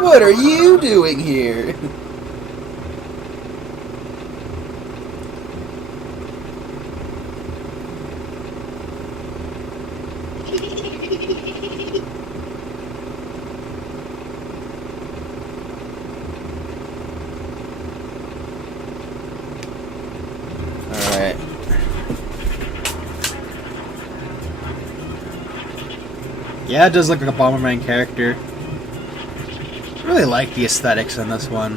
What are you doing here? Alright. Yeah, it does look like a Bomberman character. I really like the aesthetics in this one.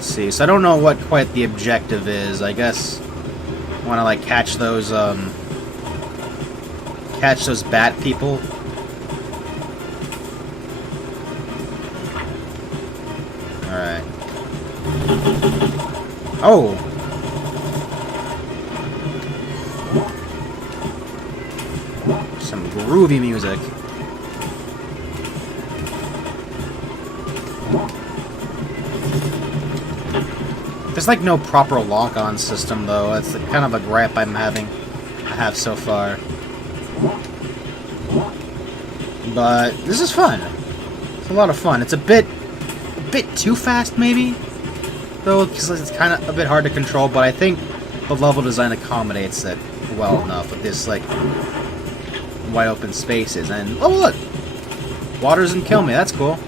See, so I don't know what quite the objective is. I guess I want to like catch those bat people. All right. Oh. Some groovy music. There's like no proper lock-on system though. That's kind of a gripe I have so far. But this is fun. It's a lot of fun. It's a bit too fast maybe, though, because it's kind of a bit hard to control. But I think the level design accommodates it well enough with this like wide open spaces. And oh look, water doesn't kill me. That's cool.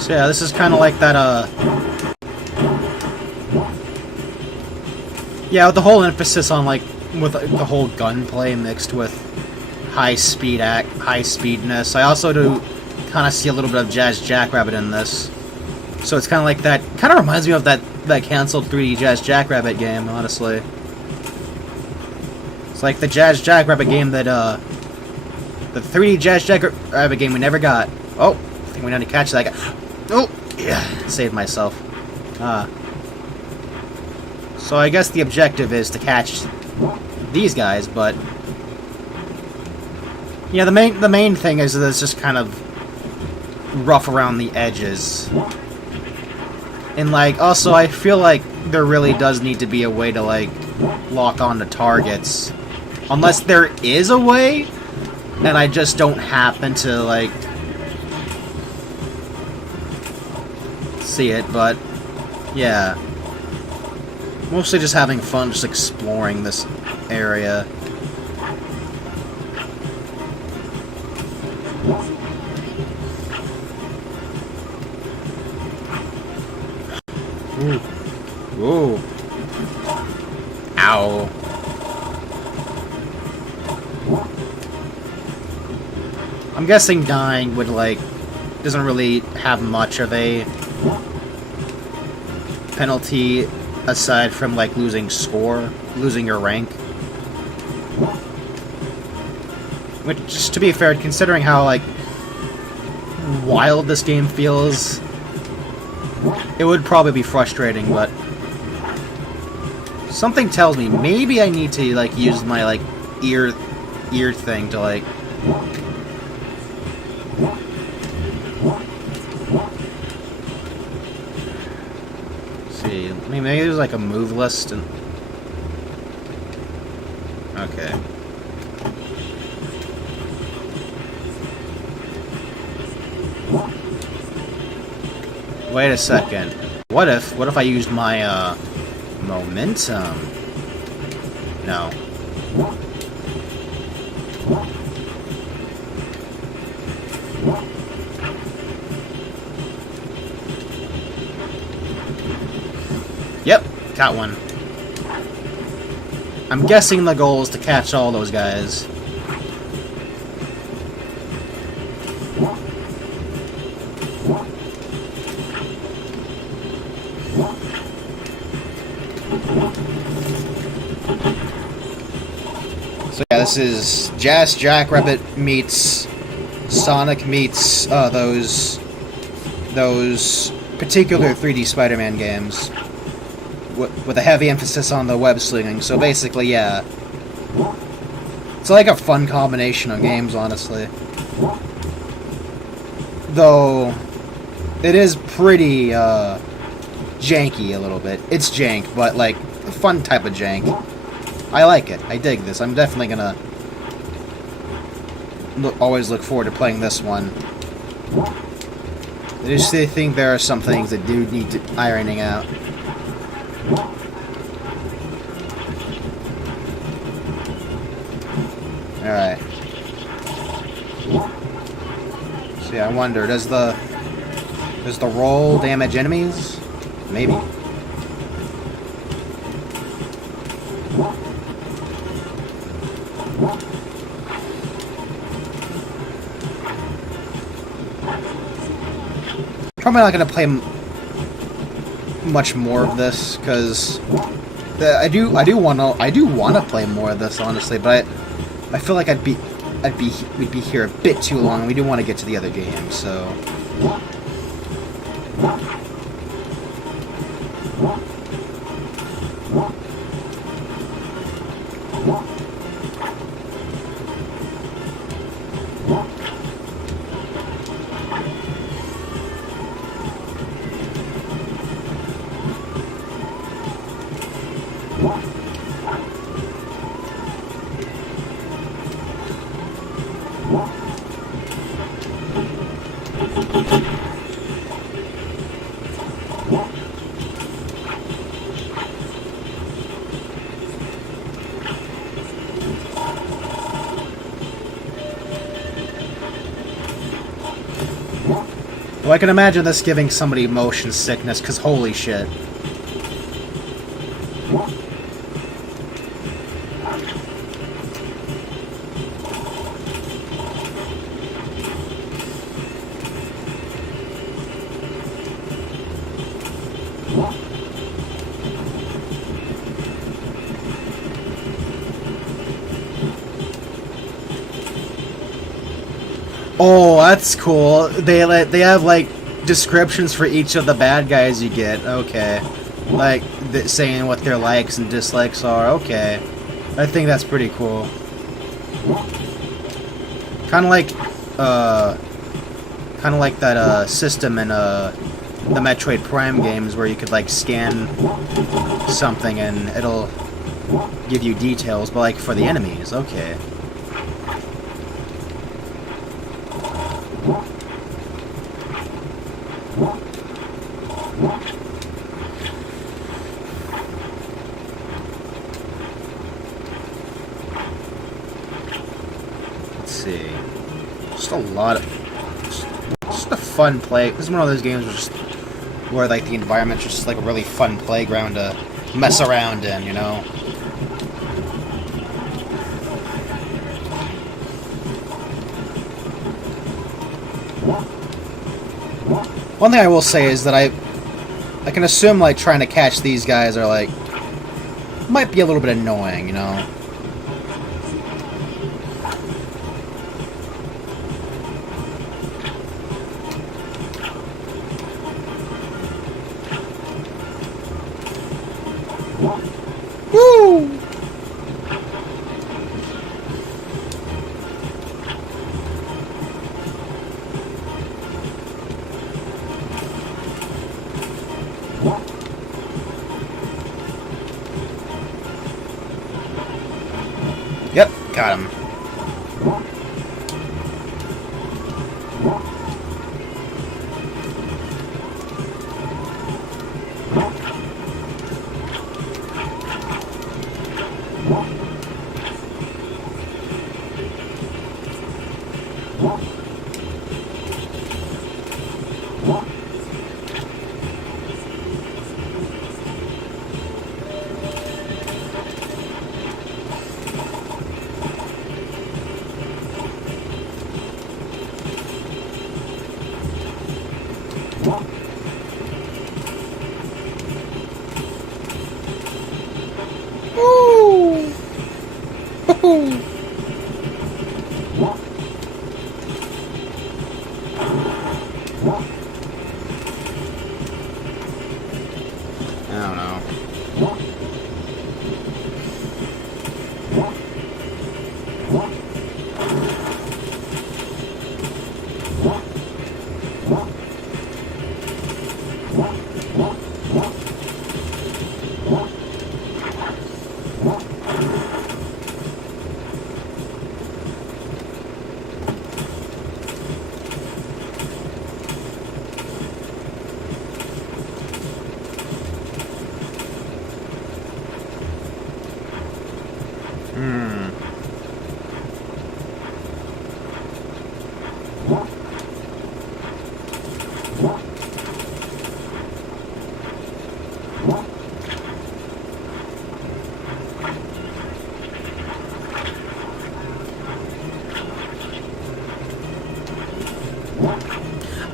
So yeah, this is kind of like that, yeah, with the whole emphasis on, like, with the whole gunplay mixed with high speedness. I also do kind of see a little bit of Jazz Jackrabbit in this. So it's kind of like that. Kind of reminds me of that canceled 3D Jazz Jackrabbit game, honestly. It's like the Jazz Jackrabbit game that the 3D Jazz Jackrabbit game we never got. Oh, I think we need to catch that guy. Oh, yeah, saved myself. So I guess the objective is to catch these guys, but yeah, the main thing is that it's just kind of rough around the edges. And like, also I feel like there really does need to be a way to like lock on to targets. Unless there is a way, and I just don't happen to like see it, but yeah. Mostly just having fun, just exploring this area. Ooh. Ooh. Ow. I'm guessing dying would, like, doesn't really have much of a penalty aside from, like, losing your rank. Which, just to be fair, considering how, like, wild this game feels, it would probably be frustrating, but something tells me maybe I need to, like, use my, like, ear thing to, like, see. I mean, maybe there's, like, a move list and... Okay. Wait a second. What if I used my, momentum? No. Yep, got one. I'm guessing the goal is to catch all those guys. So yeah, this is Jazz Jackrabbit meets Sonic meets those particular 3D Spider-Man games with a heavy emphasis on the web slinging. So basically, yeah, it's like a fun combination of games, honestly. Though it is pretty janky a little bit. It's jank, but like a fun type of jank. I like it. I dig this. I'm definitely gonna always look forward to playing this one. I just think there are some things that do need ironing out. Alright. See, I wonder, does the roll damage enemies? Maybe. Probably not gonna play much more of this because I do wanna play more of this, honestly, but I feel like we'd be here a bit too long, and we do want to get to the other games, so. Well, I can imagine this giving somebody motion sickness, because holy shit. Oh, that's cool. They have like descriptions for each of the bad guys you get. Okay, like saying what their likes and dislikes are. Okay, I think that's pretty cool. Kind of like that system in the Metroid Prime games where you could like scan something and it'll give you details, but like for the enemies. Okay. Let's see. Just a lot of... Just a fun play. This is one of those games where like the environment's just like a really fun playground to mess around in, you know? One thing I will say is that I can assume like trying to catch these guys are like might be a little bit annoying, you know? Woo! Yep, got him. I don't know.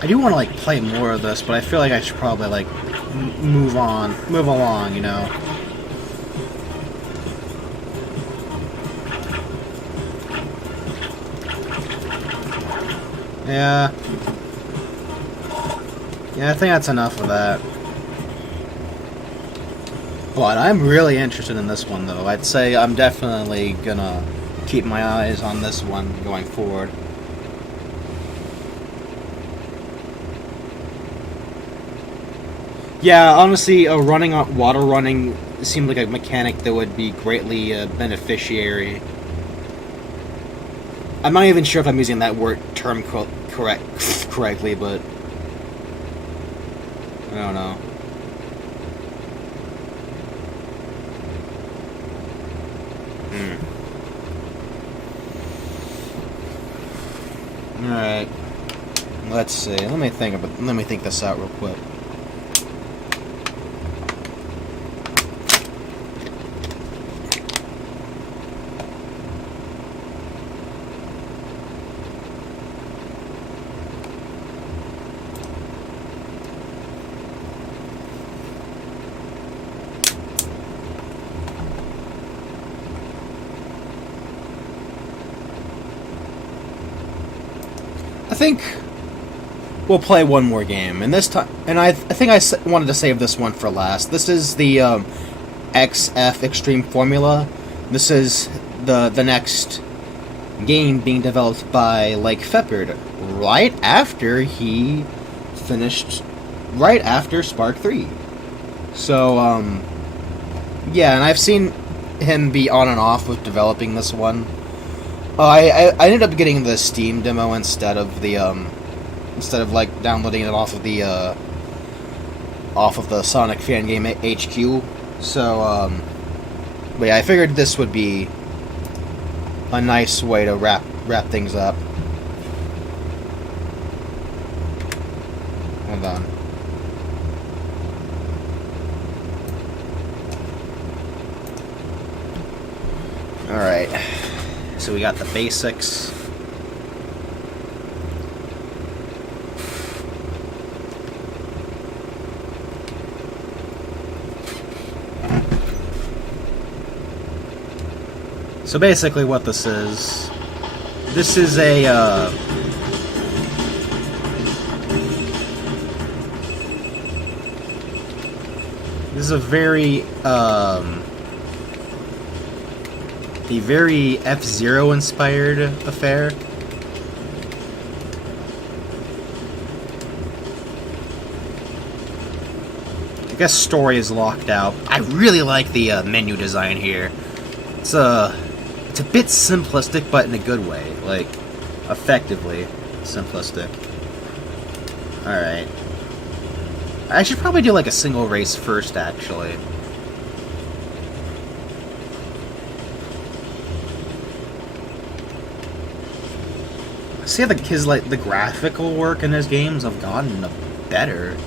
I do want to like play more of this, but I feel like I should probably like move along, you know. Yeah. Yeah, I think that's enough of that. But I'm really interested in this one, though. I'd say I'm definitely gonna keep my eyes on this one going forward. Yeah, honestly, water running seemed like a mechanic that would be greatly beneficiary. I'm not even sure if I'm using that term correctly, but I don't know. All right. Let's see. Let me think this out real quick. I think we'll play one more game, and this time, and I think I wanted to save this one for last. This is the XF Extreme Formula. This is the next game being developed by Lake Feppard right after he finished, right after Spark 3. So, yeah, and I've seen him be on and off with developing this one. I ended up getting the Steam demo instead of the, like downloading it off of the Sonic Fan Game HQ. So, but yeah, I figured this would be a nice way to wrap things up. Hold on. Alright. So we got the basics. So basically what this is a, this is a very, F-Zero inspired affair. I guess story is locked out. I really like the menu design here. It's a bit simplistic, but in a good way. Like, effectively simplistic. Alright. I should probably do like a single race first, actually. See how the graphical work in his games have gotten better.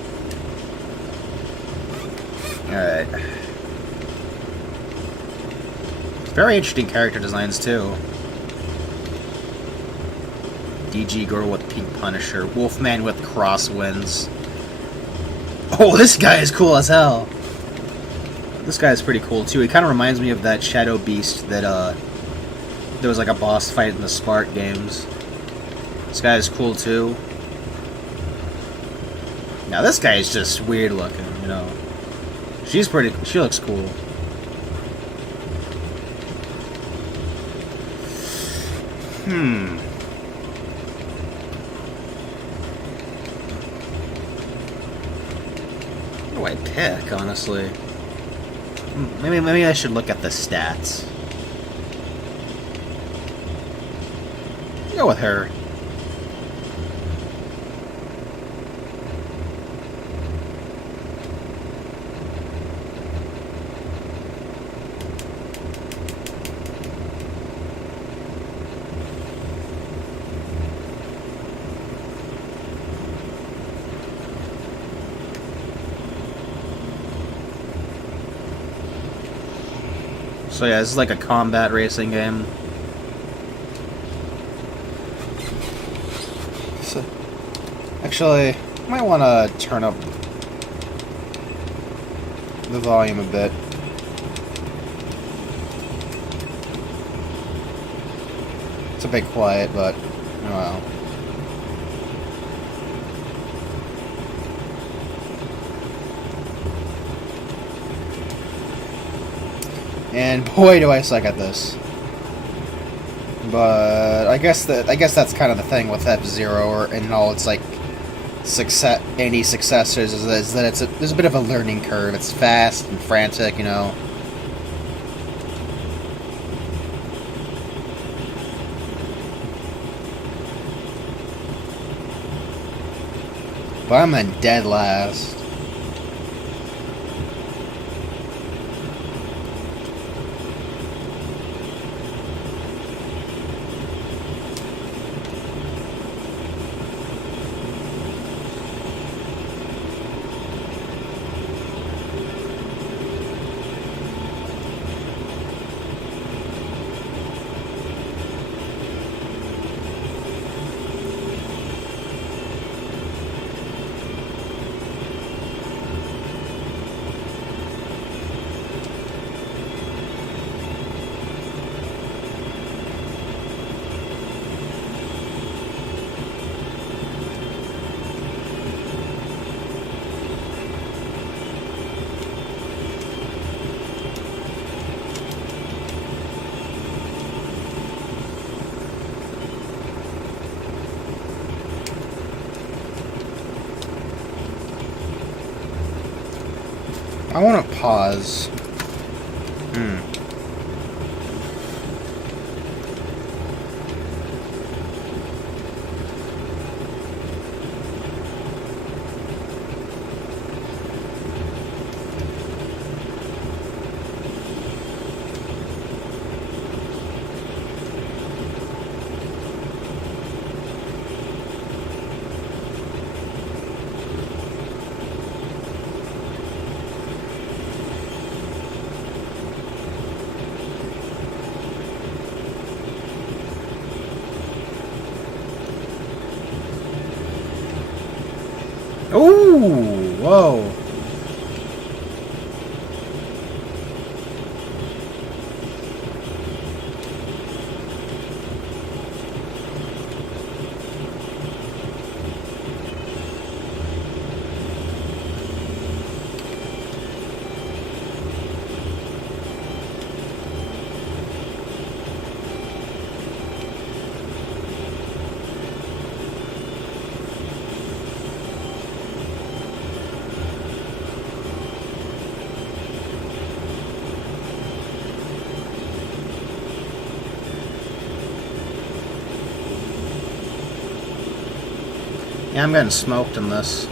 Alright. Very interesting character designs, too. DG girl with pink Punisher. Wolfman with crosswinds. Oh, this guy is cool as hell. This guy is pretty cool, too. He kind of reminds me of that Shadow Beast that, there was like a boss fight in the Spark games. This guy is cool, too. Now, this guy is just weird looking, you know. She looks cool. What do I pick, honestly? Maybe I should look at the stats. Go with her. So yeah, this is like a combat racing game. So, actually, I might want to turn up the volume a bit. It's a bit quiet, but oh well. And boy, do I suck at this. But I guess that's kind of the thing with F-Zero and all its like any successors is that there's a bit of a learning curve. It's fast and frantic, you know. But I'm in dead last. I want to pause. Ooh, whoa. Yeah, I'm getting smoked in this.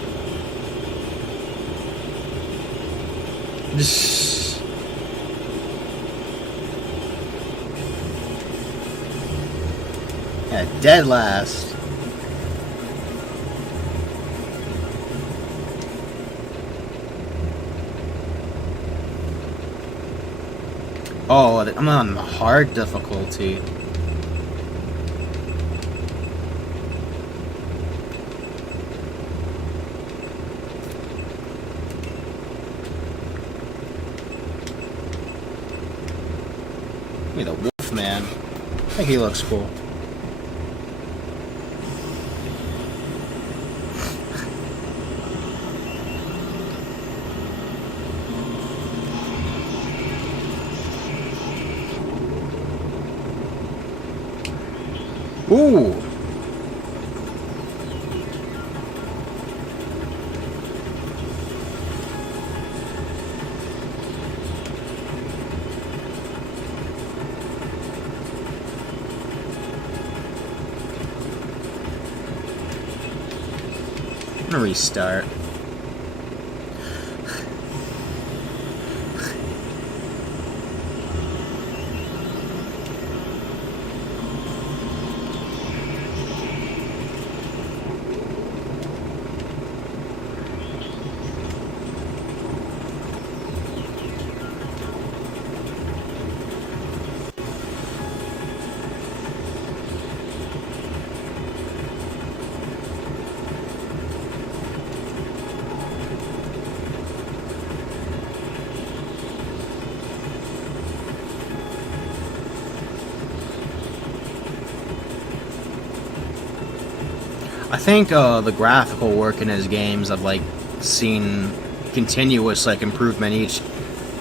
Yeah, dead last. Oh, I'm on the hard difficulty. Look at the wolf man. I think he looks cool. Ooh. I'm gonna restart. I think the graphical work in his games, I've like seen continuous like improvement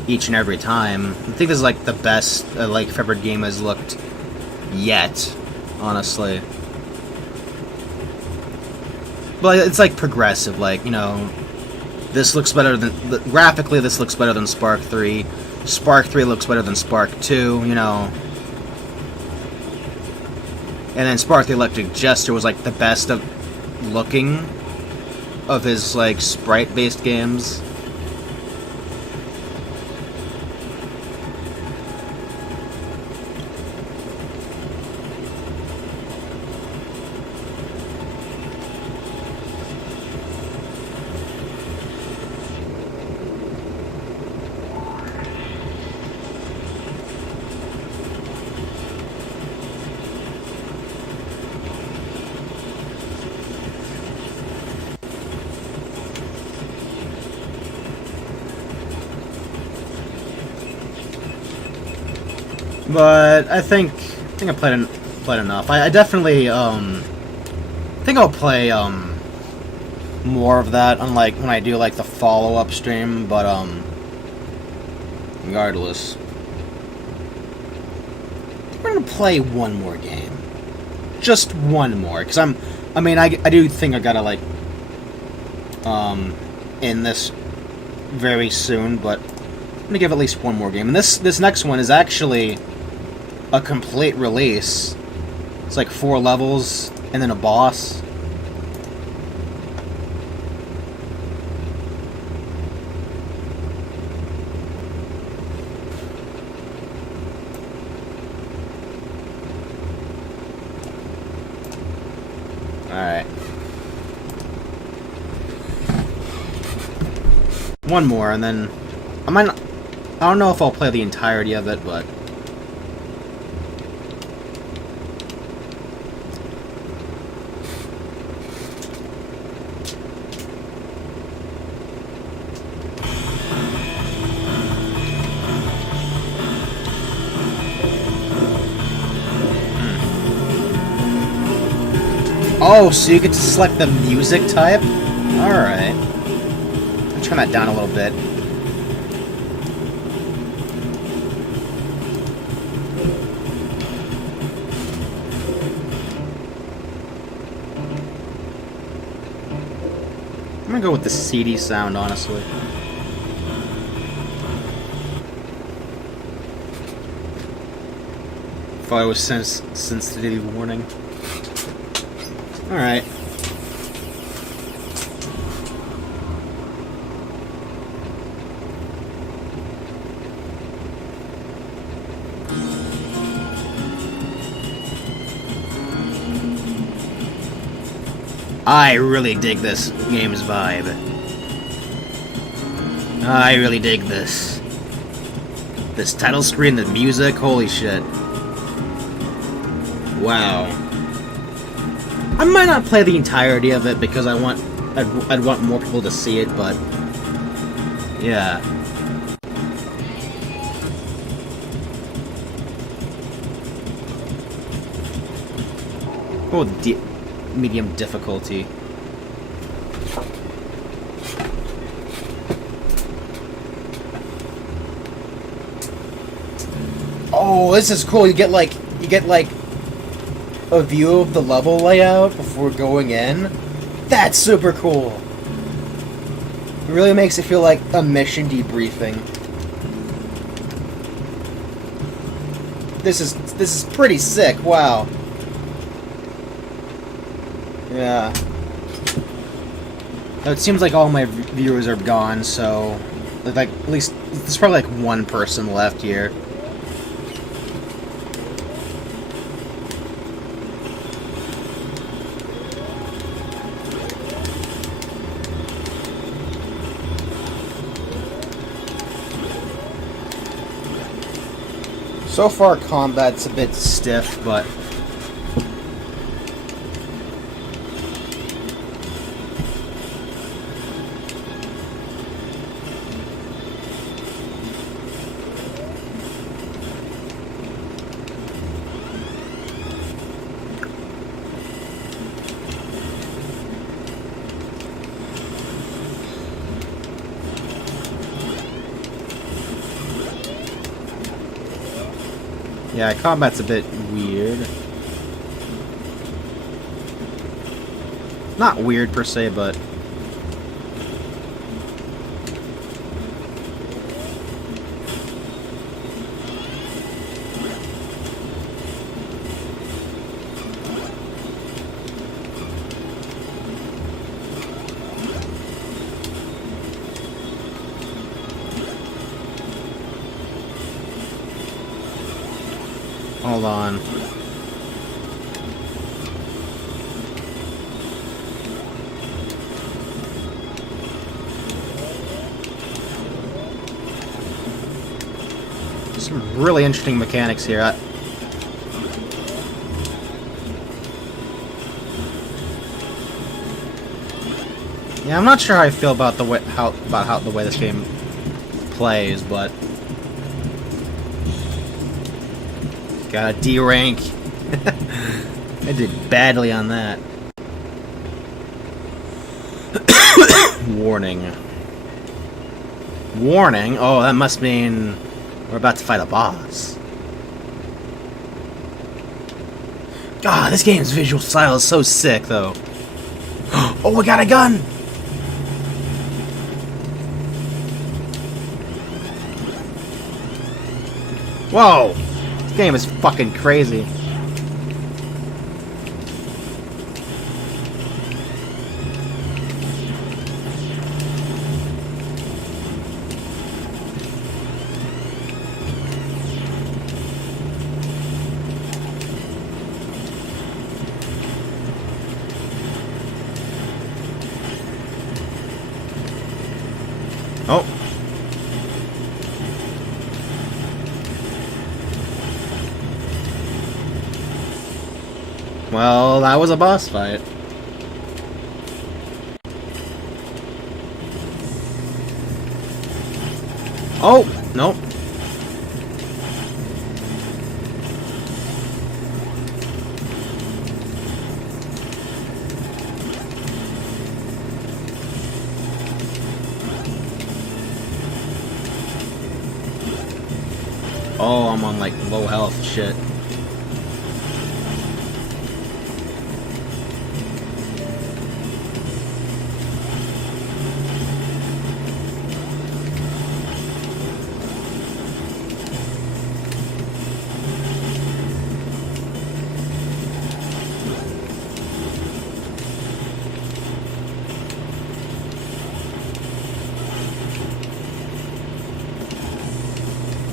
each and every time. I think this is like the best like favorite game has looked yet, honestly. But it's like progressive, like, you know, this looks better than graphically. This looks better than Spark 3. Spark 3 looks better than Spark 2. You know. And then Spark the Electric Jester was like the best of looking of his like sprite-based games. But I think I played enough. I definitely think I'll play more of that on like when I do like the follow-up stream, but regardless. We're gonna play one more game. Just one more, because I do think I gotta like end this very soon, but I'm gonna give at least one more game. And this next one is actually a complete release. It's like 4 levels and then a boss. Alright. One more, and then I don't know if I'll play the entirety of it, but oh, so you get to select the music type? Alright. I'll turn that down a little bit. I'm gonna go with the CD sound, honestly. Thought it was sensitivity warning. Alright. I really dig this game's vibe. I really dig this. This title screen, the music, holy shit. Wow. I might not play the entirety of it because I'd want more people to see it, but yeah. Oh, medium difficulty. Oh, this is cool. You get like a view of the level layout before going in. That's super cool. It really makes it feel like a mission debriefing. This is pretty sick. Wow. Yeah. Now, it seems like all my viewers are gone, so like at least there's probably like one person left here. So far, combat's a bit stiff, but yeah, combat's a bit weird. Not weird per se, but hold on. Some really interesting mechanics here. Yeah, I'm not sure how I feel about the way the way this game plays, but got a D rank. I did badly on that. Warning. Warning? Oh, that must mean we're about to fight a boss. God, this game's visual style is so sick, though. Oh, we got a gun! Whoa! This game is fucking crazy. Oh. Well, that was a boss fight. Oh, nope. Oh, I'm on like low health shit.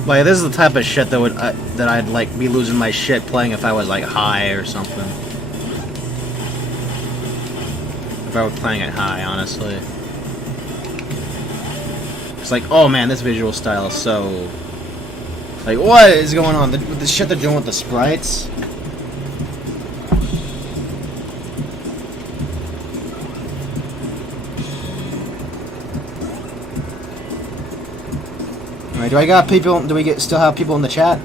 Like, this is the type of shit that would that I'd like be losing my shit playing if I was like high or something. If I were playing it high, honestly. It's like, oh man, this visual style is so... Like, what is going on? The shit they're doing with the sprites? Alright, do I got people? Do we still have people in the chat?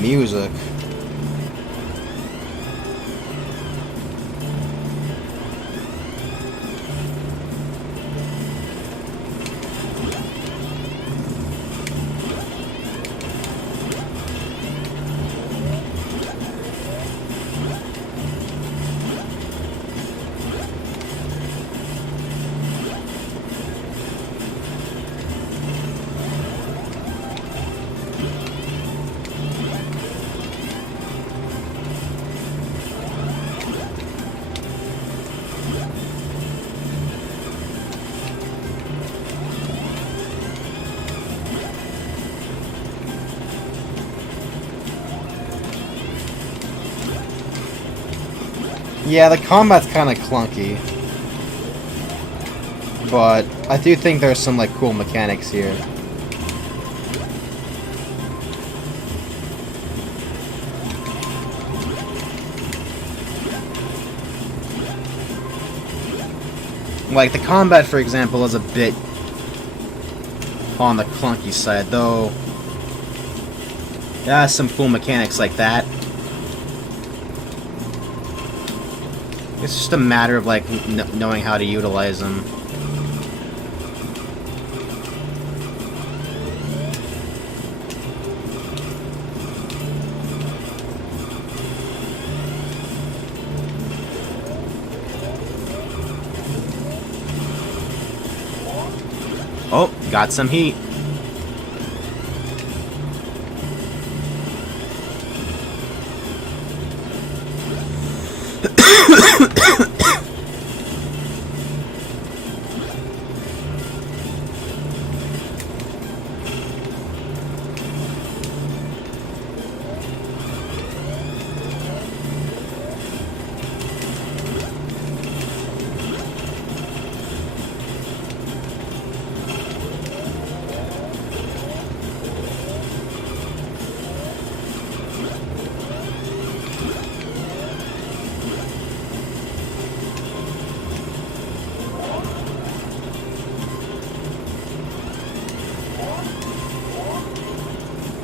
Music. Yeah, the combat's kind of clunky. but I do think there's some like cool mechanics here. Like the combat, for example, is a bit on the clunky side, though. There are some cool mechanics like that. It's just a matter of like knowing how to utilize them. Oh, got some heat.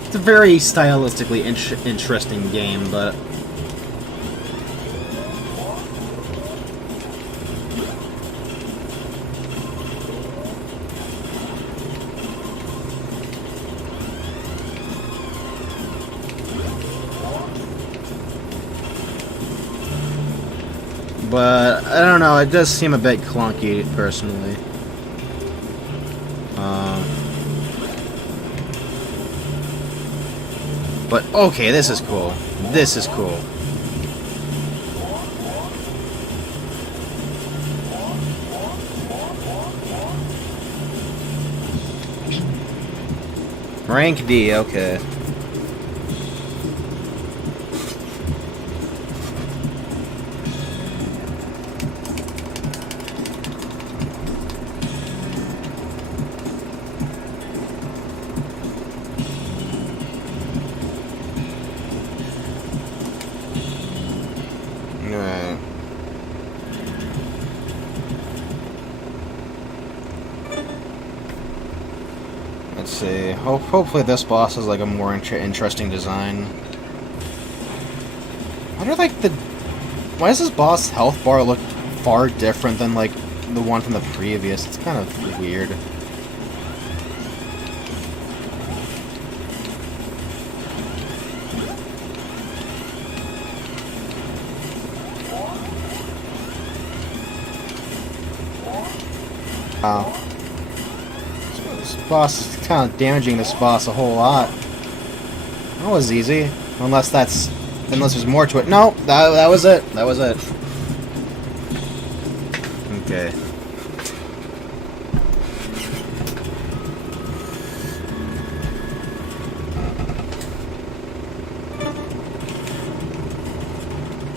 It's a very stylistically interesting game, but I don't know, it does seem a bit clunky, personally. But, okay, this is cool. This is cool. Rank D, okay. Alright. Let's see. Hopefully this boss is like a more interesting design. Why do like why does this boss health bar look far different than like the one from the previous? It's kind of weird. Wow. This boss is kind of damaging this boss a whole lot. That was easy. Unless unless there's more to it. No, that was it. That was it. Okay.